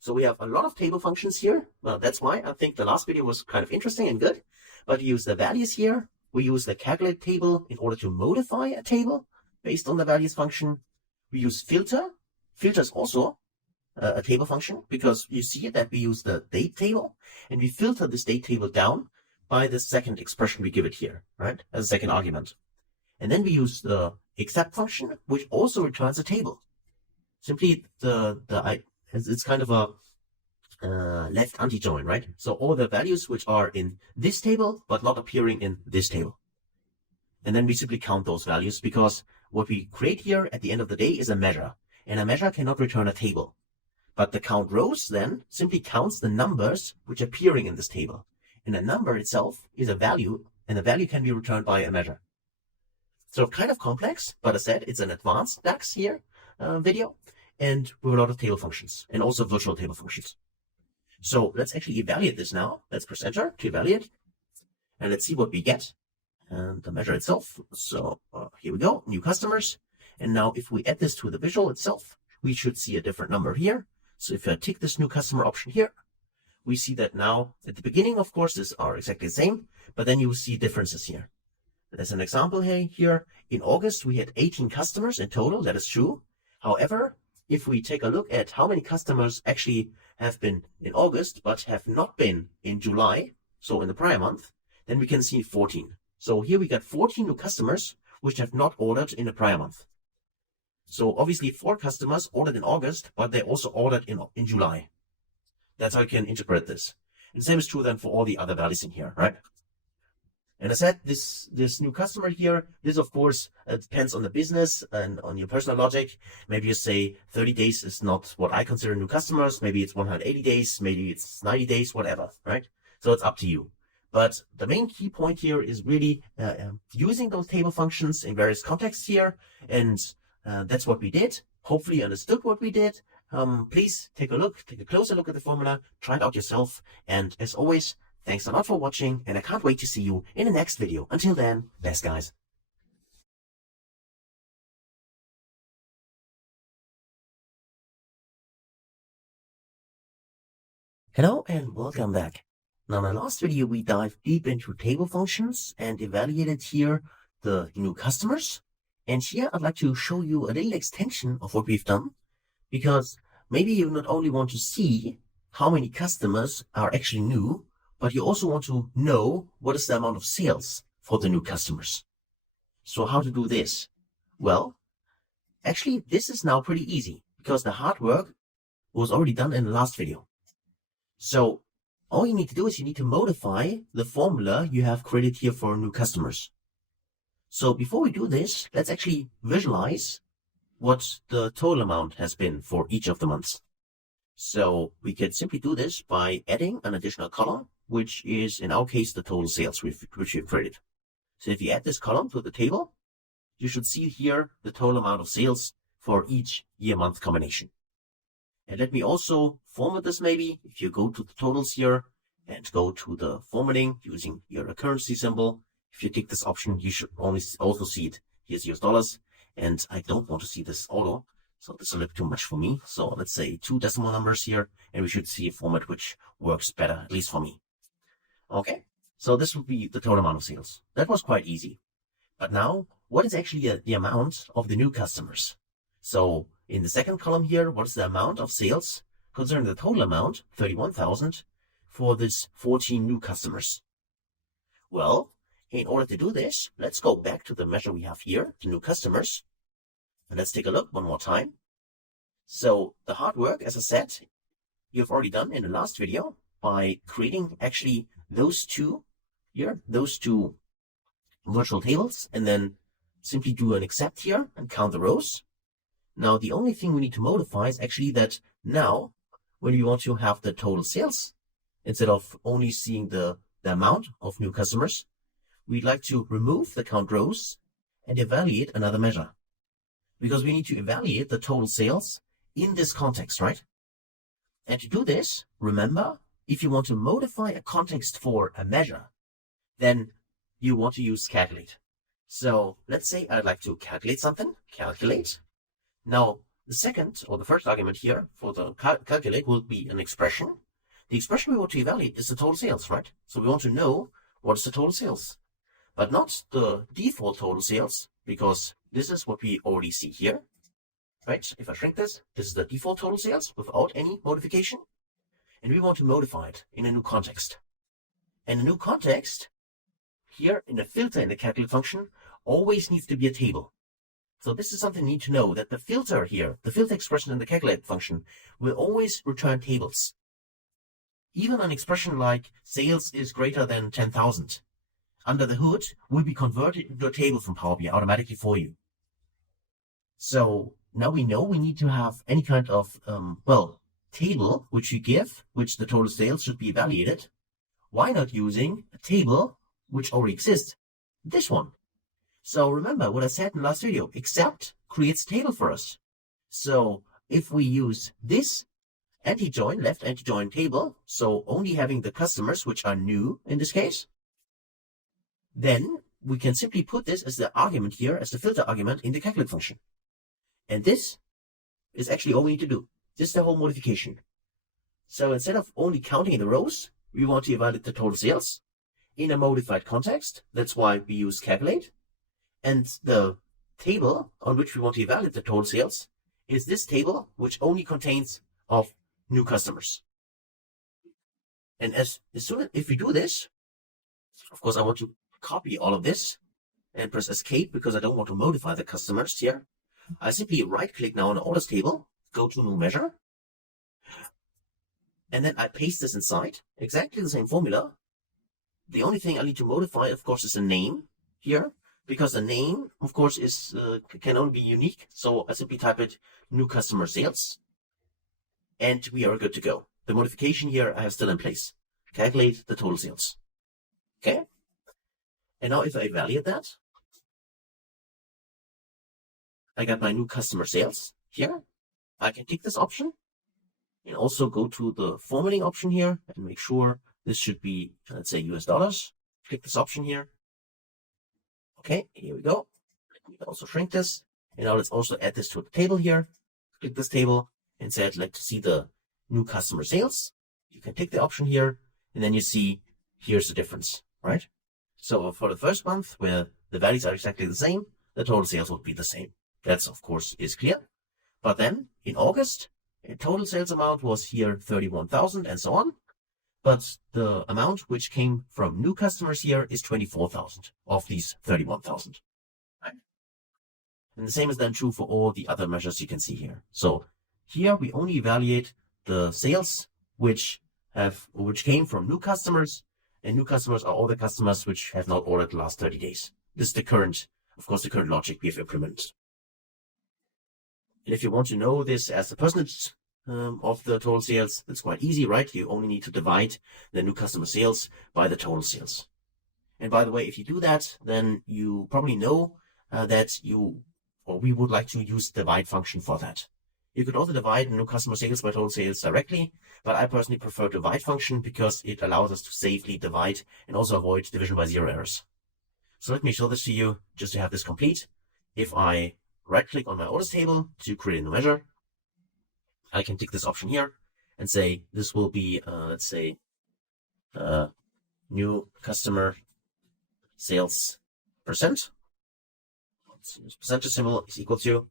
so we have a lot of table functions here. Well, that's why I think the last video was kind of interesting and good. But we use the values here. We use the calculate table in order to modify a table based on the values function. We use filter. Filter is also a table function, because you see that we use the date table and we filter this date table down by the second expression we give it here, right, as a second argument. And then we use the except function, which also returns a table. Simply it's kind of a left anti-join, right? So all the values which are in this table but not appearing in this table. And then we simply count those values, because what we create here at the end of the day is a measure, and a measure cannot return a table. But the count rows then simply counts the numbers which are appearing in this table. And the number itself is a value, and the value can be returned by a measure. So kind of complex, but as I said, it's an advanced DAX here video, and with a lot of table functions and also virtual table functions. So let's actually evaluate this now. Let's press enter to evaluate, and let's see what we get and the measure itself. So here we go, new customers. And now if we add this to the visual itself, we should see a different number here. So if I tick this new customer option here, we see that now at the beginning, of course, these are exactly the same, but then you will see differences here. As an example here, in August, we had 18 customers in total. That is true. However, if we take a look at how many customers actually have been in August, but have not been in July, so in the prior month, then we can see 14. So here we got 14 new customers which have not ordered in the prior month. So obviously 4 customers ordered in August, but they also ordered in July. That's how you can interpret this. And the same is true then for all the other values in here, right? And I said this new customer here, this of course depends on the business and on your personal logic. Maybe you say 30 days is not what I consider new customers. Maybe it's 180 days, maybe it's 90 days, whatever, right? So it's up to you. But the main key point here is really using those table functions in various contexts here. And that's what we did. Hopefully you understood what we did. Please take a closer look at the formula, try it out yourself. And as always, thanks a lot for watching, and I can't wait to see you in the next video. Until then, best guys. Hello and welcome back. Now in the last video, we dived deep into table functions and evaluated here the new customers. And here I'd like to show you a little extension of what we've done, because maybe you not only want to see how many customers are actually new, but you also want to know what is the amount of sales for the new customers. So how to do this? Well, actually, this is now pretty easy because the hard work was already done in the last video. So all you need to do is you need to modify the formula you have created here for new customers. So before we do this, let's actually visualize what the total amount has been for each of the months. So we can simply do this by adding an additional column, which is in our case the total sales which we've created. So if you add this column to the table, you should see here the total amount of sales for each year-month combination. And let me also format this maybe. If you go to the totals here and go to the formatting using your currency symbol, if you tick this option, you should also see it. Here's US dollars, and I don't want to see this auto, so this is a little too much for me. So let's say 2 decimal numbers here, and we should see a format which works better, at least for me. Okay, so this would be the total amount of sales. That was quite easy. But now, what is actually the amount of the new customers? So in the second column here, what is the amount of sales concerning the total amount, 31,000, for this 14 new customers? Well, in order to do this, let's go back to the measure we have here, the new customers. And let's take a look one more time. So the hard work, as I said, you've already done in the last video by creating actually those two here, those two virtual tables, and then simply do an accept here and count the rows. Now, the only thing we need to modify is actually that now, when we want to have the total sales, instead of only seeing the amount of new customers, we'd like to remove the count rows and evaluate another measure. Because we need to evaluate the total sales in this context, right? And to do this, remember, if you want to modify a context for a measure, then you want to use calculate. So let's say I'd like to calculate something, calculate. Now, the second or the first argument here for the calculate will be an expression. The expression we want to evaluate is the total sales, right? So we want to know what is the total sales, but not the default total sales, because this is what we already see here, right? If I shrink this, this is the default total sales without any modification. And we want to modify it in a new context. And a new context here in the filter in the calculate function always needs to be a table. So this is something you need to know, that the filter here, the filter expression in the calculate function, will always return tables. Even an expression like sales is greater than 10,000 under the hood will be converted into a table from Power BI automatically for you. So now we know we need to have any kind of, table which we give, which the total sales should be evaluated. Why not using a table which already exists? This one. So remember what I said in the last video, except creates a table for us. So if we use this anti-join, left anti-join table, so only having the customers which are new in this case, then we can simply put this as the argument here, as the filter argument in the calculate function. And this is actually all we need to do. This is the whole modification. So instead of only counting the rows, we want to evaluate the total sales in a modified context. That's why we use calculate. And the table on which we want to evaluate the total sales is this table, which only contains of new customers. And as soon as if we do this, of course, I want to copy all of this and press escape because I don't want to modify the customers here. I simply right click now on the orders table, go to new measure, and then I paste this inside, exactly the same formula, The only thing I need to modify, of course, is a name here, because the name, of course, is can only be unique. So I simply type it new customer sales, and we are good to go. The modification here I have still in place. Calculate the total sales. Okay. And now if I evaluate that, I got my new customer sales here. I can tick this option and also go to the formatting option here and make sure this should be, let's say, US dollars. Click this option here. Okay, here we go. We can also shrink this. And now let's also add this to the table here. Click this table and say I'd like to see the new customer sales. You can tick the option here, and then you see here's the difference, right? So for the first month, where the values are exactly the same, the total sales would be the same. That's, of course, is clear. But then in August, the total sales amount was here 31,000 and so on. But the amount which came from new customers here is 24,000 of these 31,000. Right? And the same is then true for all the other measures you can see here. So here we only evaluate the sales which came from new customers, and new customers are all the customers which have not ordered the last 30 days. This is the current, of course, the current logic we have implemented. And if you want to know this as a percentage of the total sales, it's quite easy, right? You only need to divide the new customer sales by the total sales. And by the way, if you do that, then you probably know that we would like to use the divide function for that. You could also divide new customer sales by total sales directly, but I personally prefer the divide function because it allows us to safely divide and also avoid division by zero errors. So let me show this to you just to have this complete. If I right click on my orders table to create a new measure, I can tick this option here and say this will be, let's say, new customer sales %. Percentage symbol is equal to,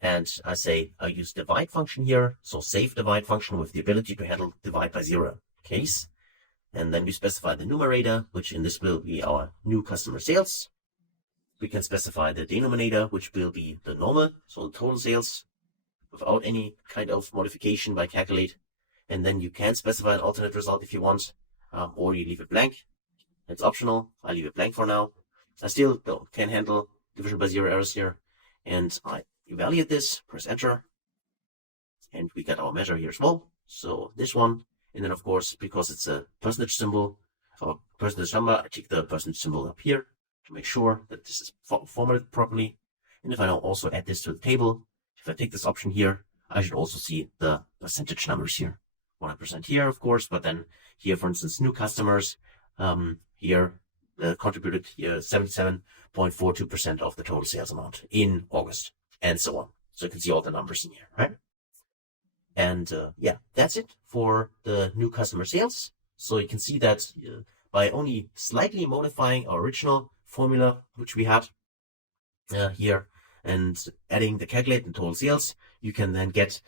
and I say I use divide function here. So save divide function with the ability to handle divide by zero case. And then we specify the numerator, which in this will be our new customer sales. We can specify the denominator, which will be the normal, so the total sales, without any kind of modification by calculate. And then you can specify an alternate result if you want, or you leave it blank. It's optional. I leave it blank for now. I still can handle division by zero errors here. And I evaluate this, press enter. And we got our measure here as well. So this one. And then, of course, because it's a percentage symbol or percentage number, I tick the percentage symbol up here to make sure that this is formatted properly. And if I now also add this to the table, if I take this option here, I should also see the percentage numbers here. 100% here, of course, but then here, for instance, new customers, here contributed here 77.42% of the total sales amount in August, and so on. So you can see all the numbers in here, right? And yeah, that's it for the new customer sales. So you can see that by only slightly modifying our original formula, which we had here, and adding the calculate and total sales, you can then get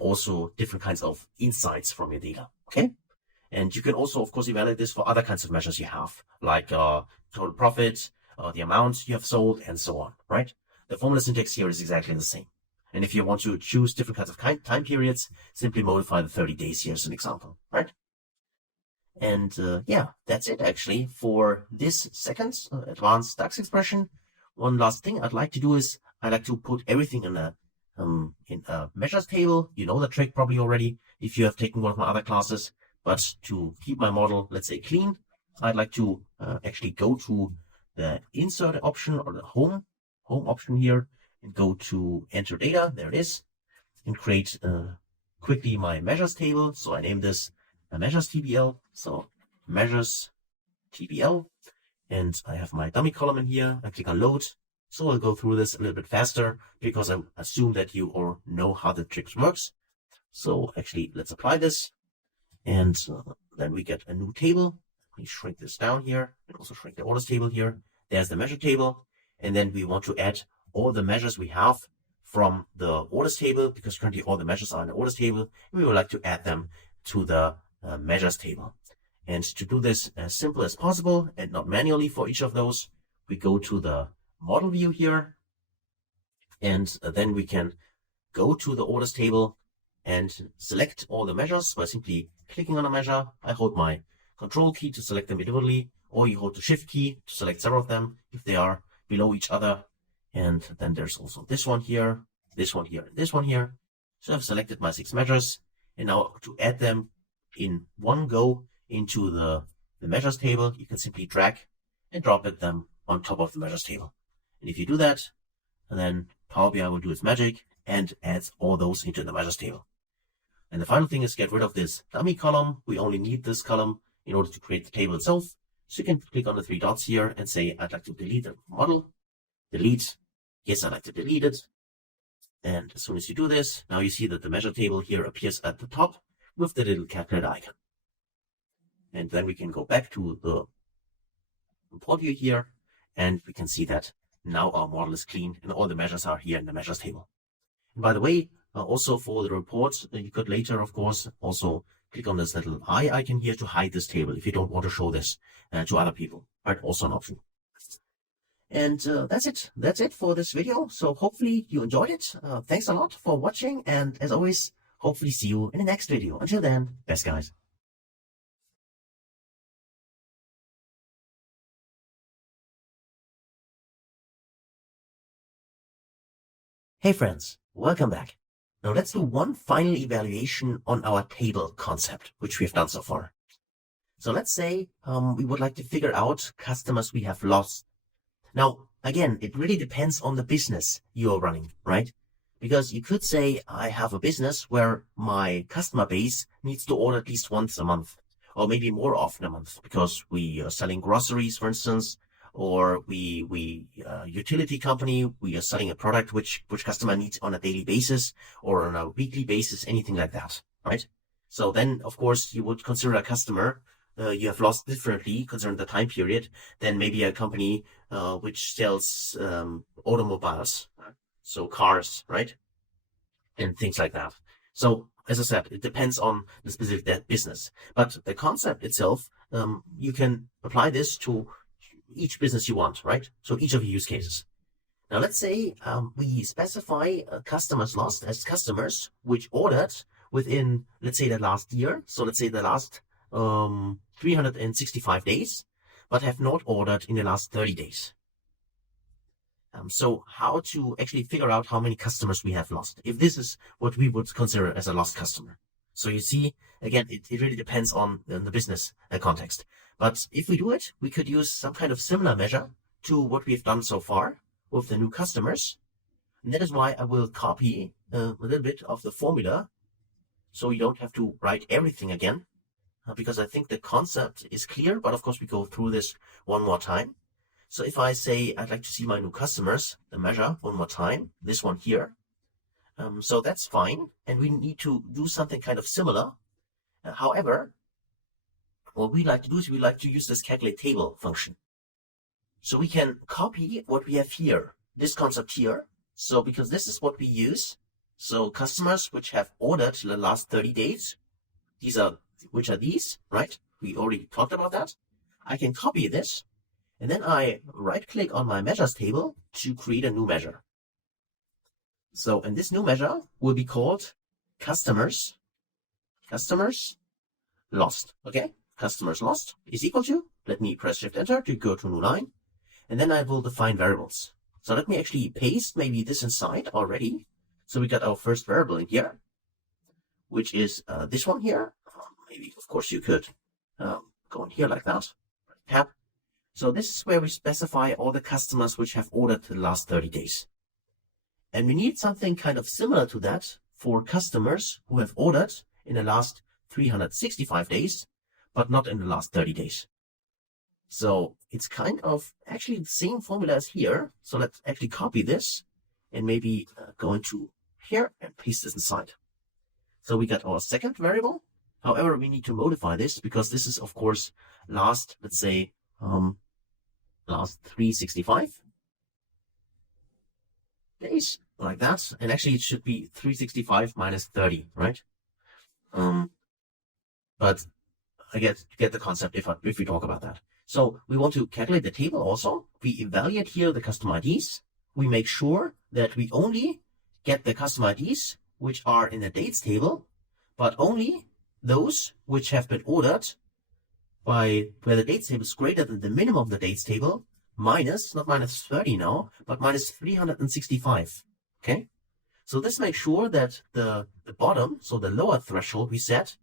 also different kinds of insights from your data. Okay. And you can also, of course, evaluate this for other kinds of measures you have, like total profit, the amount you have sold, and so on, right? The formula syntax here is exactly the same. And if you want to choose different kinds of time periods, simply modify the 30 days here as an example, right? And yeah, that's it actually for this second advanced DAX expression. One last thing I'd like to do is I'd like to put everything in a measures table. You know the trick probably already if you have taken one of my other classes. But to keep my model, let's say, clean, I'd like to actually go to the insert option or the home option here and go to enter data. There it is, and create quickly my measures table. So I name this measures TBL. So measures TBL, and I have my dummy column in here. I click on load. So I'll go through this a little bit faster because I assume that you all know how the trick works. So actually, let's apply this. And then we get a new table. We shrink this down here and also shrink the orders table here. There's the measure table. And then we want to add all the measures we have from the orders table, because currently all the measures are in the orders table. We would like to add them to the measures table. And to do this as simple as possible and not manually for each of those, we go to the model view here. And then we can go to the orders table and select all the measures by simply clicking on a measure. I hold my control key to select them individually, or you hold the shift key to select several of them if they are below each other. And then there's also this one here, this one here, and this one here. So I've selected my 6 measures, and now to add them in one go into the measures table, you can simply drag and drop them on top of the measures table. And if you do that, then Power BI will do its magic and adds all those into the measures table. And the final thing is get rid of this dummy column. We only need this column in order to create the table itself. So you can click on the 3 dots here and say, I'd like to delete the model. Delete. Yes, I'd like to delete it. And as soon as you do this, now you see that the measure table here appears at the top with the little calculator icon. And then we can go back to the report view here, and we can see that now our model is clean and all the measures are here in the measures table. And by the way, also for the reports, you could later, of course, also click on this little eye icon here to hide this table if you don't want to show this to other people, but also an option. And that's it. That's it for this video. So hopefully you enjoyed it. Thanks a lot for watching. And as always, hopefully see you in the next video. Until then, best guys. Hey friends, welcome back. Now let's do one final evaluation on our table concept, which we have done so far. So let's say we would like to figure out customers we have lost. Now, again, it really depends on the business you are running, right? Because you could say I have a business where my customer base needs to order at least once a month, or maybe more often a month, because we are selling groceries, for instance, or we utility company, we are selling a product which customer needs on a daily basis or on a weekly basis, anything like that, right? So then, of course, you would consider a customer you have lost differently concerning the time period than maybe a company which sells automobiles, so cars, right? And things like that. So, as I said, it depends on the specific business. But the concept itself, you can apply this to each business you want, right? So each of your use cases. Now, let's say we specify customers lost as customers which ordered within, let's say, the last year. So let's say the last 365 days, but have not ordered in the last 30 days. So how to actually figure out how many customers we have lost, if this is what we would consider as a lost customer. So you see, again, it really depends on the business context. But if we do it, we could use some kind of similar measure to what we've done so far with the new customers. And that is why I will copy a little bit of the formula so you don't have to write everything again. Because I think the concept is clear, but of course we go through this one more time. So if I say I'd like to see my new customers, the measure one more time, this one here. So that's fine, and we need to do something kind of similar. However, what we like to do is we like to use this calculate table function. So we can copy what we have here, this concept here. So because this is what we use. So customers which have ordered the last 30 days, which are these, right? We already talked about that. I can copy this, and then I right-click on my measures table to create a new measure. So, and this new measure will be called customers lost. Okay, customers lost is equal to, let me press Shift-Enter to go to a new line, and then I will define variables. So let me actually paste maybe this inside already. So we got our first variable in here, which is this one here. Maybe, of course, you could go in here like that. Tab. So this is where we specify all the customers which have ordered the last 30 days. And we need something kind of similar to that for customers who have ordered in the last 365 days, but not in the last 30 days. So it's kind of actually the same formula as here. So let's actually copy this and maybe go into here and paste this inside. So we got our second variable. However, we need to modify this because this is, of course, last, let's say, last 365 days, like that. And actually, it should be 365 minus 30, right? But I get the concept if we talk about that. So we want to calculate the table also. We evaluate here the customer IDs. We make sure that we only get the customer IDs which are in the dates table, but only those which have been ordered by where the dates table is greater than the minimum of the dates table, minus, not minus 30 now, but minus 365. Okay? So this makes sure that the bottom, so the lower threshold we set,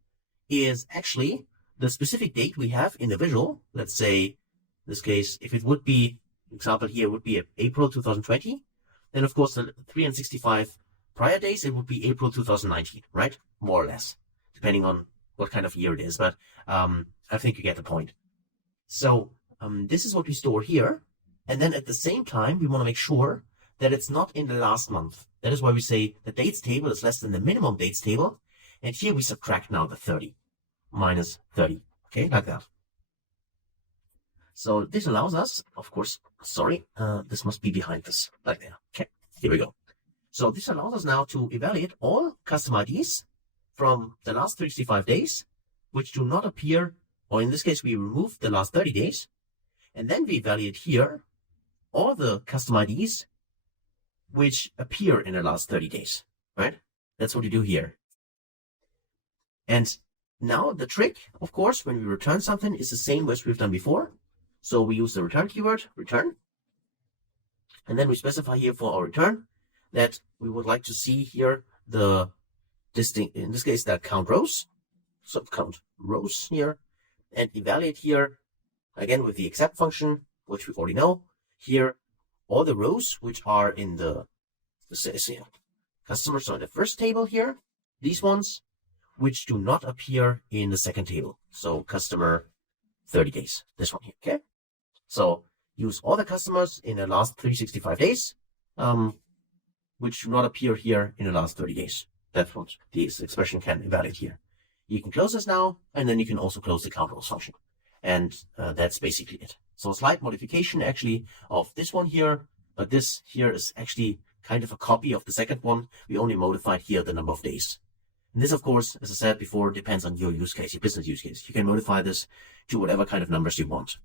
is actually the specific date we have in the visual. Let's say, in this case, if it would be, example here would be April 2020, then of course the 365 prior days, it would be April 2019, right? More or less, depending on what kind of year it is. But I think you get the point. So this is what we store here. And then at the same time, we want to make sure that it's not in the last month. That is why we say the dates table is less than the minimum dates table. And here we subtract now the 30, minus 30. Okay, like that. So this allows us, of course, this must be behind this, like that. Okay, here we go. So this allows us now to evaluate all customer IDs from the last 365 days, which do not appear, or in this case, we remove the last 30 days. And then we evaluate here all the customer IDs which appear in the last 30 days, right? That's what we do here. And now the trick, of course, when we return something is the same as we've done before. So we use the return keyword, return. And then we specify here for our return that we would like to see here the distinct, in this case, the count rows. So count rows here and evaluate here again with the except function, which we already know here, all the rows which are in the customers, so in the first table here, these ones which do not appear in the second table. So customer 30 days, this one here, okay? So use all the customers in the last 365 days, which do not appear here in the last 30 days. That's what this expression can evaluate here. You can close this now, and then you can also close the count rows function. And that's basically it. So a slight modification actually of this one here, but this here is actually kind of a copy of the second one. We only modified here the number of days. And this, of course, as I said before, depends on your use case, your business use case. You can modify this to whatever kind of numbers you want.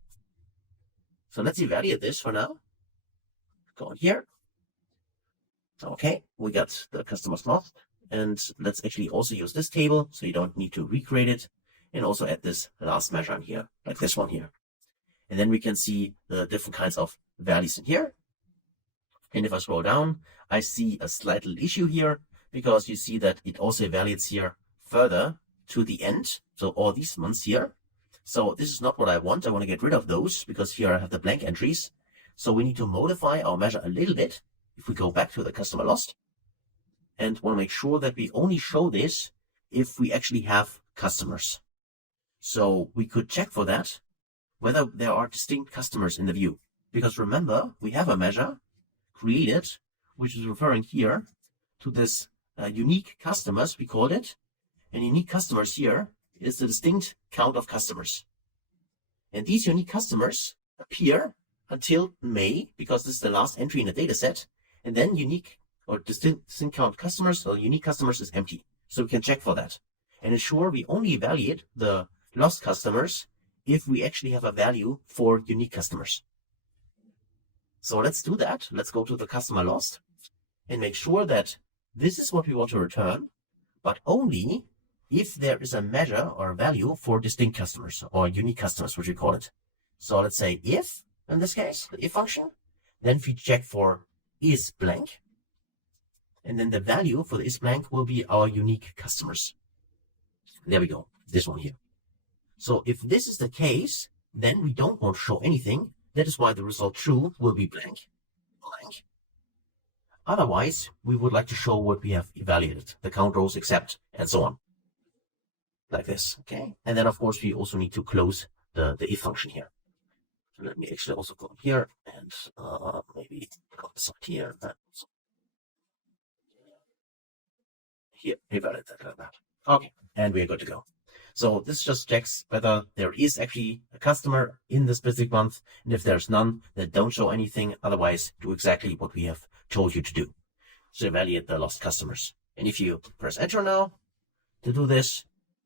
So let's evaluate this for now. Go on here. Okay, we got the customers lost. And let's actually also use this table, so you don't need to recreate it. And also add this last measure in here, like this one here. And then we can see the different kinds of values in here. And if I scroll down, I see a slight little issue here, because you see that it also evaluates here further to the end. So all these months here. So this is not what I want. I want to get rid of those because here I have the blank entries. So we need to modify our measure a little bit. If we go back to the customer lost and want to make sure that we only show this if we actually have customers. So we could check for that, whether there are distinct customers in the view. Because remember, we have a measure created, which is referring here to this unique customers, we called it. And unique customers here is the distinct count of customers. And these unique customers appear until May, because this is the last entry in the data set. And then unique or distinct count customers or unique customers is empty. So we can check for that. And ensure we only evaluate the lost customers if we actually have a value for unique customers. So let's do that. Let's go to the customer lost and make sure that this is what we want to return, but only if there is a measure or a value for distinct customers or unique customers, which we call it. So let's say if, in this case, the if function, then we check for is blank. And then the value for the is blank will be our unique customers. There we go. This one here. So if this is the case, then we don't want to show anything. That is why the result true will be blank. Blank. Otherwise, we would like to show what we have evaluated, the count rows, except, and so on. Like this, okay? And then, of course, we also need to close the if function here. So let me actually also go here and maybe go inside here. Here, evaluate that like that. Okay, and we're good to go. So this just checks whether there is actually a customer in the specific month. And if there's none, then don't show anything. Otherwise, do exactly what we have told you to do. So evaluate the lost customers. And if you press enter now to do this,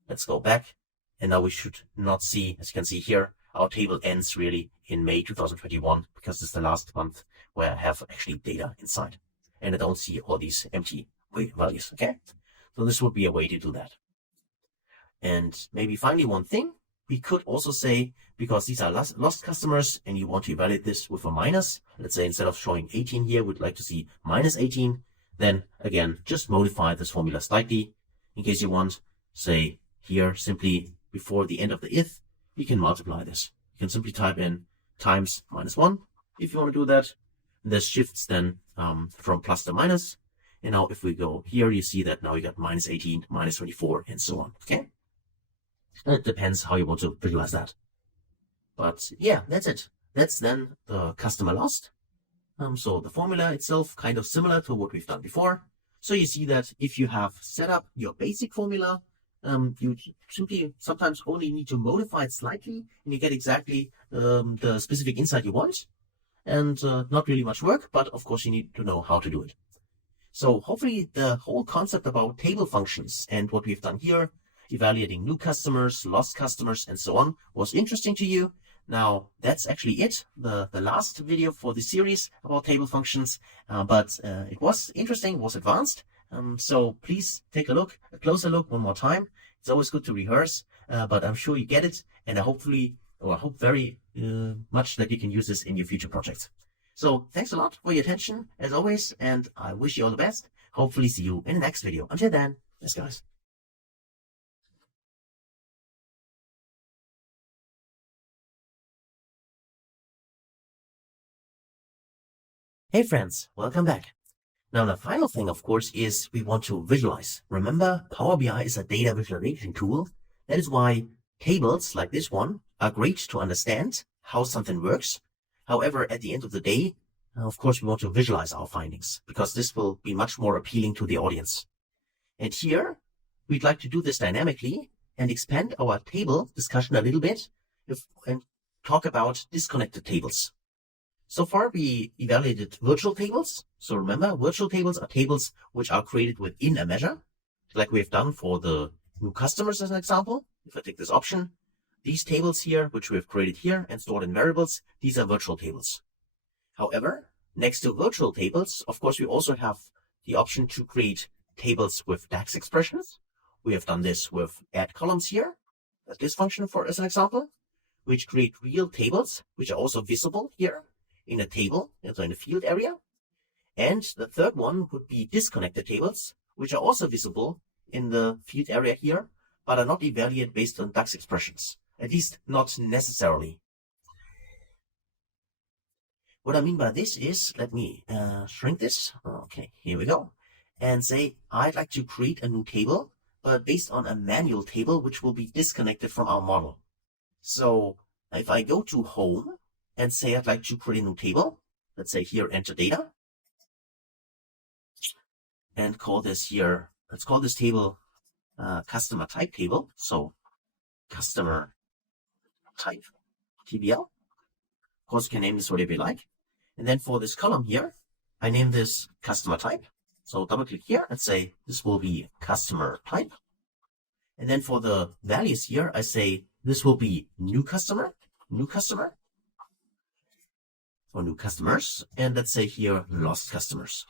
let's go back. And now we should not see, as you can see here, our table ends really in May 2021, because it's the last month where I have actually data inside. And I don't see all these empty values, okay? So this would be a way to do that. And maybe finally one thing, we could also say, because these are lost customers and you want to evaluate this with a minus, let's say instead of showing 18 here, we'd like to see minus 18, then again, just modify this formula slightly in case you want. Say here, simply before the end of the if, you can multiply this. You can simply type in times -1 if you want to do that. And this shifts then from plus to minus. And now if we go here, you see that now you got -18, -24, and so on. Okay? And it depends how you want to visualize that. But yeah, that's it. That's then the customer lost. So the formula itself kind of similar to what we've done before. So you see that if you have set up your basic formula, you simply sometimes only need to modify it slightly and you get exactly the specific insight you want. And not really much work, but of course you need to know how to do it. So hopefully the whole concept about table functions and what we've done here, evaluating new customers, lost customers, and so on, was interesting to you. Now, that's actually it, the last video for the series about table functions, but it was interesting, was advanced. So please take a closer look one more time. It's always good to rehearse, but I'm sure you get it, and I hope very much that you can use this in your future projects. So thanks a lot for your attention, as always, and I wish you all the best. Hopefully see you in the next video. Until then, thanks guys. Hey friends, welcome back. Now the final thing, of course, is we want to visualize. Remember, Power BI is a data visualization tool. That is why tables like this one are great to understand how something works. However, at the end of the day, of course, we want to visualize our findings because this will be much more appealing to the audience. And here, we'd like to do this dynamically and expand our table discussion a little bit and talk about disconnected tables. So far, we evaluated virtual tables. So remember, virtual tables are tables which are created within a measure, like we have done for the new customers as an example. If I take this option, these tables here, which we have created here and stored in variables, these are virtual tables. However, next to virtual tables, of course, we also have the option to create tables with DAX expressions. We have done this with add columns here, this function as an example, which create real tables, which are also visible here in a table, so in a field area. And the third one would be disconnected tables, which are also visible in the field area here, but are not evaluated based on DAX expressions, at least not necessarily. What I mean by this is, let me shrink this. Okay, here we go. And say, I'd like to create a new table, but based on a manual table, which will be disconnected from our model. So if I go to home and say I'd like to create a new table, let's say here, enter data, and call this here, let's call this table customer type table. So customer type, TBL. Of course, you can name this whatever you like. And then for this column here, I name this customer type. So double click here and say this will be customer type. And then for the values here, I say this will be new customer, or new customers. And let's say here lost customers,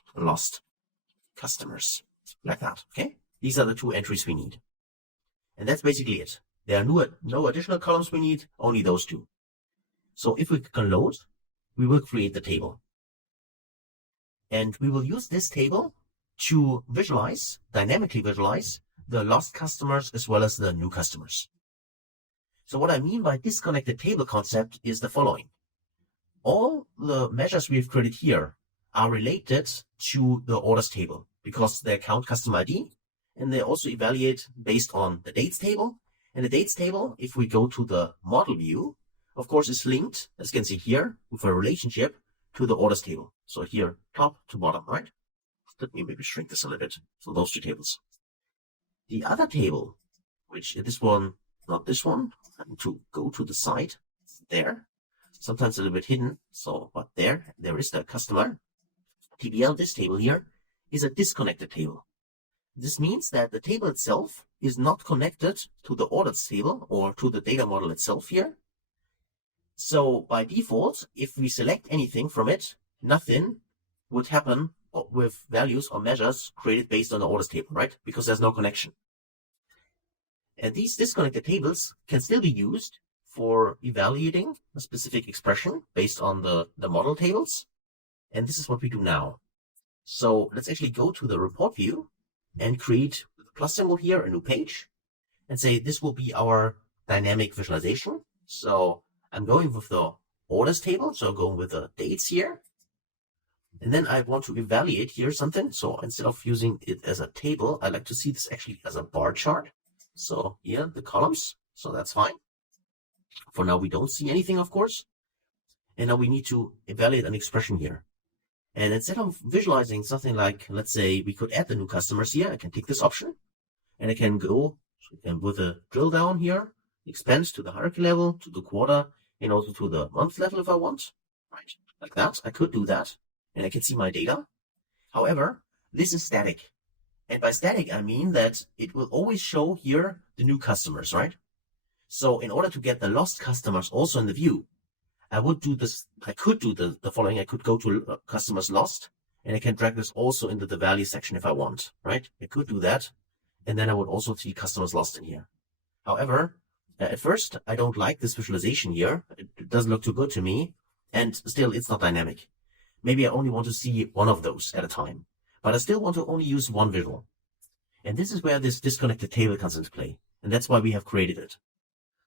like that. Okay. These are the two entries we need. And that's basically it. There are no additional columns we need, only those two. So if we can load, we will create the table. And we will use this table to dynamically visualize the lost customers as well as the new customers. So what I mean by disconnected table concept is the following. All the measures we've created here are related to the orders table because they count customer ID and they also evaluate based on the dates table. And the dates table, if we go to the model view, of course, is linked, as you can see here, with a relationship to the orders table. So here, top to bottom, right? Let me maybe shrink this a little bit. So those two tables. The other table, which this one, not this one, I need to go to the side there. Sometimes a little bit hidden. So, but there is the customer. TBL, this table here, is a disconnected table. This means that the table itself is not connected to the orders table or to the data model itself here. So by default, if we select anything from it, nothing would happen with values or measures created based on the orders table, right? Because there's no connection. And these disconnected tables can still be used for evaluating a specific expression based on the model tables. And this is what we do now. So let's actually go to the report view and create the plus symbol here, a new page, and say this will be our dynamic visualization. So I'm going with the orders table. So I'm going with the dates here. And then I want to evaluate here something. So instead of using it as a table, I like to see this actually as a bar chart. So here, the columns. So that's fine. For now, we don't see anything, of course. And now we need to evaluate an expression here. And instead of visualizing something like, let's say we could add the new customers here, I can take this option and I can go with a drill down here, expand to the hierarchy level, to the quarter, and also to the month level if I want, right? Like that. I could do that and I can see my data. However, this is static. And by static, I mean that it will always show here the new customers, right? So in order to get the lost customers also in the view, I would do this. I could do the following. I could go to customers lost and I can drag this also into the value section if I want, right? I could do that. And then I would also see customers lost in here. However, at first, I don't like this visualization here. It doesn't look too good to me. And still, it's not dynamic. Maybe I only want to see one of those at a time, but I still want to only use one visual. And this is where this disconnected table comes into play. And that's why we have created it.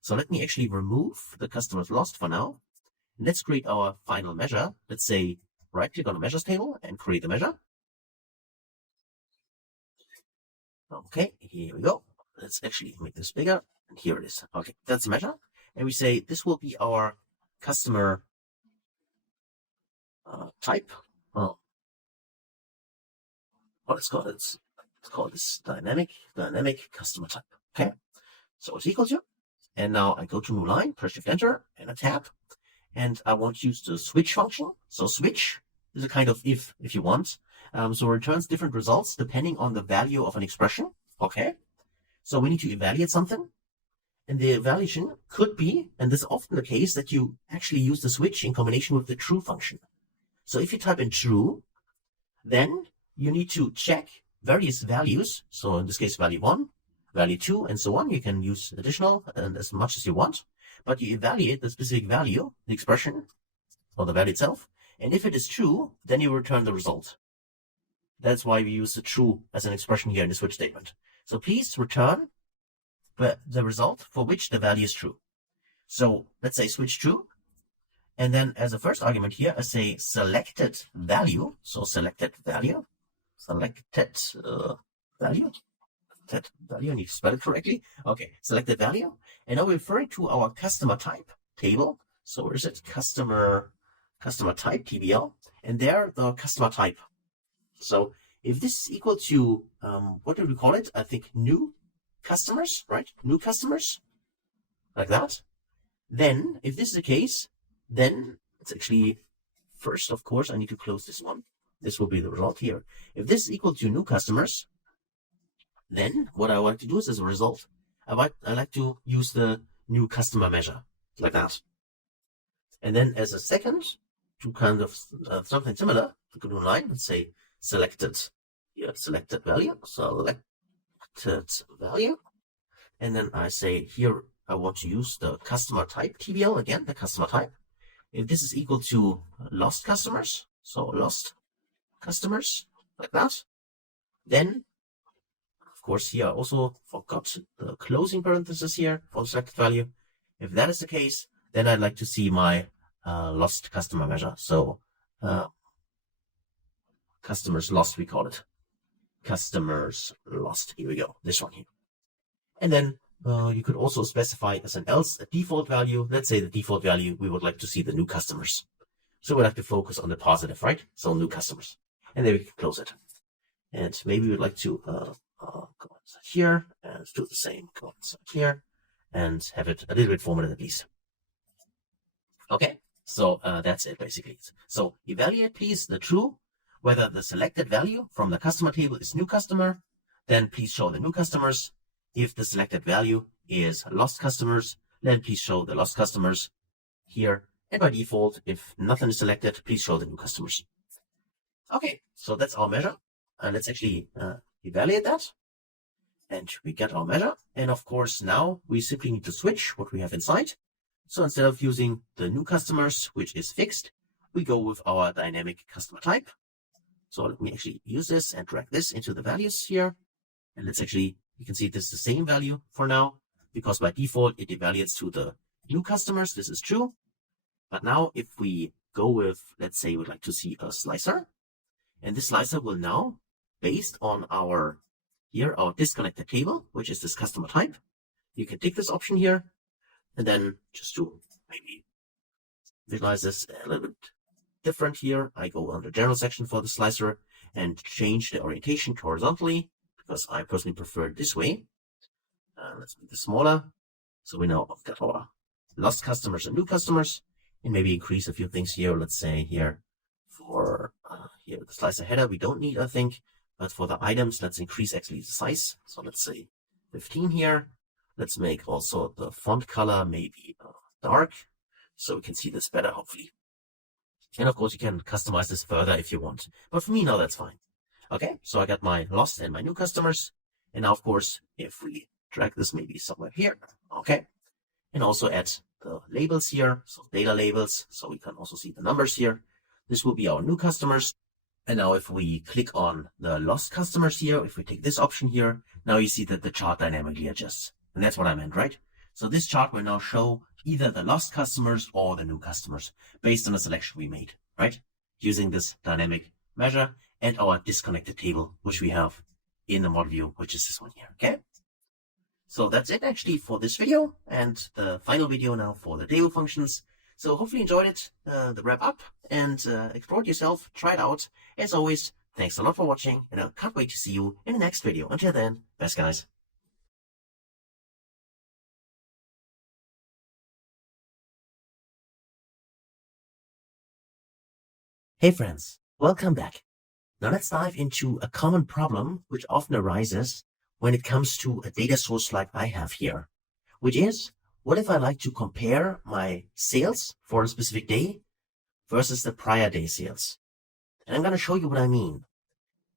So let me actually remove the customers lost for now. Let's create our final measure. Let's say right click on the measures table and create the measure. Okay, here we go. Let's actually make this bigger. And here it is. Okay, that's the measure. And we say this will be our customer type. Oh, let's call it. Let's call this dynamic customer type. Okay, so it's equal to. And now I go to new line, press Shift Enter and a tab. And I want to use the switch function. So switch is a kind of if you want. So it returns different results depending on the value of an expression. Okay. So we need to evaluate something. And the evaluation could be, and this is often the case, that you actually use the switch in combination with the true function. So if you type in true, then you need to check various values. So in this case, value 1, value 2, and so on. You can use additional and as much as you want. But you evaluate the specific value, the expression, or the value itself. And if it is true, then you return the result. That's why we use the true as an expression here in the switch statement. So please return the result for which the value is true. So let's say switch true. And then as a first argument here, I say selected value. So selected value, value. That value, I need to spell it correctly. Okay, selected value. And now we're referring to our customer type table. So where is it? Customer type, TBL. And there, the customer type. So if this is equal to, what do we call it? I think new customers, right? New customers, like that. Then, if this is the case, then it's actually, first, of course, I need to close this one. This will be the result here. If this is equal to new customers, then what I like to do is as a result, I like to use the new customer measure like that. And then as a second, to kind of something similar, to go to line, let's say selected value. And then I say here, I want to use the customer type TBL again, the customer type. If this is equal to lost customers, so lost customers like that, then of course, here I also forgot the closing parenthesis here for the selected value. If that is the case, then I'd like to see my lost customer measure. So customers lost, we call it. Customers lost. Here we go. This one here. And then you could also specify as an else a default value. Let's say the default value, we would like to see the new customers. So we'd have to focus on the positive, right? So new customers. And then we can close it. And maybe we'd like to go inside here and do the same. Go inside here and have it a little bit formatted at least. Okay, so that's it basically. So evaluate please the true, whether the selected value from the customer table is new customer, then please show the new customers. If the selected value is lost customers, then please show the lost customers here. And by default, if nothing is selected, please show the new customers. Okay, so that's our measure. And let's actually evaluate that. And we get our measure. And of course, now we simply need to switch what we have inside. So instead of using the new customers, which is fixed, we go with our dynamic customer type. So let me actually use this and drag this into the values here. And let's actually, you can see this is the same value for now, because by default, it evaluates to the new customers. This is true. But now if we go with, let's say we'd like to see a slicer, and this slicer will now, based on our disconnected table, which is this customer type, you can tick this option here, and then just to maybe visualize this a little bit different here, I go on the general section for the slicer and change the orientation horizontally, because I personally prefer it this way. Let's make this smaller. So we now have got our lost customers and new customers, and maybe increase a few things here. Let's say here for here the slicer header we don't need, I think, but for the items, let's increase actually the size. So let's say 15 here. Let's make also the font color maybe dark, so we can see this better, hopefully. And of course, you can customize this further if you want. But for me now, that's fine. Okay, so I got my lost and my new customers. And now, of course, if we drag this maybe somewhere here, okay, and also add the labels here, so data labels, so we can also see the numbers here. This will be our new customers. And now if we click on the lost customers here, if we take this option here, now you see that the chart dynamically adjusts. And that's what I meant, right? So this chart will now show either the lost customers or the new customers based on the selection we made, right? Using this dynamic measure and our disconnected table, which we have in the model view, which is this one here, okay? So that's it actually for this video, and the final video now for the table functions. So hopefully you enjoyed it, the wrap up, and explore it yourself, try it out. As always, thanks a lot for watching, and I can't wait to see you in the next video. Until then, best guys. Hey friends, welcome back. Now let's dive into a common problem which often arises when it comes to a data source like I have here, which is, what if I like to compare my sales for a specific day versus the prior day sales? And I'm going to show you what I mean.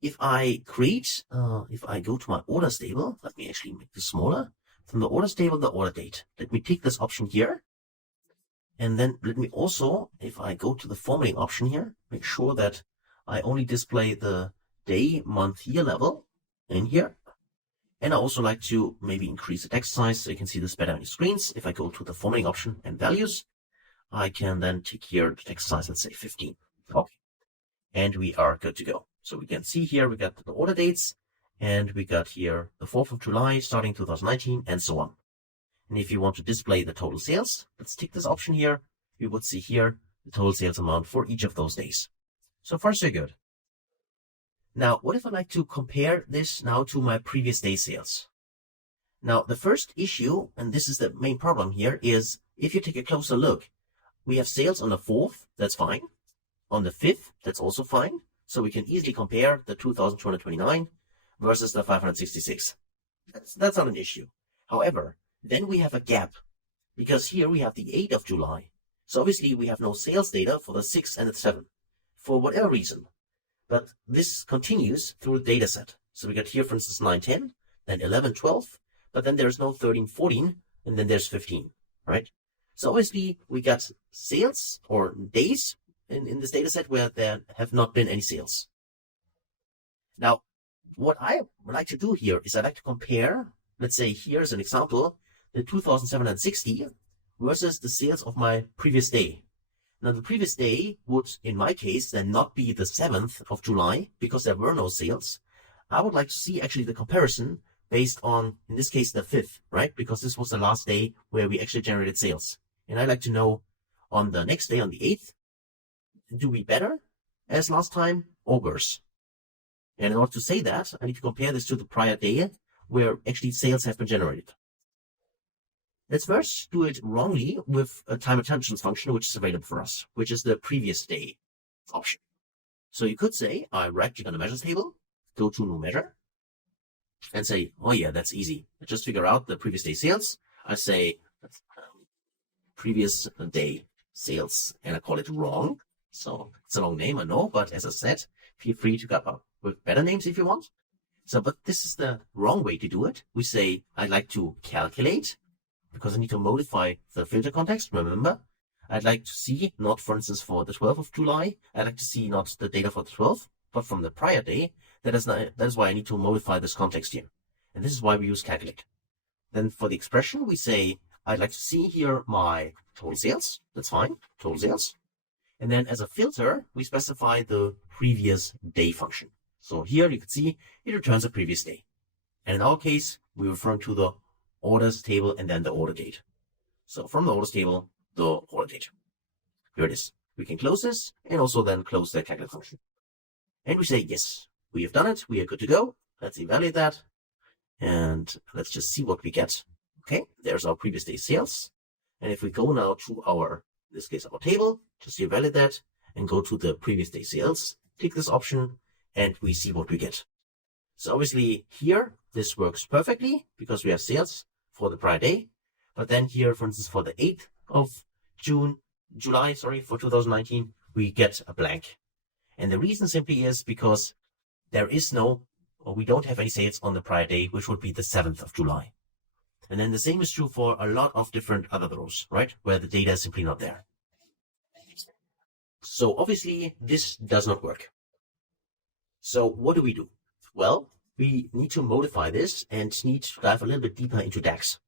If I if I go to my orders table, let me actually make this smaller. From the orders table, the order date. Let me tick this option here. And then let me also, if I go to the formatting option here, make sure that I only display the day, month, year level in here. And I also like to maybe increase the text size so you can see this better on your screens. If I go to the formatting option and values, I can then tick here the text size, let's say 15. Okay. And we are good to go. So we can see here we got the order dates, and we got here the 4th of July starting 2019 and so on. And if you want to display the total sales, let's tick this option here. You would see here the total sales amount for each of those days. So far, so good. Now, what if I like to compare this now to my previous day sales? Now, the first issue, and this is the main problem here, is if you take a closer look, we have sales on the 4th, that's fine. On the 5th, that's also fine. So we can easily compare the 2,229 versus the 566. That's not an issue. However, then we have a gap, because here we have the 8th of July. So obviously we have no sales data for the 6th and the 7th, for whatever reason. But this continues through the data set. So we got here, for instance, 9, 10, then 11, 12, but then there's no 13, 14, and then there's 15, right? So obviously we got sales or days in this data set where there have not been any sales. Now, what I would like to do here is I'd like to compare, let's say here's an example, the 2,760 versus the sales of my previous day. Now, the previous day would, in my case, then not be the 7th of July because there were no sales. I would like to see actually the comparison based on, in this case, the 5th, right? Because this was the last day where we actually generated sales. And I'd like to know on the next day, on the 8th, do we better as last time or worse? And in order to say that, I need to compare this to the prior day where actually sales have been generated. Let's first do it wrongly with a time intelligence function, which is available for us, which is the previous day option. So you could say, I right click on the measures table, go to new measure, and say, oh yeah, that's easy. I just figure out the previous day sales. I say previous day sales, and I call it wrong. So it's a long name, I know, but as I said, feel free to come up with better names if you want. So, but this is the wrong way to do it. We say, I'd like to calculate, because I need to modify the filter context. Remember, I'd like to see not, for instance, for the 12th of July. I'd like to see not the data for the 12th, but from the prior day. That is why I need to modify this context here. And this is why we use calculate. Then for the expression, we say, I'd like to see here my total sales. That's fine, total sales. And then as a filter, we specify the previous day function. So here you can see it returns a previous day. And in our case, we're referring to the orders table and then the order date. So from the orders table, the order date. Here it is. We can close this and also then close the calculate function. And we say, yes, we have done it. We are good to go. Let's evaluate that. And let's just see what we get. Okay, there's our previous day sales. And if we go now to our, in this case, our table, just evaluate that and go to the previous day sales, click this option and we see what we get. So obviously here, this works perfectly because we have sales for the prior day. But then here, for instance, for the 8th of July, for 2019, we get a blank. And the reason simply is because there is we don't have any sales on the prior day, which would be the 7th of July. And then the same is true for a lot of different other rows, right? Where the data is simply not there. So obviously this does not work. So what do? Well, we need to modify this and need to dive a little bit deeper into DAX.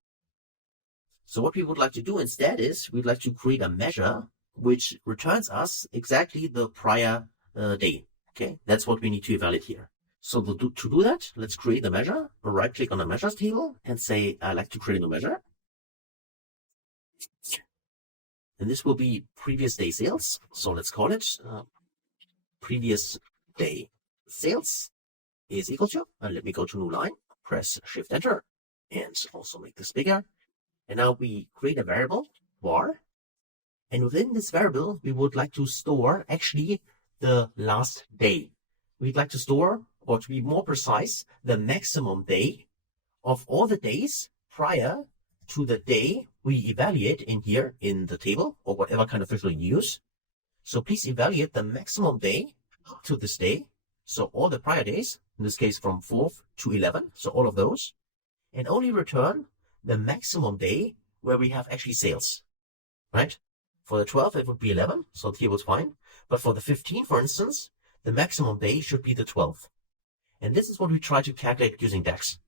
So what we would like to do instead is we'd like to create a measure which returns us exactly the prior day. Okay, that's what we need to evaluate here. So to do that, let's create the measure. Right click on the measures table and say, I'd like to create a new measure. And this will be previous day sales. So let's call it previous day sales is equal to, and let me go to new line, press Shift Enter, and also make this bigger. And now we create a variable var. And within this variable, we would like to store actually the last day. We'd like to store, or to be more precise, the maximum day of all the days prior to the day we evaluate in here in the table or whatever kind of filter you use. So please evaluate the maximum day to this day. So all the prior days, in this case from 4th to 11th, so all of those, and only return the maximum day where we have actually sales, right? For the 12th, it would be 11, so the table's fine. But for the 15th, for instance, the maximum day should be the 12th. And this is what we try to calculate using DAX.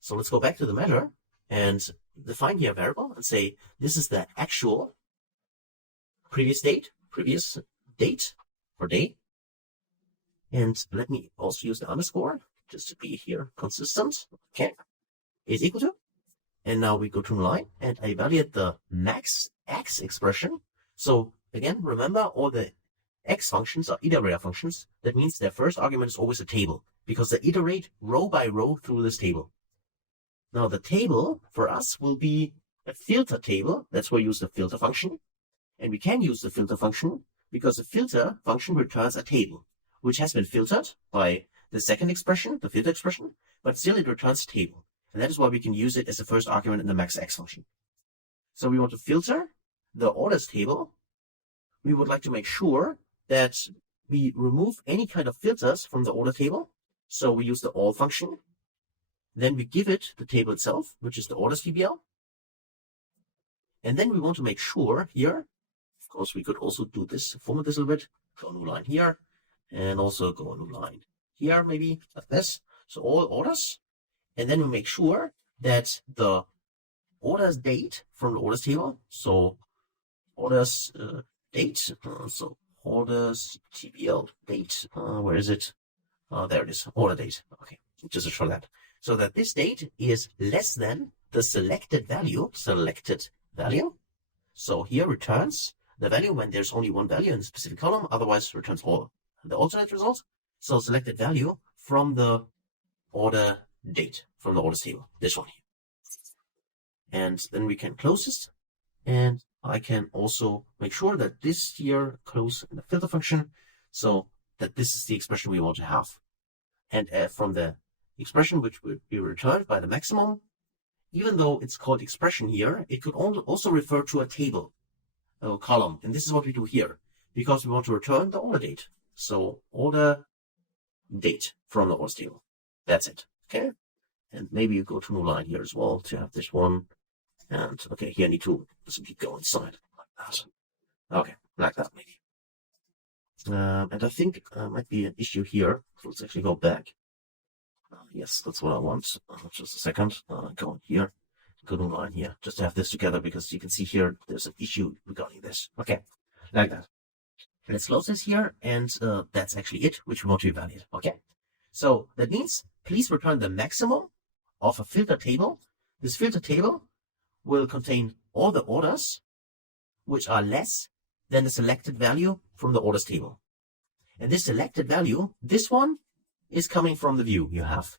So let's go back to the measure and define here a variable and say, this is the actual previous date or day. And let me also use the underscore just to be here consistent. Okay, is equal to. And now we go to line and I evaluate the max x expression. So again, remember all the x functions are iterator functions. That means their first argument is always a table because they iterate row by row through this table. Now the table for us will be a filter table. That's why we use the filter function. And we can use the filter function because the filter function returns a table, which has been filtered by the second expression, the filter expression, but still it returns a table. And that is why we can use it as the first argument in the max x function. So we want to filter the orders table. We would like to make sure that we remove any kind of filters from the order table. So we use the all function. Then we give it the table itself, which is the orders TBL. And then we want to make sure here, of course, we could also do this, format this a little bit, go a new line here, and also go a new line here, maybe like this. So all orders. And then we make sure that the orders date from the orders table. So orders date. So orders TBL date. Where is it? There it is. Order date. Okay, just to show that. So that this date is less than the selected value. So here returns the value when there's only one value in a specific column. Otherwise returns all the alternate results. So selected value from the order date, from the orders table. This one here. And then we can close this. And I can also make sure that this here close in the filter function so that this is the expression we want to have. And from the expression which will be returned by the maximum, even though it's called expression here, it could also refer to a table, a column. And this is what we do here because we want to return the order date. So order date from the orders table. That's it. Okay. And maybe you go to new line here as well to have this one. And okay, here I need to simply go inside like that. Okay, like that maybe. And I think might be an issue here. So let's actually go back. Yes, that's what I want. Just a second. Go in here. Go to line here. Just to have this together because you can see here there's an issue regarding this. Okay, like that. Let's close this here, and that's actually it, which we want to evaluate. Okay, so that means please return the maximum of a filter table. This filter table will contain all the orders which are less than the selected value from the orders table. And this selected value, this one, is coming from the view you have.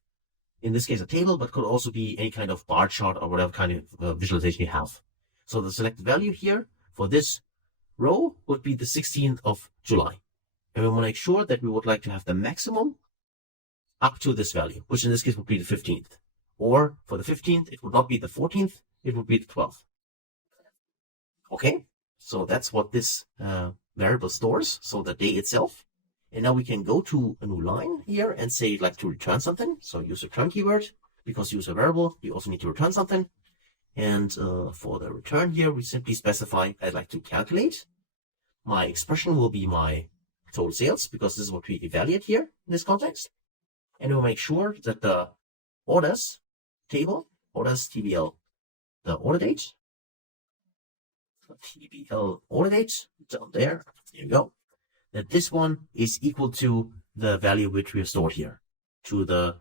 In this case, a table, but could also be any kind of bar chart or whatever kind of visualization you have. So the selected value here for this row would be the 16th of July. And we want to make sure that we would like to have the maximum up to this value, which in this case would be the 15th. Or for the 15th, it would not be the 14th, it would be the 12th. Okay, so that's what this variable stores, so the day itself. And now we can go to a new line here and say you'd like to return something. So use a return keyword, because you use a variable, you also need to return something. And for the return here, we simply specify I'd like to calculate. My expression will be my total sales, because this is what we evaluate here in this context. And we'll make sure that the orders table, orders TBL, the order date, TBL order date, down there, here you go, that this one is equal to the value which we have stored here, to the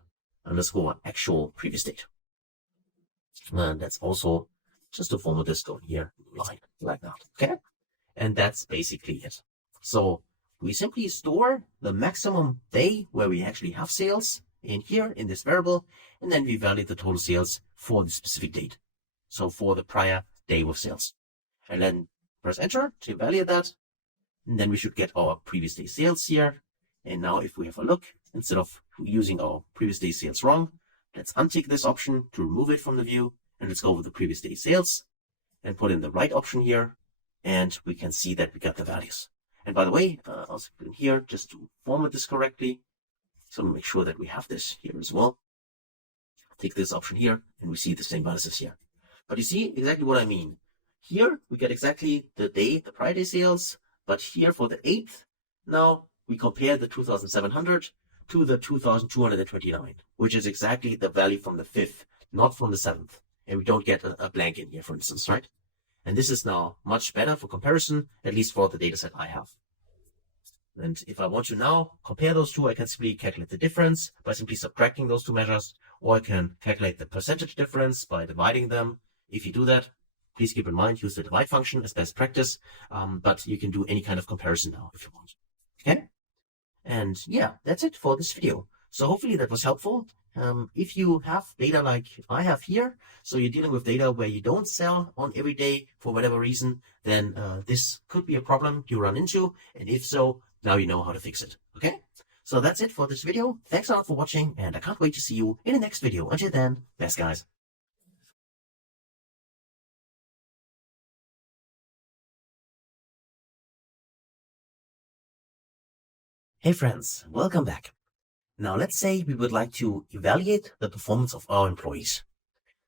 underscore actual previous date. And that's also just to format this going here, line, like that, okay? And that's basically it. So we simply store the maximum day where we actually have sales in here, in this variable, and then we validate the total sales for the specific date. So for the prior day of sales. And then press enter to evaluate that. And then we should get our previous day sales here. And now if we have a look, instead of using our previous day sales wrong, let's untick this option to remove it from the view. And let's go with the previous day sales and put in the right option here. And we can see that we got the values. And by the way, also in here, just to format this correctly. So make sure that we have this here as well. Take this option here and we see the same values here. But you see exactly what I mean. Here we get exactly the day, the prior day sales. But here for the 8th, now we compare the 2,700 to the 2,229, which is exactly the value from the 5th, not from the 7th. And we don't get a blank in here, for instance, right? And this is now much better for comparison, at least for the data set I have. And if I want to now compare those two, I can simply calculate the difference by simply subtracting those two measures, or I can calculate the percentage difference by dividing them. If you do that, please keep in mind, use the divide function as best practice, but you can do any kind of comparison now if you want. Okay? And yeah, that's it for this video. So hopefully that was helpful. If you have data like I have here, so you're dealing with data where you don't sell on every day for whatever reason, then this could be a problem you run into. And if so, now you know how to fix it. Okay? So that's it for this video. Thanks a lot for watching, and I can't wait to see you in the next video. Until then, best guys. Hey friends, welcome back. Now let's say we would like to evaluate the performance of our employees.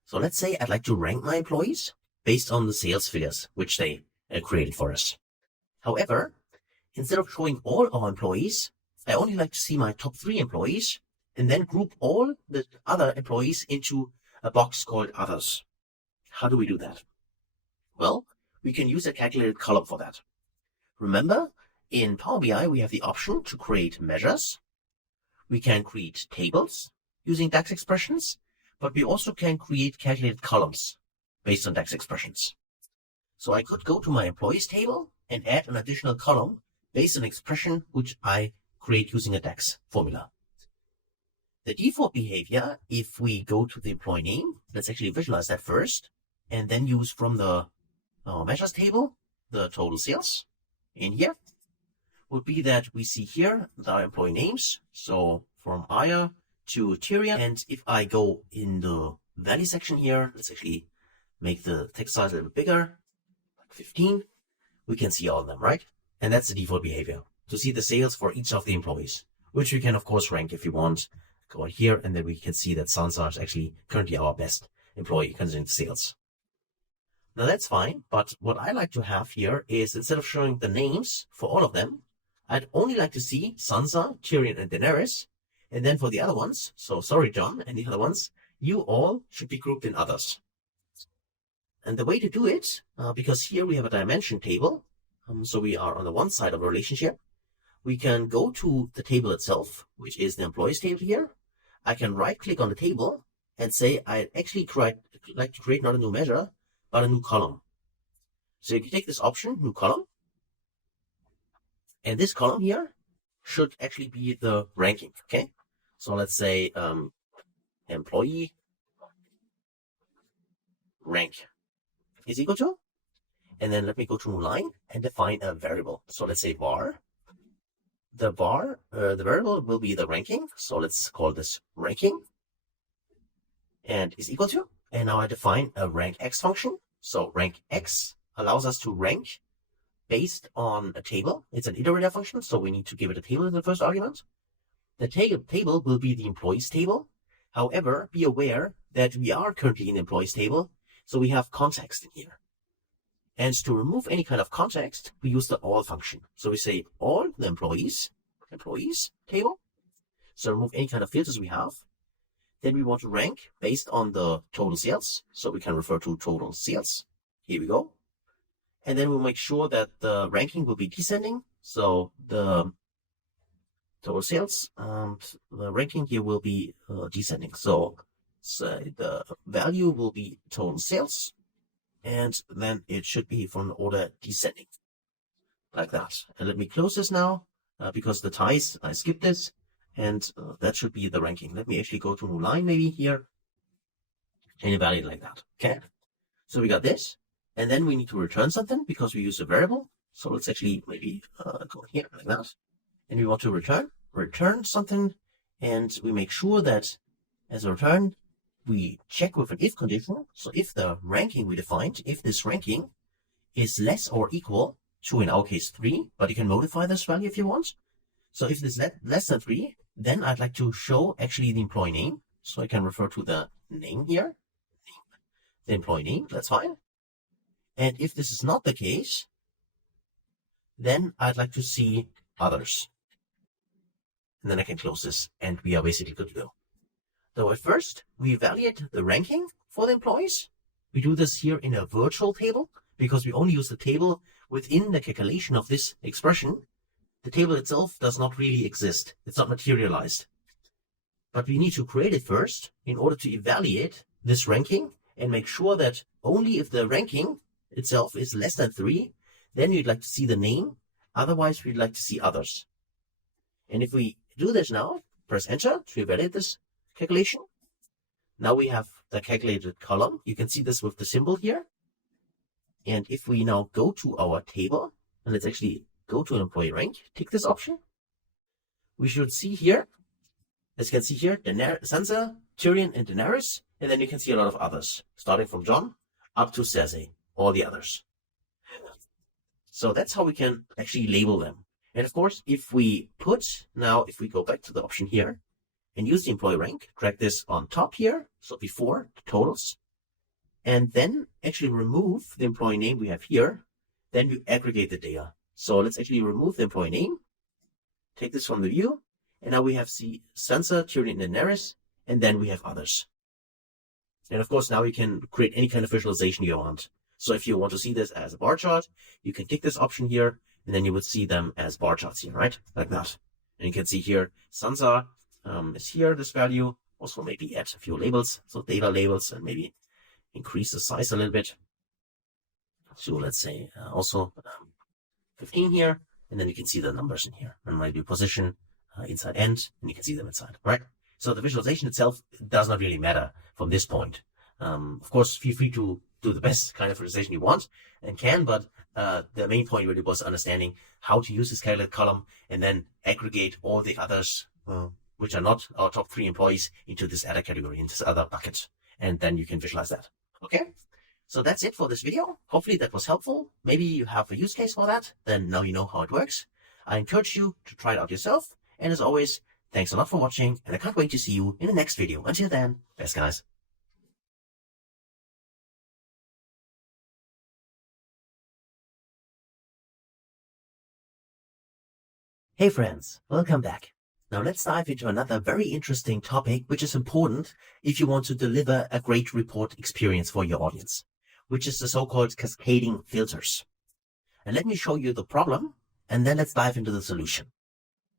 So let's say I'd like to rank my employees based on the sales figures which they created for us. However, instead of showing all our employees, I only like to see my top 3 employees and then group all the other employees into a box called others. How do we do that? Well, we can use a calculated column for that. Remember, in Power BI, we have the option to create measures. We can create tables using DAX expressions, but we also can create calculated columns based on DAX expressions. So I could go to my employees table and add an additional column based on an expression which I create using a DAX formula. The default behavior, if we go to the employee name, let's actually visualize that first, and then use from the measures table the total sales in here, would be that we see here our employee names. So from Aya to Tyrion. And if I go in the value section here, let's actually make the text size a little bit bigger, like 15. We can see all of them, right? And that's the default behavior, to see the sales for each of the employees, which we can of course rank if you want go in here, and then we can see that Sansa is actually currently our best employee considering sales. Now that's fine, but what I like to have here is, instead of showing the names for all of them, I'd only like to see Sansa, Tyrion, and Daenerys. And then for the other ones, so sorry, John, and the other ones, you all should be grouped in others. And the way to do it, because here we have a dimension table, so we are on the one side of a relationship, we can go to the table itself, which is the employees table here. I can right-click on the table and say I'd actually like to create not a new measure, but a new column. So you can take this option, new column, and this column here should actually be the ranking, okay? So let's say employee rank is equal to, and then let me go to new line and define a variable. So let's say var. The variable will be the ranking. So let's call this ranking, and is equal to, and now I define a rank x function. So rank x allows us to rank based on a table. It's an iterator function, so we need to give it a table in the first argument. The table will be the employees table. However, be aware that we are currently in the employees table, so we have context in here. And to remove any kind of context, we use the all function. So we say all the employees table. So remove any kind of filters we have. Then we want to rank based on the total sales. So we can refer to total sales. Here we go. And then we'll make sure that the ranking will be descending. So the total sales, the ranking here will be descending. So the value will be total sales. And then it should be from the order descending, like that. And let me close this now, because the ties, I skipped this, and that should be the ranking. Let me actually go to a new line maybe here, and evaluate like that. Okay, so we got this, and then we need to return something because we use a variable. So let's actually maybe go here like that, and we want to return something, and we make sure that as a return, we check with an if condition. So if the ranking we defined, if this ranking is less or equal to, in our case, 3, but you can modify this value if you want. So if this is less than 3, then I'd like to show actually the employee name. So I can refer to the name here, the employee name, that's fine. And if this is not the case, then I'd like to see others. And then I can close this, and we are basically good to go. So at first, we evaluate the ranking for the employees. We do this here in a virtual table because we only use the table within the calculation of this expression. The table itself does not really exist. It's not materialized. But we need to create it first in order to evaluate this ranking and make sure that only if the ranking itself is less than 3, then we'd like to see the name. Otherwise, we'd like to see others. And if we do this now, press enter to evaluate this calculation. Now we have the calculated column. You can see this with the symbol here. And if we now go to our table, and let's actually go to an employee rank, tick this option, we should see here, as you can see here, Sansa, Tyrion, and Daenerys, and then you can see a lot of others, starting from Jon up to Cersei, all the others. So that's how we can actually label them. And of course, if we go back to the option here, and use the employee rank, drag this on top here, so before the totals, and then actually remove the employee name we have here, then you aggregate the data. So let's actually remove the employee name, take this from the view, and now we have Sansa, Tyrion, and Daenerys, and then we have others. And of course, now you can create any kind of visualization you want. So if you want to see this as a bar chart, you can tick this option here, and then you would see them as bar charts here, right? Like that. And you can see here, Sansa is here, this value. Also maybe add a few labels, so data labels, and maybe increase the size a little bit. So let's say also 15 here, and then you can see the numbers in here. And maybe position inside end, and you can see them inside, right? So the visualization itself does not really matter from this point. Of course, feel free to do the best kind of visualization you want and can, but the main point really was understanding how to use this calculated column and then aggregate all the others which are not our top 3 employees into this other category, into this other bucket. And then you can visualize that. Okay. So that's it for this video. Hopefully that was helpful. Maybe you have a use case for that. Then now you know how it works. I encourage you to try it out yourself. And as always, Thanks a lot for watching, and I can't wait to see you in the next video. Until then, best guys. Hey friends, welcome back. Now let's dive into another very interesting topic, which is important if you want to deliver a great report experience for your audience, which is the so-called cascading filters. And let me show you the problem, and then let's dive into the solution.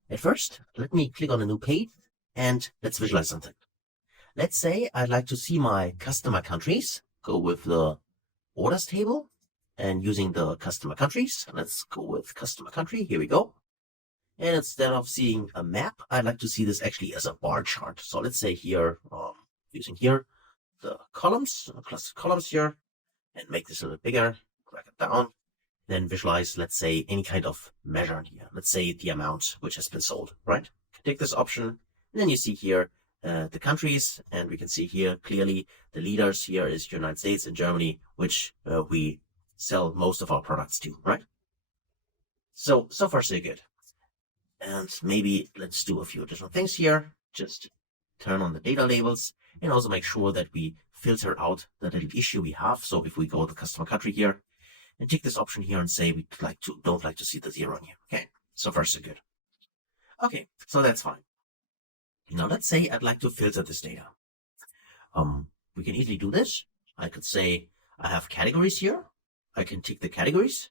At first, let me click on a new page, and let's visualize something. Let's say I'd like to see my customer countries. Go with the orders table, and using the customer countries, let's go with customer country. Here we go. And instead of seeing a map, I'd like to see this actually as a bar chart. So let's say here, using here, the columns, cluster columns here, and make this a little bigger, drag it down, then visualize, let's say, any kind of measure here. Let's say the amount which has been sold, right? Take this option, and then you see here the countries, and we can see here clearly the leaders here is United States and Germany, which we sell most of our products to, right? So far so good. And maybe let's do a few additional things here. Just turn on the data labels and also make sure that we filter out the little issue we have. So if we go to customer country here and take this option here and say we don't like to see the 0 in here. Okay, so far so good. Okay, so that's fine. Now let's say I'd like to filter this data. We can easily do this. I could say I have categories here. I can tick the categories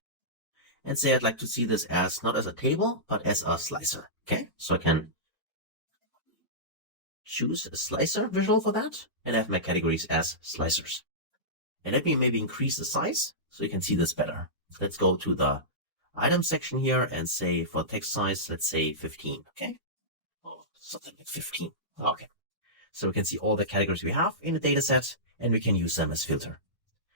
and say I'd like to see this as not as a table, but as a slicer. Okay, so I can choose a slicer visual for that and have my categories as slicers. And let me maybe increase the size so you can see this better. Let's go to the item section here and say for text size, let's say 15. Okay, oh, something like 15. Okay, so we can see all the categories we have in the data set and we can use them as filter.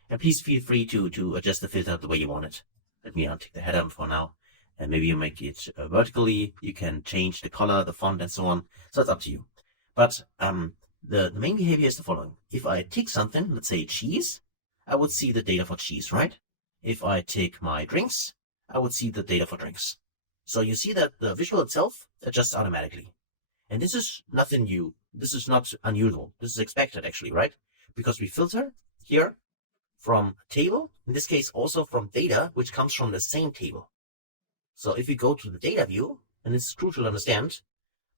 And please feel free to adjust the filter the way you want it. Let me untick the header for now, and maybe you make it vertically. You can change the color, the font, and so on. So it's up to you. But the main behavior is the following. If I tick something, let's say cheese, I would see the data for cheese, right? If I tick my drinks, I would see the data for drinks. So you see that the visual itself adjusts automatically. And this is nothing new. This is not unusual. This is expected actually, right? Because we filter here from a table, in this case also from data, which comes from the same table. So if we go to the data view, and it's crucial to understand,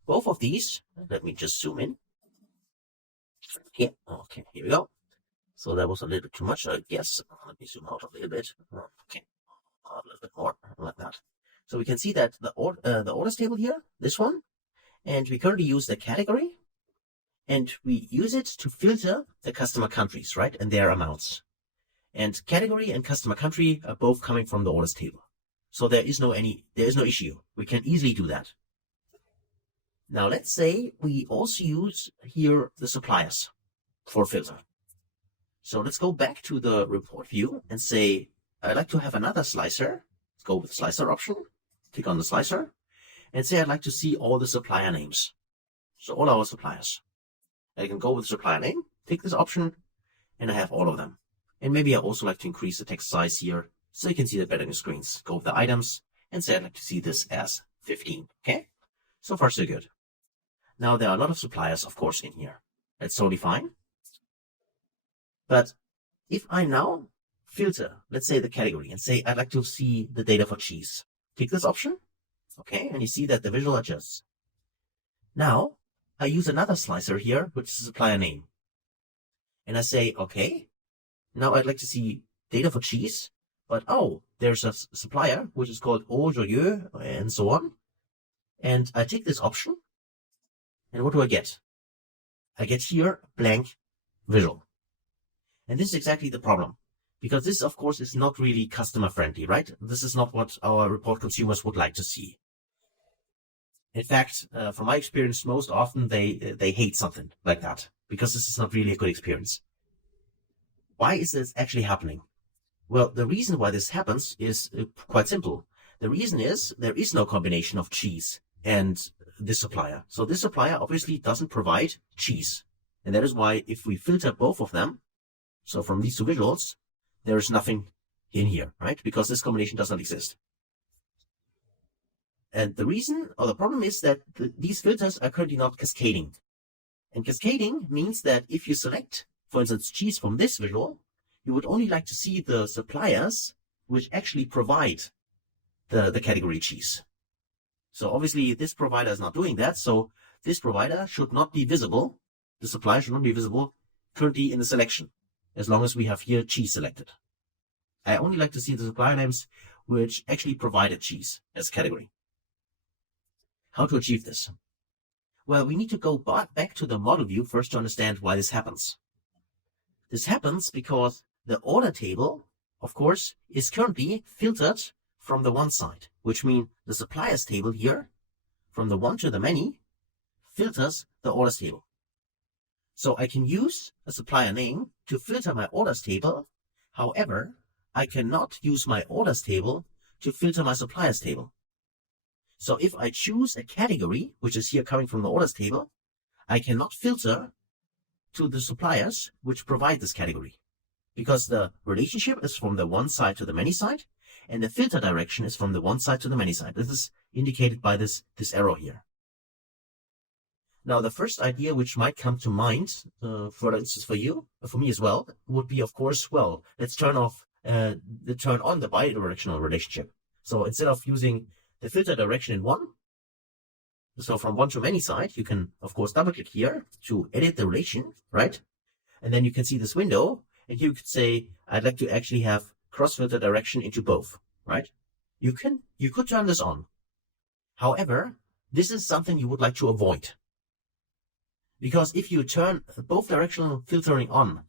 both of these, let me just zoom in. Here, okay, here we go. So that was a little bit too much, I guess. Let me zoom out a little bit. Okay, a little bit more, like that. So we can see that the orders table here, this one, and we currently use the category, and we use it to filter the customer countries, right, and their amounts. And category and customer country are both coming from the orders table. So there is no issue. We can easily do that. Now let's say we also use here the suppliers for filter. So let's go back to the report view and say, I'd like to have another slicer. Let's go with the slicer option, click on the slicer, and say I'd like to see all the supplier names. So all our suppliers. I can go with supplier name, take this option, and I have all of them. And maybe I also like to increase the text size here so you can see that better in the screens. Go with the items and say I'd like to see this as 15. Okay, so far so good. Now there are a lot of suppliers, of course, in here. That's totally fine. But if I now filter, let's say the category, and say I'd like to see the data for cheese, click this option. Okay, and you see that the visual adjusts. Now I use another slicer here, which is the supplier name. And I say, okay, now I'd like to see data for cheese, but oh, there's a supplier which is called Eau Joyeux and so on. And I take this option, and what do I get? I get here blank visual. And this is exactly the problem, because this, of course, is not really customer friendly, right? This is not what our report consumers would like to see. In fact, from my experience, most often they hate something like that, because this is not really a good experience. Why is this actually happening? Well, the reason why this happens is quite simple. The reason is there is no combination of cheese and this supplier. So this supplier obviously doesn't provide cheese. And that is why if we filter both of them, so from these two visuals, there is nothing in here, right? Because this combination does not exist. And the reason or the problem is that these filters are currently not cascading. And cascading means that if you select, for instance, cheese from this visual, you would only like to see the suppliers which actually provide the category cheese. So obviously this provider is not doing that. So this provider should not be visible. The supplier should not be visible currently in the selection, as long as we have here cheese selected. I only like to see the supplier names which actually provided cheese as category. How to achieve this? Well, we need to go back to the model view first to understand why this happens. This happens because the order table, of course, is currently filtered from the one side, which means the suppliers table here, from the one to the many, filters the orders table. So I can use a supplier name to filter my orders table. However, I cannot use my orders table to filter my suppliers table. So if I choose a category, which is here coming from the orders table, I cannot filter to the suppliers which provide this category, because the relationship is from the one side to the many side, and the filter direction is from the one side to the many side. This is indicated by this arrow here. Now, the first idea which might come to mind, for instance, for me as well, would be, of course, well, let's turn on the bidirectional relationship. So instead of using the filter direction in one, so from one to many side, you can, of course, double click here to edit the relation, right? And then you can see this window, and you could say, I'd like to actually have cross filter direction into both, right? You could turn this on. However, this is something you would like to avoid. Because if you turn both directional filtering on,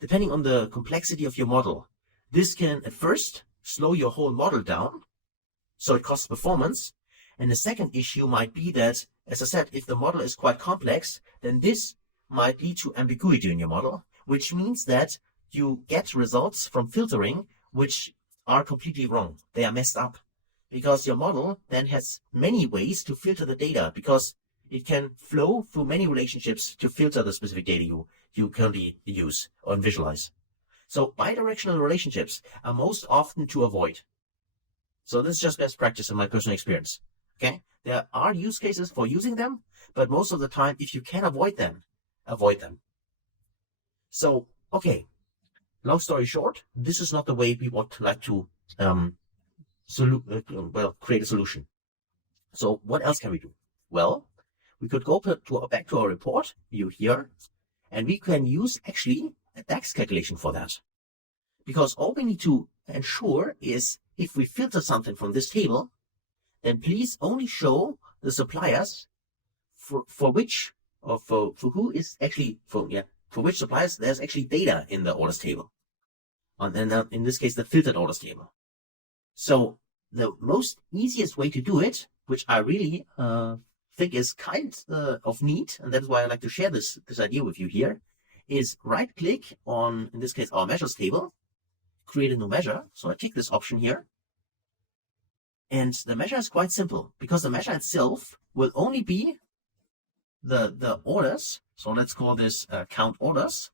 depending on the complexity of your model, this can at first slow your whole model down, so it costs performance. And the second issue might be that, as I said, if the model is quite complex, then this might lead to ambiguity in your model, which means that you get results from filtering which are completely wrong. They are messed up, because your model then has many ways to filter the data, because it can flow through many relationships to filter the specific data you currently use or visualize. So bidirectional relationships are most often to avoid. So this is just best practice in my personal experience. Okay, there are use cases for using them, but most of the time, if you can avoid them, avoid them. So, okay, long story short, this is not the way we would like to create a solution. So what else can we do? Well, we could go back to our report view here, and we can use actually a DAX calculation for that. Because all we need to ensure is, if we filter something from this table, then please only show the suppliers for which suppliers there's actually data in the orders table. And in this case, the filtered orders table. So the most easiest way to do it, which I really think is kind of neat, and that's why I like to share this idea with you here, is right click on, in this case, our measures table, create a new measure. So I tick this option here. And the measure is quite simple, because the measure itself will only be the orders. So let's call this count orders.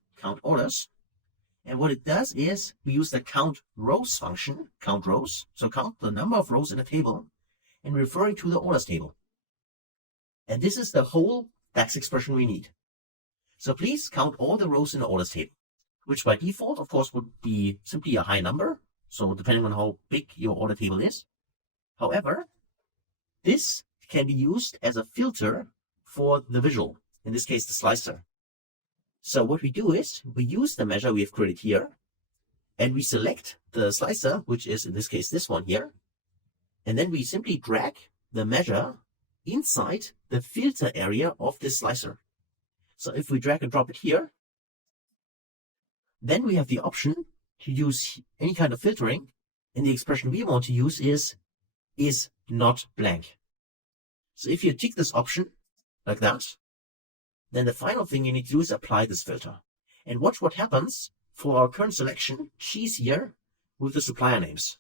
And what it does is we use the count rows function, count rows. So count the number of rows in a table and referring to the orders table. And this is the whole DAX expression we need. So please count all the rows in the orders table, which by default, of course, would be simply a high number. So depending on how big your order table is. However, this can be used as a filter for the visual, in this case, the slicer. So what we do is we use the measure we have created here, and we select the slicer, which is in this case, this one here. And then we simply drag the measure inside the filter area of this slicer. So if we drag and drop it here, then we have the option to use any kind of filtering. And the expression we want to use is not blank. So if you tick this option like that, then the final thing you need to do is apply this filter. And watch what happens for our current selection, cheese here, with the supplier names.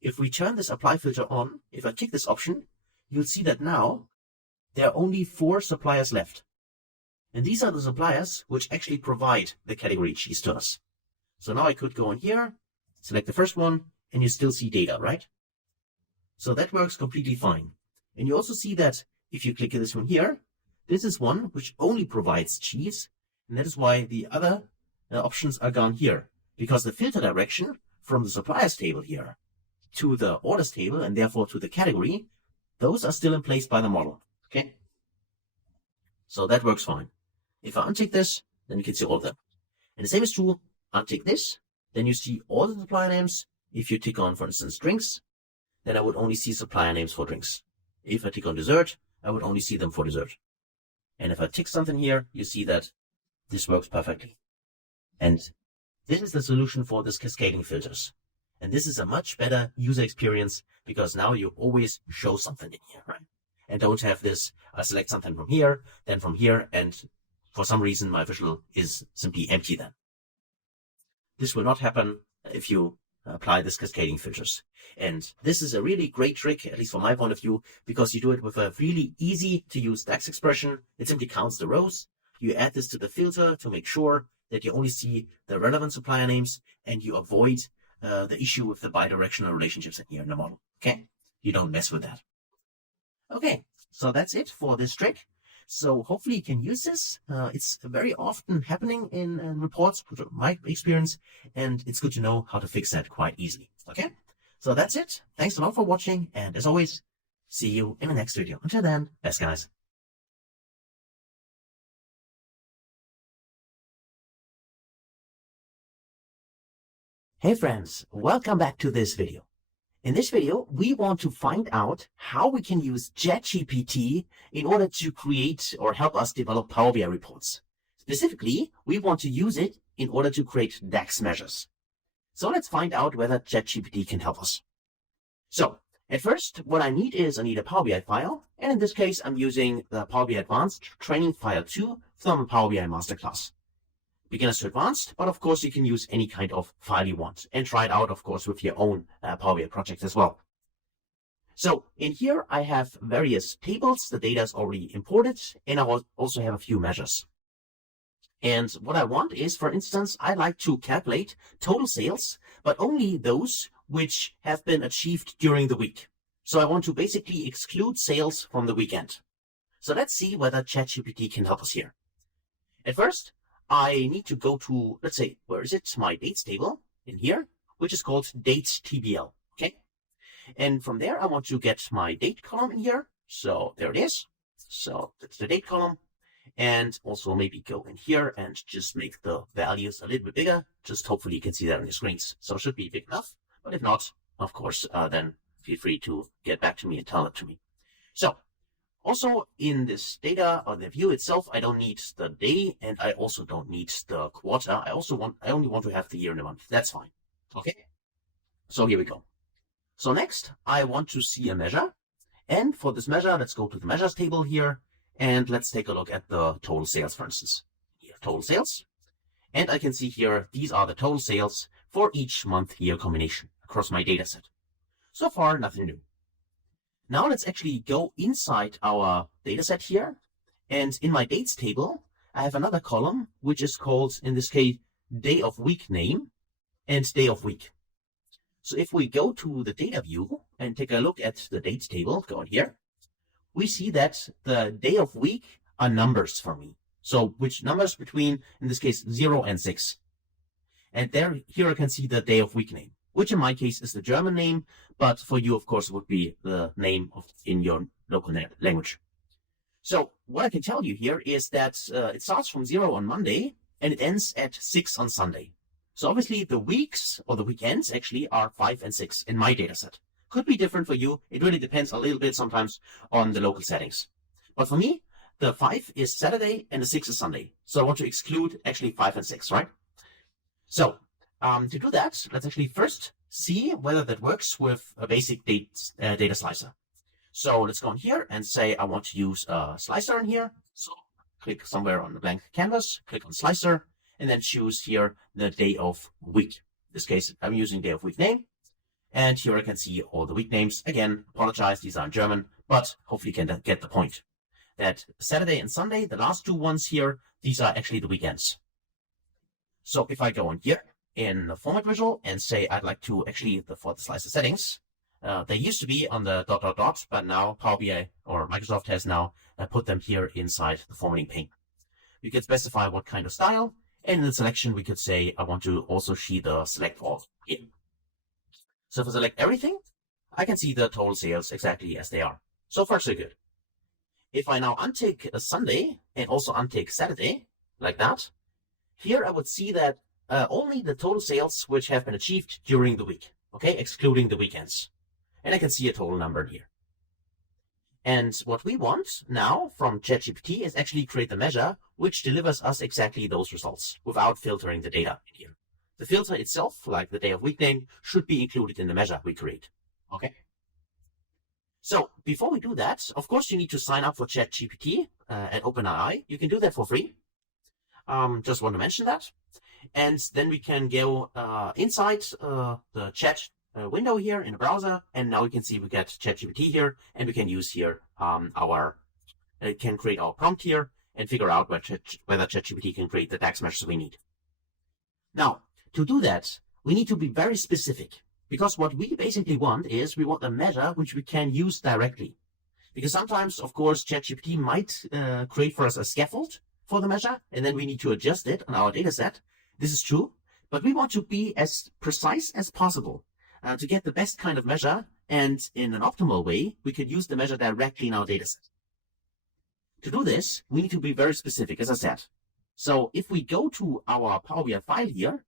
If we turn this apply filter on, if I tick this option, you'll see that now there are only 4 suppliers left. And these are the suppliers which actually provide the category cheese to us. So now I could go in here, select the first one, and you still see data, right? So that works completely fine. And you also see that if you click this one here, this is one which only provides cheese. And that is why the other options are gone here, because the filter direction from the suppliers table here to the orders table and therefore to the category, those are still in place by the model. Okay. So that works fine. If I untick this, then you can see all of them. And the same is true, untick this, then you see all the supplier names. If you tick on, for instance, drinks, then I would only see supplier names for drinks. If I tick on dessert, I would only see them for dessert. And if I tick something here, you see that this works perfectly. And this is the solution for this cascading filters. And this is a much better user experience because now you always show something in here, right? And don't have this, I select something from here, then from here, and for some reason my visual is simply empty then. This will not happen if you apply this cascading filters. And this is a really great trick, at least from my point of view, because you do it with a really easy to use DAX expression. It simply counts the rows. You add this to the filter to make sure that you only see the relevant supplier names and you avoid the issue with the bidirectional relationships in here in the model. Okay. You don't mess with that. Okay. So that's it for this trick. So hopefully you can use this. It's very often happening in reports, with my experience, and it's good to know how to fix that quite easily. Okay. So that's it. Thanks a lot for watching. And as always, see you in the next video. Until then, best guys. Hey friends, welcome back to this video. In this video, we want to find out how we can use ChatGPT in order to create or help us develop Power BI reports. Specifically, we want to use it in order to create DAX measures. So let's find out whether ChatGPT can help us. So at first, what I need is a Power BI file. And in this case, I'm using the Power BI Advanced Training File 2 from Power BI Masterclass. Beginners to advanced, but of course you can use any kind of file you want and try it out, of course, with your own Power BI project as well. So in here, I have various tables. The data is already imported, and I also have a few measures. And what I want is, for instance, I like to calculate total sales, but only those which have been achieved during the week. So I want to basically exclude sales from the weekend. So let's see whether ChatGPT can help us here. At first, I need to go to, let's say, where is it? My dates table in here, which is called dates TBL. Okay. And from there, I want to get my date column in here. So there it is. So that's the date column. And also maybe go in here and just make the values a little bit bigger. Just hopefully you can see that on your screens. So it should be big enough. But if not, of course, then feel free to get back to me and tell it to me. So also in this data or the view itself, I don't need the day and I also don't need the quarter. I only want to have the year and the month. That's fine. Okay. So here we go. So next I want to see a measure. And for this measure, let's go to the measures table here and let's take a look at the total sales, for instance. Here, total sales. And I can see here, these are the total sales for each month-year combination across my data set. So far, nothing new. Now let's actually go inside our data set here. And in my dates table, I have another column, which is called, in this case, day of week name and day of week. So if we go to the data view and take a look at the dates table, go in here, we see that the day of week are numbers for me. So which numbers between, in this case, 0 and 6. And here I can see the day of week name, which in my case is the German name, but for you, of course, would be the name in your local language. So what I can tell you here is that it starts from 0 on Monday and it ends at 6 on Sunday. So obviously the weeks or the weekends actually are 5 and 6 in my data set. Could be different for you. It really depends a little bit sometimes on the local settings. But for me, the 5 is Saturday and the 6 is Sunday. So I want to exclude actually 5 and 6, right? So to do that, let's actually first see whether that works with a basic data slicer. So let's go in here and say I want to use a slicer in here. So click somewhere on the blank canvas, click on slicer, and then choose here the day of week. In this case, I'm using day of week name. And here I can see all the week names. Again, apologize, these are in German, but hopefully you can get the point. That Saturday and Sunday, the last two ones here, these are actually the weekends. So if I go in here in the format visual and say I'd like to actually, for the slicer settings, They used to be on the ... but now Power BI or Microsoft has now put them here inside the formatting pane. We could specify what kind of style, and in the selection we could say I want to also see the select all here. So if I select everything, I can see the total sales exactly as they are. So far so good. If I now untick a Sunday and also untick Saturday, like that, here I would see that only the total sales which have been achieved during the week, okay, excluding the weekends. And I can see a total number here. And what we want now from ChatGPT is actually create the measure which delivers us exactly those results without filtering the data in here. The filter itself, like the day of week name, should be included in the measure we create. Okay. So before we do that, of course, you need to sign up for ChatGPT at OpenAI. You can do that for free. Just want to mention that. And then we can go inside the chat window here in the browser. And now we can see we get ChatGPT here, and we can use here can create our prompt here and figure out whether ChatGPT can create the DAX measures we need. Now, to do that, we need to be very specific, because what we basically want is we want a measure which we can use directly. Because sometimes, of course, ChatGPT might create for us a scaffold for the measure, and then we need to adjust it on our data set. This is true, but we want to be as precise as possible to get the best kind of measure, and in an optimal way, we could use the measure directly in our data set. To do this, we need to be very specific, as I said. So if we go to our Power BI file here,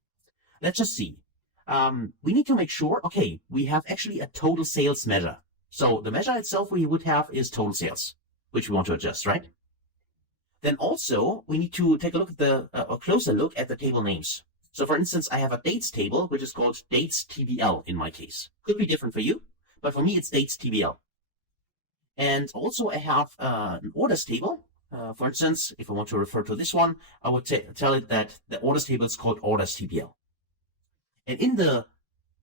let's just see. We need to make sure, okay, we have actually a total sales measure. So the measure itself we would have is total sales, which we want to adjust, right? Then also we need to take a look at a closer look at the table names. So for instance, I have a dates table, which is called dates TBL in my case. Could be different for you, but for me it's dates TBL. And also I have an orders table. For instance, if I want to refer to this one, I would tell it that the orders table is called orders TBL. And in the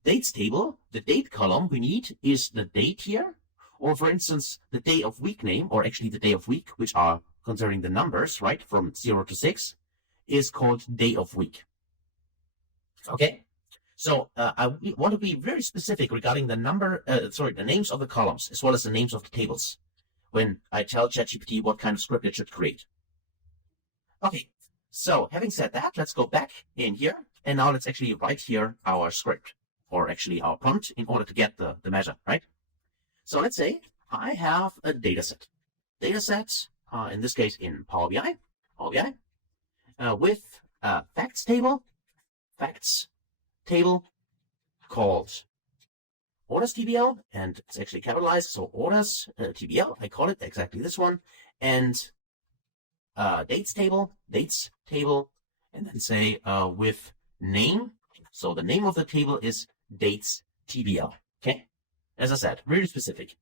dates table, the date column we need is the date here, or for instance, the day of week name, or actually the day of week, which are considering the numbers, right, from 0 to 6, is called day of week. Okay, so I want to be very specific regarding the the names of the columns, as well as the names of the tables, when I tell ChatGPT what kind of script it should create. Okay, so having said that, let's go back in here, and now let's actually write here our script, or actually our prompt, in order to get the measure, right? So let's say I have a data set. In this case in Power BI, with a facts table called orders TBL, and it's actually capitalized, so orders TBL, I call it exactly this one, and dates table, and then say with name, so the name of the table is dates TBL, okay? As I said, really specific.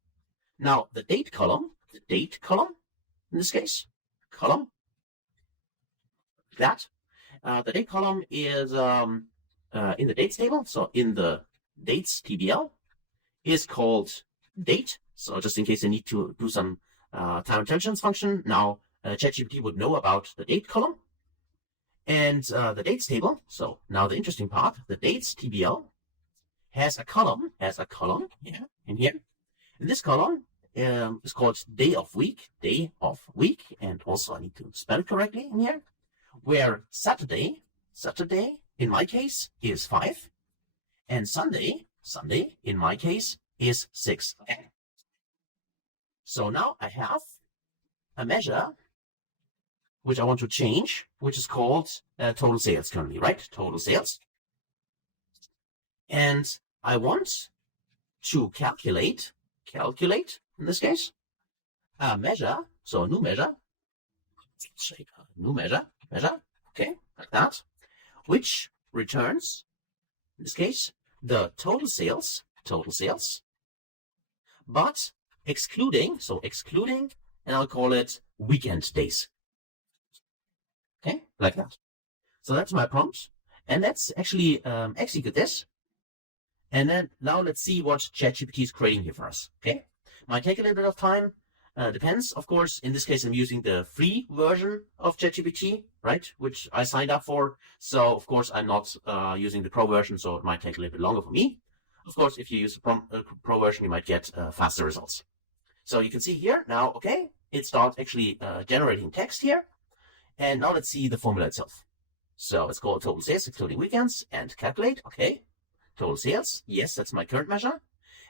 Now the date column, in this case, the date column is in the dates table, so in the dates TBL, is called date. So just in case I need to do some time intentions function, now ChatGPT would know about the date column. And the dates table, so now the interesting part, the dates TBL has a column here, in here. And this column is called day of week, and also I need to spell it correctly in here, where Saturday in my case is 5, and Sunday in my case is 6. Okay. So now I have a measure which I want to change, which is called total sales currently, right? Total sales. And I want to calculate in this case a measure, so a new measure, okay, like that, which returns, in this case, the total sales, but excluding, and I'll call it weekend days. Okay, like that. So that's my prompt, and let's actually execute this. And then now let's see what ChatGPT is creating here for us. Okay, might take a little bit of time. Depends, of course. In this case, I'm using the free version of ChatGPT, right, which I signed up for. So, of course, I'm not using the pro version, so it might take a little bit longer for me. Of course, if you use a pro version, you might get faster results. So you can see here now, okay, it starts actually generating text here. And now let's see the formula itself. So let's go total sales excluding weekends and calculate. Okay, total sales. Yes, that's my current measure.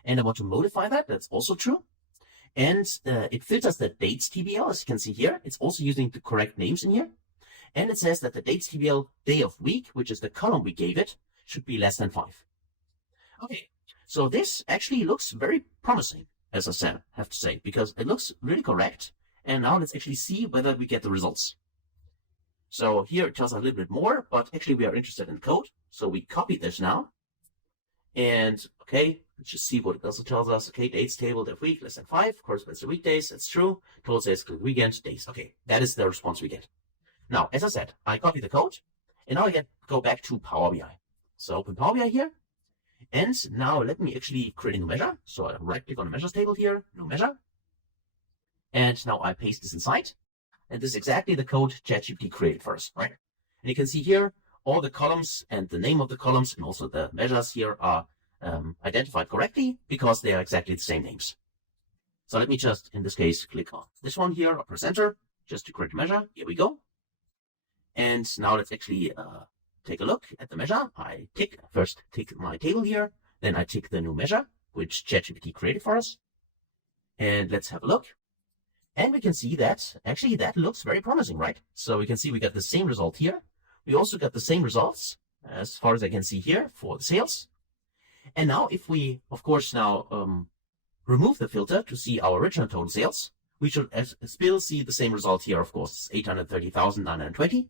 And I want to modify that. That's also true. And it filters the dates TBL, as you can see here. It's also using the correct names in here. And it says that the dates TBL day of week, which is the column we gave it, should be less than 5. Okay, so this actually looks very promising, as I have to say, because it looks really correct. And now let's actually see whether we get the results. So here it tells us a little bit more, but actually we are interested in code. So we copy this now. And okay, let's just see what it also tells us. Okay, dates table, day of week, less than 5, corresponds to weekdays. That's true. Total sales excluding weekend, days. Okay, that is the response we get. Now, as I said, I copy the code, and now I go back to Power BI. So open Power BI here, and now let me actually create a new measure. So I right-click on the measures table here, new measure, and now I paste this inside, and this is exactly the code ChatGPT created for us, right? And you can see here all the columns and the name of the columns and also the measures here are identified correctly because they are exactly the same names. So let me just, in this case, click on this one here, or press enter, just to create a measure. Here we go. And now let's actually take a look at the measure. I first tick my table here, then I tick the new measure, which ChatGPT created for us. And let's have a look. And we can see that actually that looks very promising, right? So we can see we got the same result here. We also got the same results as far as I can see here for the sales. And now if we, of course, now remove the filter to see our original total sales, we should still see the same result here, of course, 830,920.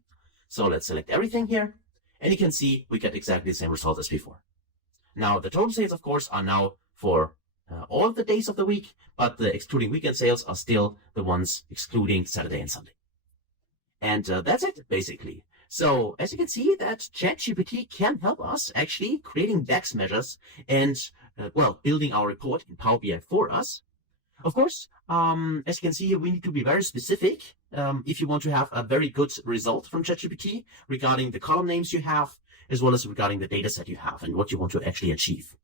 So let's select everything here, and you can see we get exactly the same result as before. Now, the total sales, of course, are now for all of the days of the week, but the excluding weekend sales are still the ones excluding Saturday and Sunday. And that's it, basically. So, as you can see, that ChatGPT can help us actually creating DAX measures and, building our report in Power BI for us. Of course, as you can see here, we need to be very specific if you want to have a very good result from ChatGPT regarding the column names you have, as well as regarding the data set you have and what you want to actually achieve.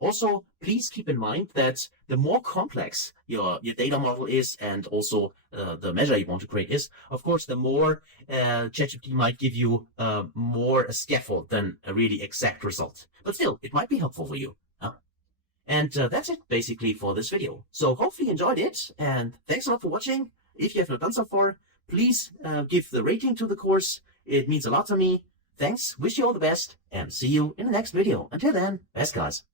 Also, please keep in mind that the more complex your data model is and also the measure you want to create is, of course, the more ChatGPT might give you more a scaffold than a really exact result. But still, it might be helpful for you. And that's it basically for this video. So hopefully you enjoyed it, and thanks a lot for watching. If you have not done so far, please give the rating to the course. It means a lot to me. Thanks, wish you all the best, and see you in the next video. Until then, best guys.